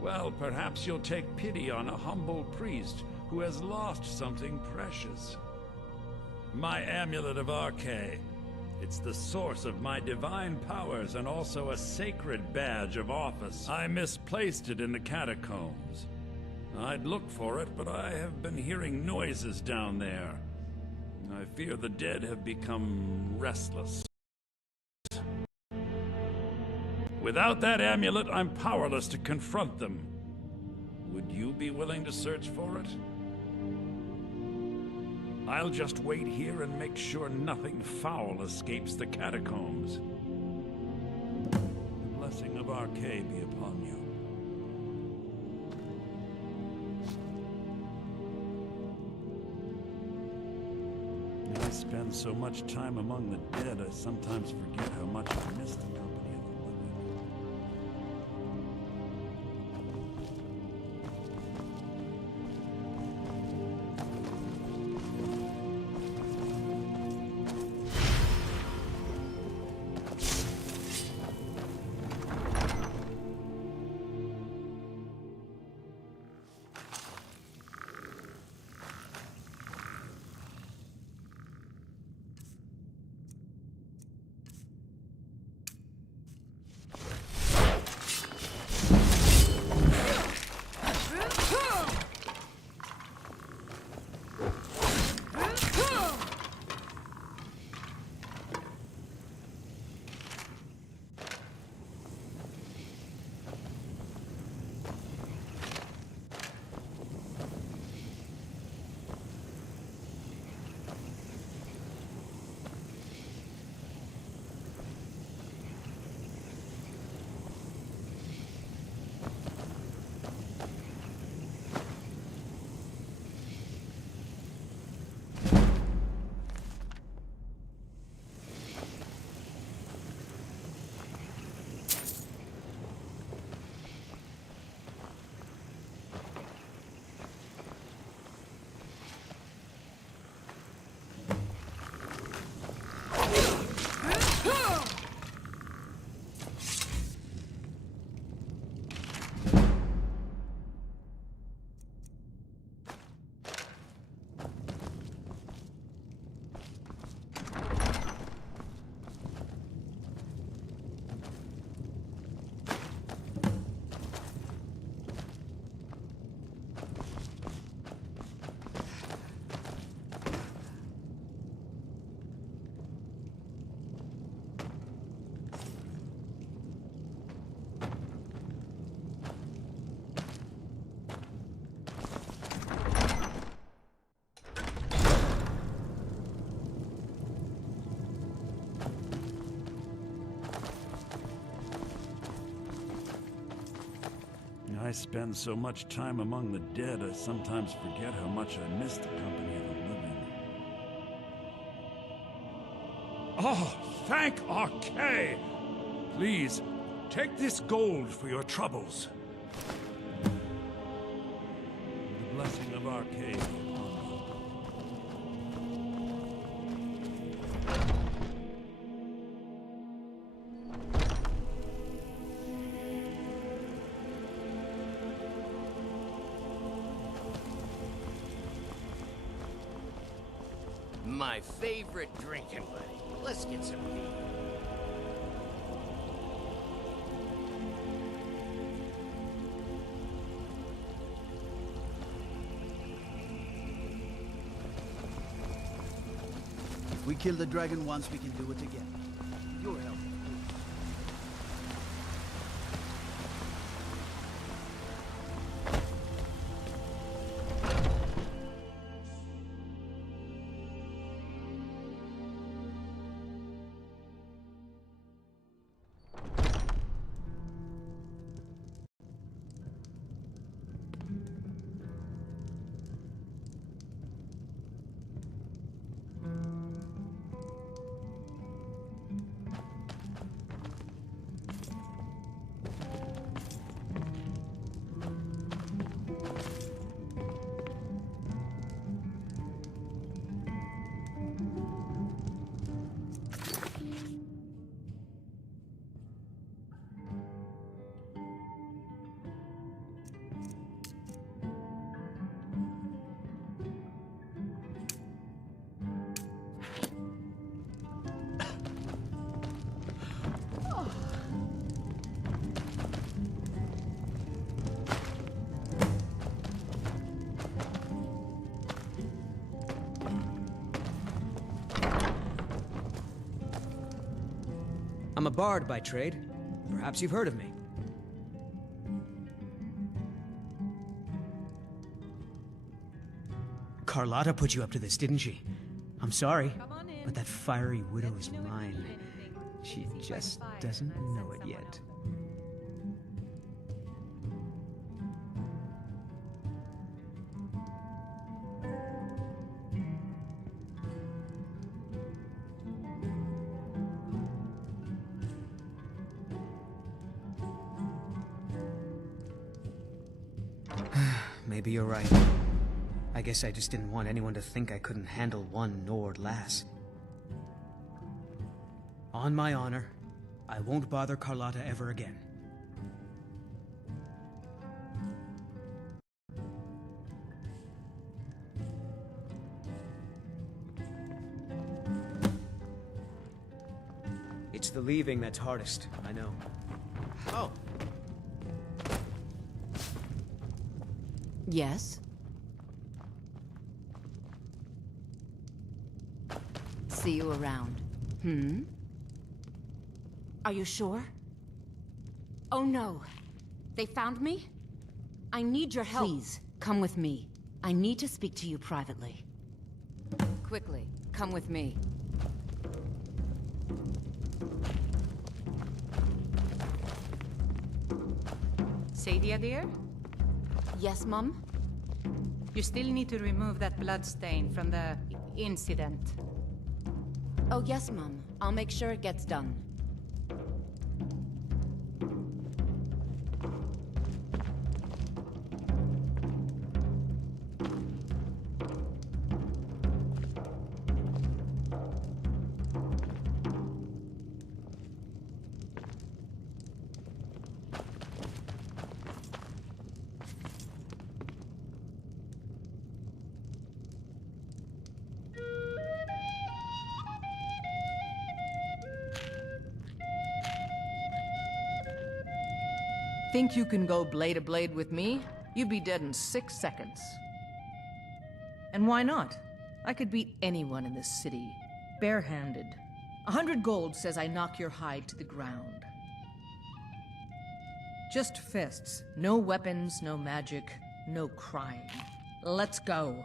Well, perhaps you'll take pity on a humble priest who has lost something precious. My amulet of Arche. It's the source of my divine powers and also a sacred badge of office. I misplaced it in the catacombs. I'd look for it, but I have been hearing noises down there. I fear the dead have become restless. Without that amulet, I'm powerless to confront them. Would you be willing to search for it? I'll just wait here and make sure nothing foul escapes the catacombs. The blessing of Arche be upon you. I spend so much time among the dead, I sometimes forget how much I miss the company of the living. I spend so much time among the dead, I sometimes forget how much I miss the company of the living. Oh, thank Arche! Please, take this gold for your troubles. The blessing of Arche be upon you. My favorite drinking buddy. Let's get some beer. If we kill the dragon once, we can do it again. Your help. I'm a bard by trade. Perhaps you've heard of me. Carlotta put you up to this, didn't she? I'm sorry, but that fiery widow is mine. She just doesn't know it yet. Maybe you're right. I guess I just didn't want anyone to think I couldn't handle one Nord lass. On my honor, I won't bother Carlotta ever again. It's the leaving that's hardest, I know. Oh. Yes? See you around. Hmm? Are you sure? Oh no. They found me? I need your help. Please, come with me. I need to speak to you privately. Quickly, come with me. Sadia, dear? Yes, Mum? You still need to remove that blood stain from the incident. Oh yes, Mum. I'll make sure it gets done. Think you can go blade to blade with me? You'd be dead in 6 seconds. And why not? I could beat anyone in this city, barehanded. 100 gold says I knock your hide to the ground. Just fists. No weapons, no magic, no crime. Let's go.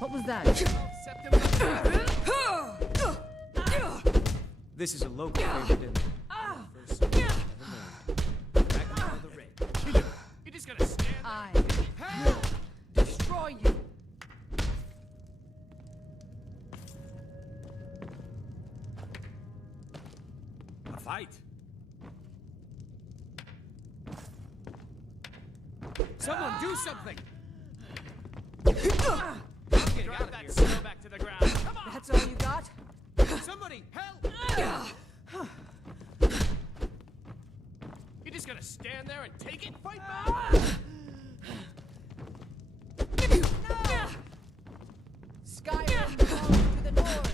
What was that? This is a local favorite, isn't it? You're just gonna stand there. I will destroy you. A fight? Someone do something! Drive that snow back to the ground. Come on! That's all you got? Somebody, help! You're just gonna stand there and take it? Fight back! Skyrim belongs to the Nords.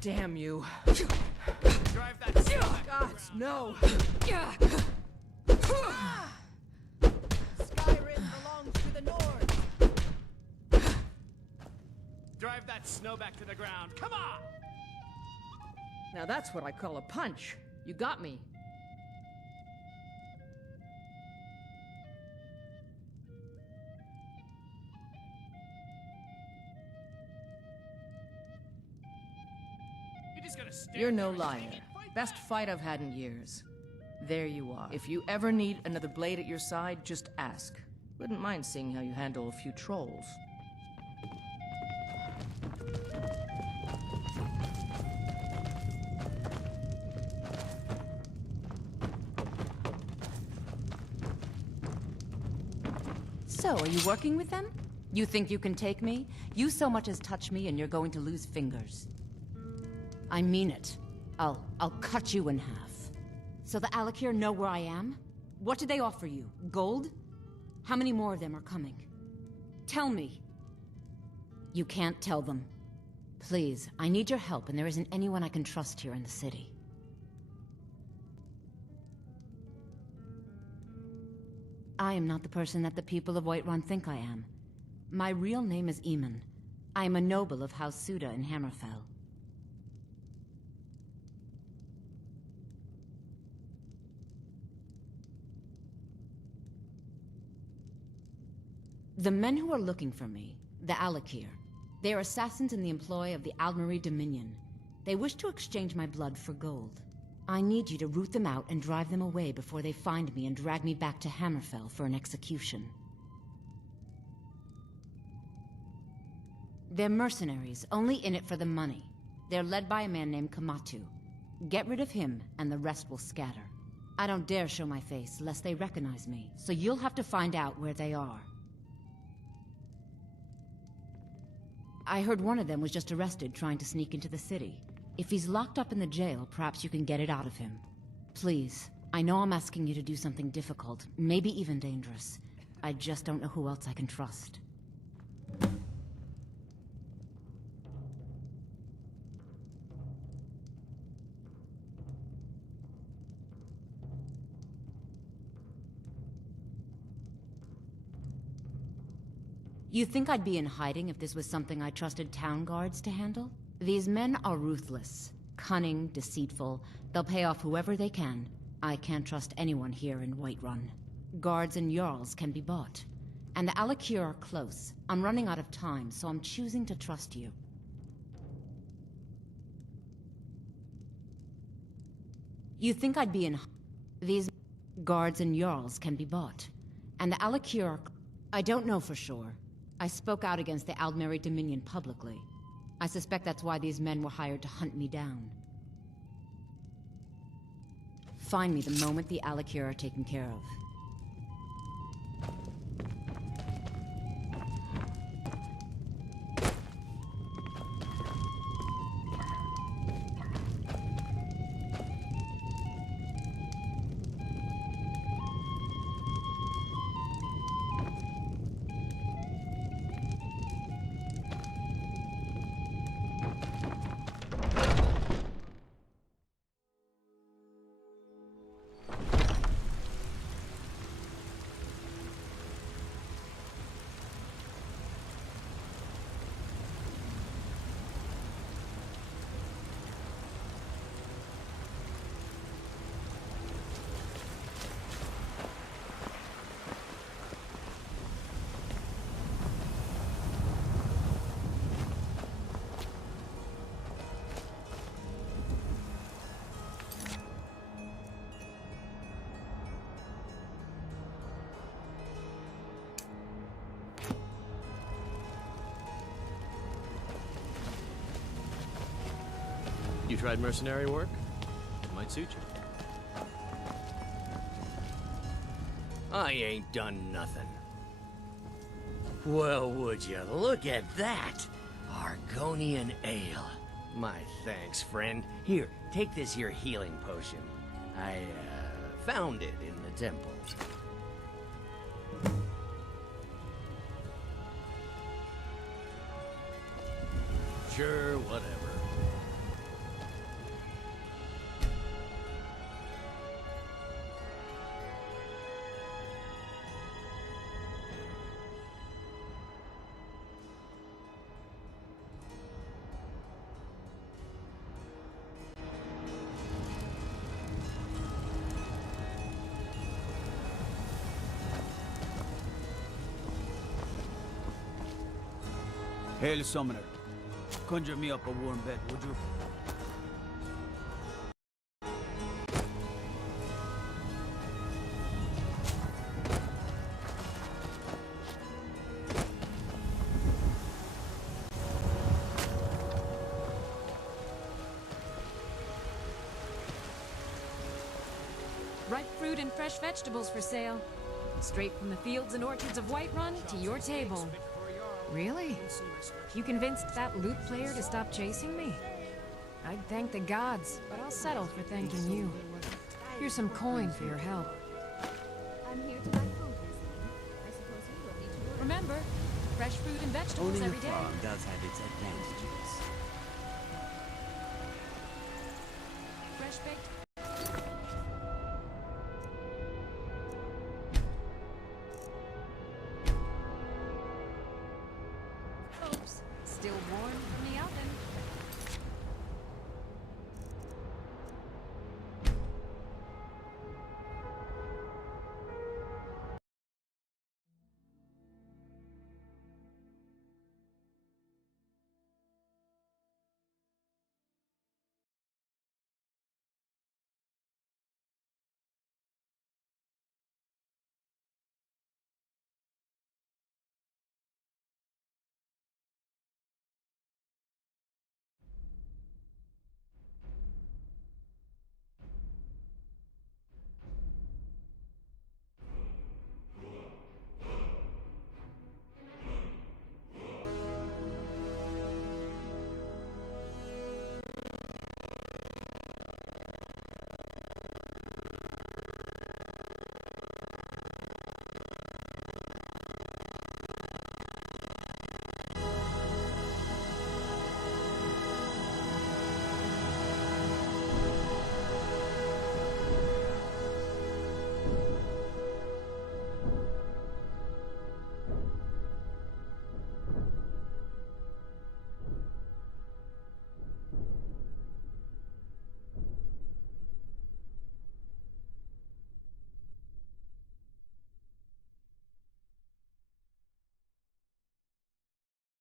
Damn you. Drive that snow back. Gods, no. Skyrim belongs to the North. Drive that snow back to the ground. Come on! Now that's what I call a punch. You got me. You're no liar. Best fight I've had in years. There you are. If you ever need another blade at your side, just ask. Wouldn't mind seeing how you handle a few trolls. So, are you working with them? You think you can take me? You so much as touch me and you're going to lose fingers. I mean it. I'll cut you in half. So the Alakir know where I am? What did they offer you? Gold? How many more of them are coming? Tell me. You can't tell them. Please, I need your help, and there isn't anyone I can trust here in the city. I am not the person that the people of Whiterun think I am. My real name is Eamon. I am a noble of House Suda in Hammerfell. The men who are looking for me, the Alakir, they are assassins in the employ of the Aldmeri Dominion. They wish to exchange my blood for gold. I need you to root them out and drive them away before they find me and drag me back to Hammerfell for an execution. They're mercenaries, only in it for the money. They're led by a man named Kamatu. Get rid of him, and the rest will scatter. I don't dare show my face, lest they recognize me, so you'll have to find out where they are. I heard one of them was just arrested trying to sneak into the city. If he's locked up in the jail, perhaps you can get it out of him. Please, I know I'm asking you to do something difficult, maybe even dangerous. I just don't know who else I can trust. You think I'd be in hiding if this was something I trusted town guards to handle? These men are ruthless, cunning, deceitful. They'll pay off whoever they can. I can't trust anyone here in Whiterun. Guards and Jarls can be bought. And the Alakir are close. I'm running out of time, so I'm choosing to trust you. You think I'd be in... These guards and Jarls can be bought. And the Alakir are... I don't know for sure. I spoke out against the Aldmeri Dominion publicly. I suspect that's why these men were hired to hunt me down. Find me the moment the Alakir are taken care of. You tried mercenary work? It might suit you. I ain't done nothing. Well, would you look at that? Argonian ale. My thanks, friend. Here, take this here healing potion. I, found it in the temple. Sure, whatever. Hail, Summoner. Conjure me up a warm bed, would you? Ripe fruit and fresh vegetables for sale. Straight from the fields and orchards of Whiterun to your table. Really? You convinced that lute player to stop chasing me? I'd thank the gods, but I'll settle for thanking you. Here's some coin for your help. I'm here to buy food, I suppose you will need to... Remember, fresh fruit and vegetables Owning a every day. farm does have its advantages. fresh baked? Oops. Still warm?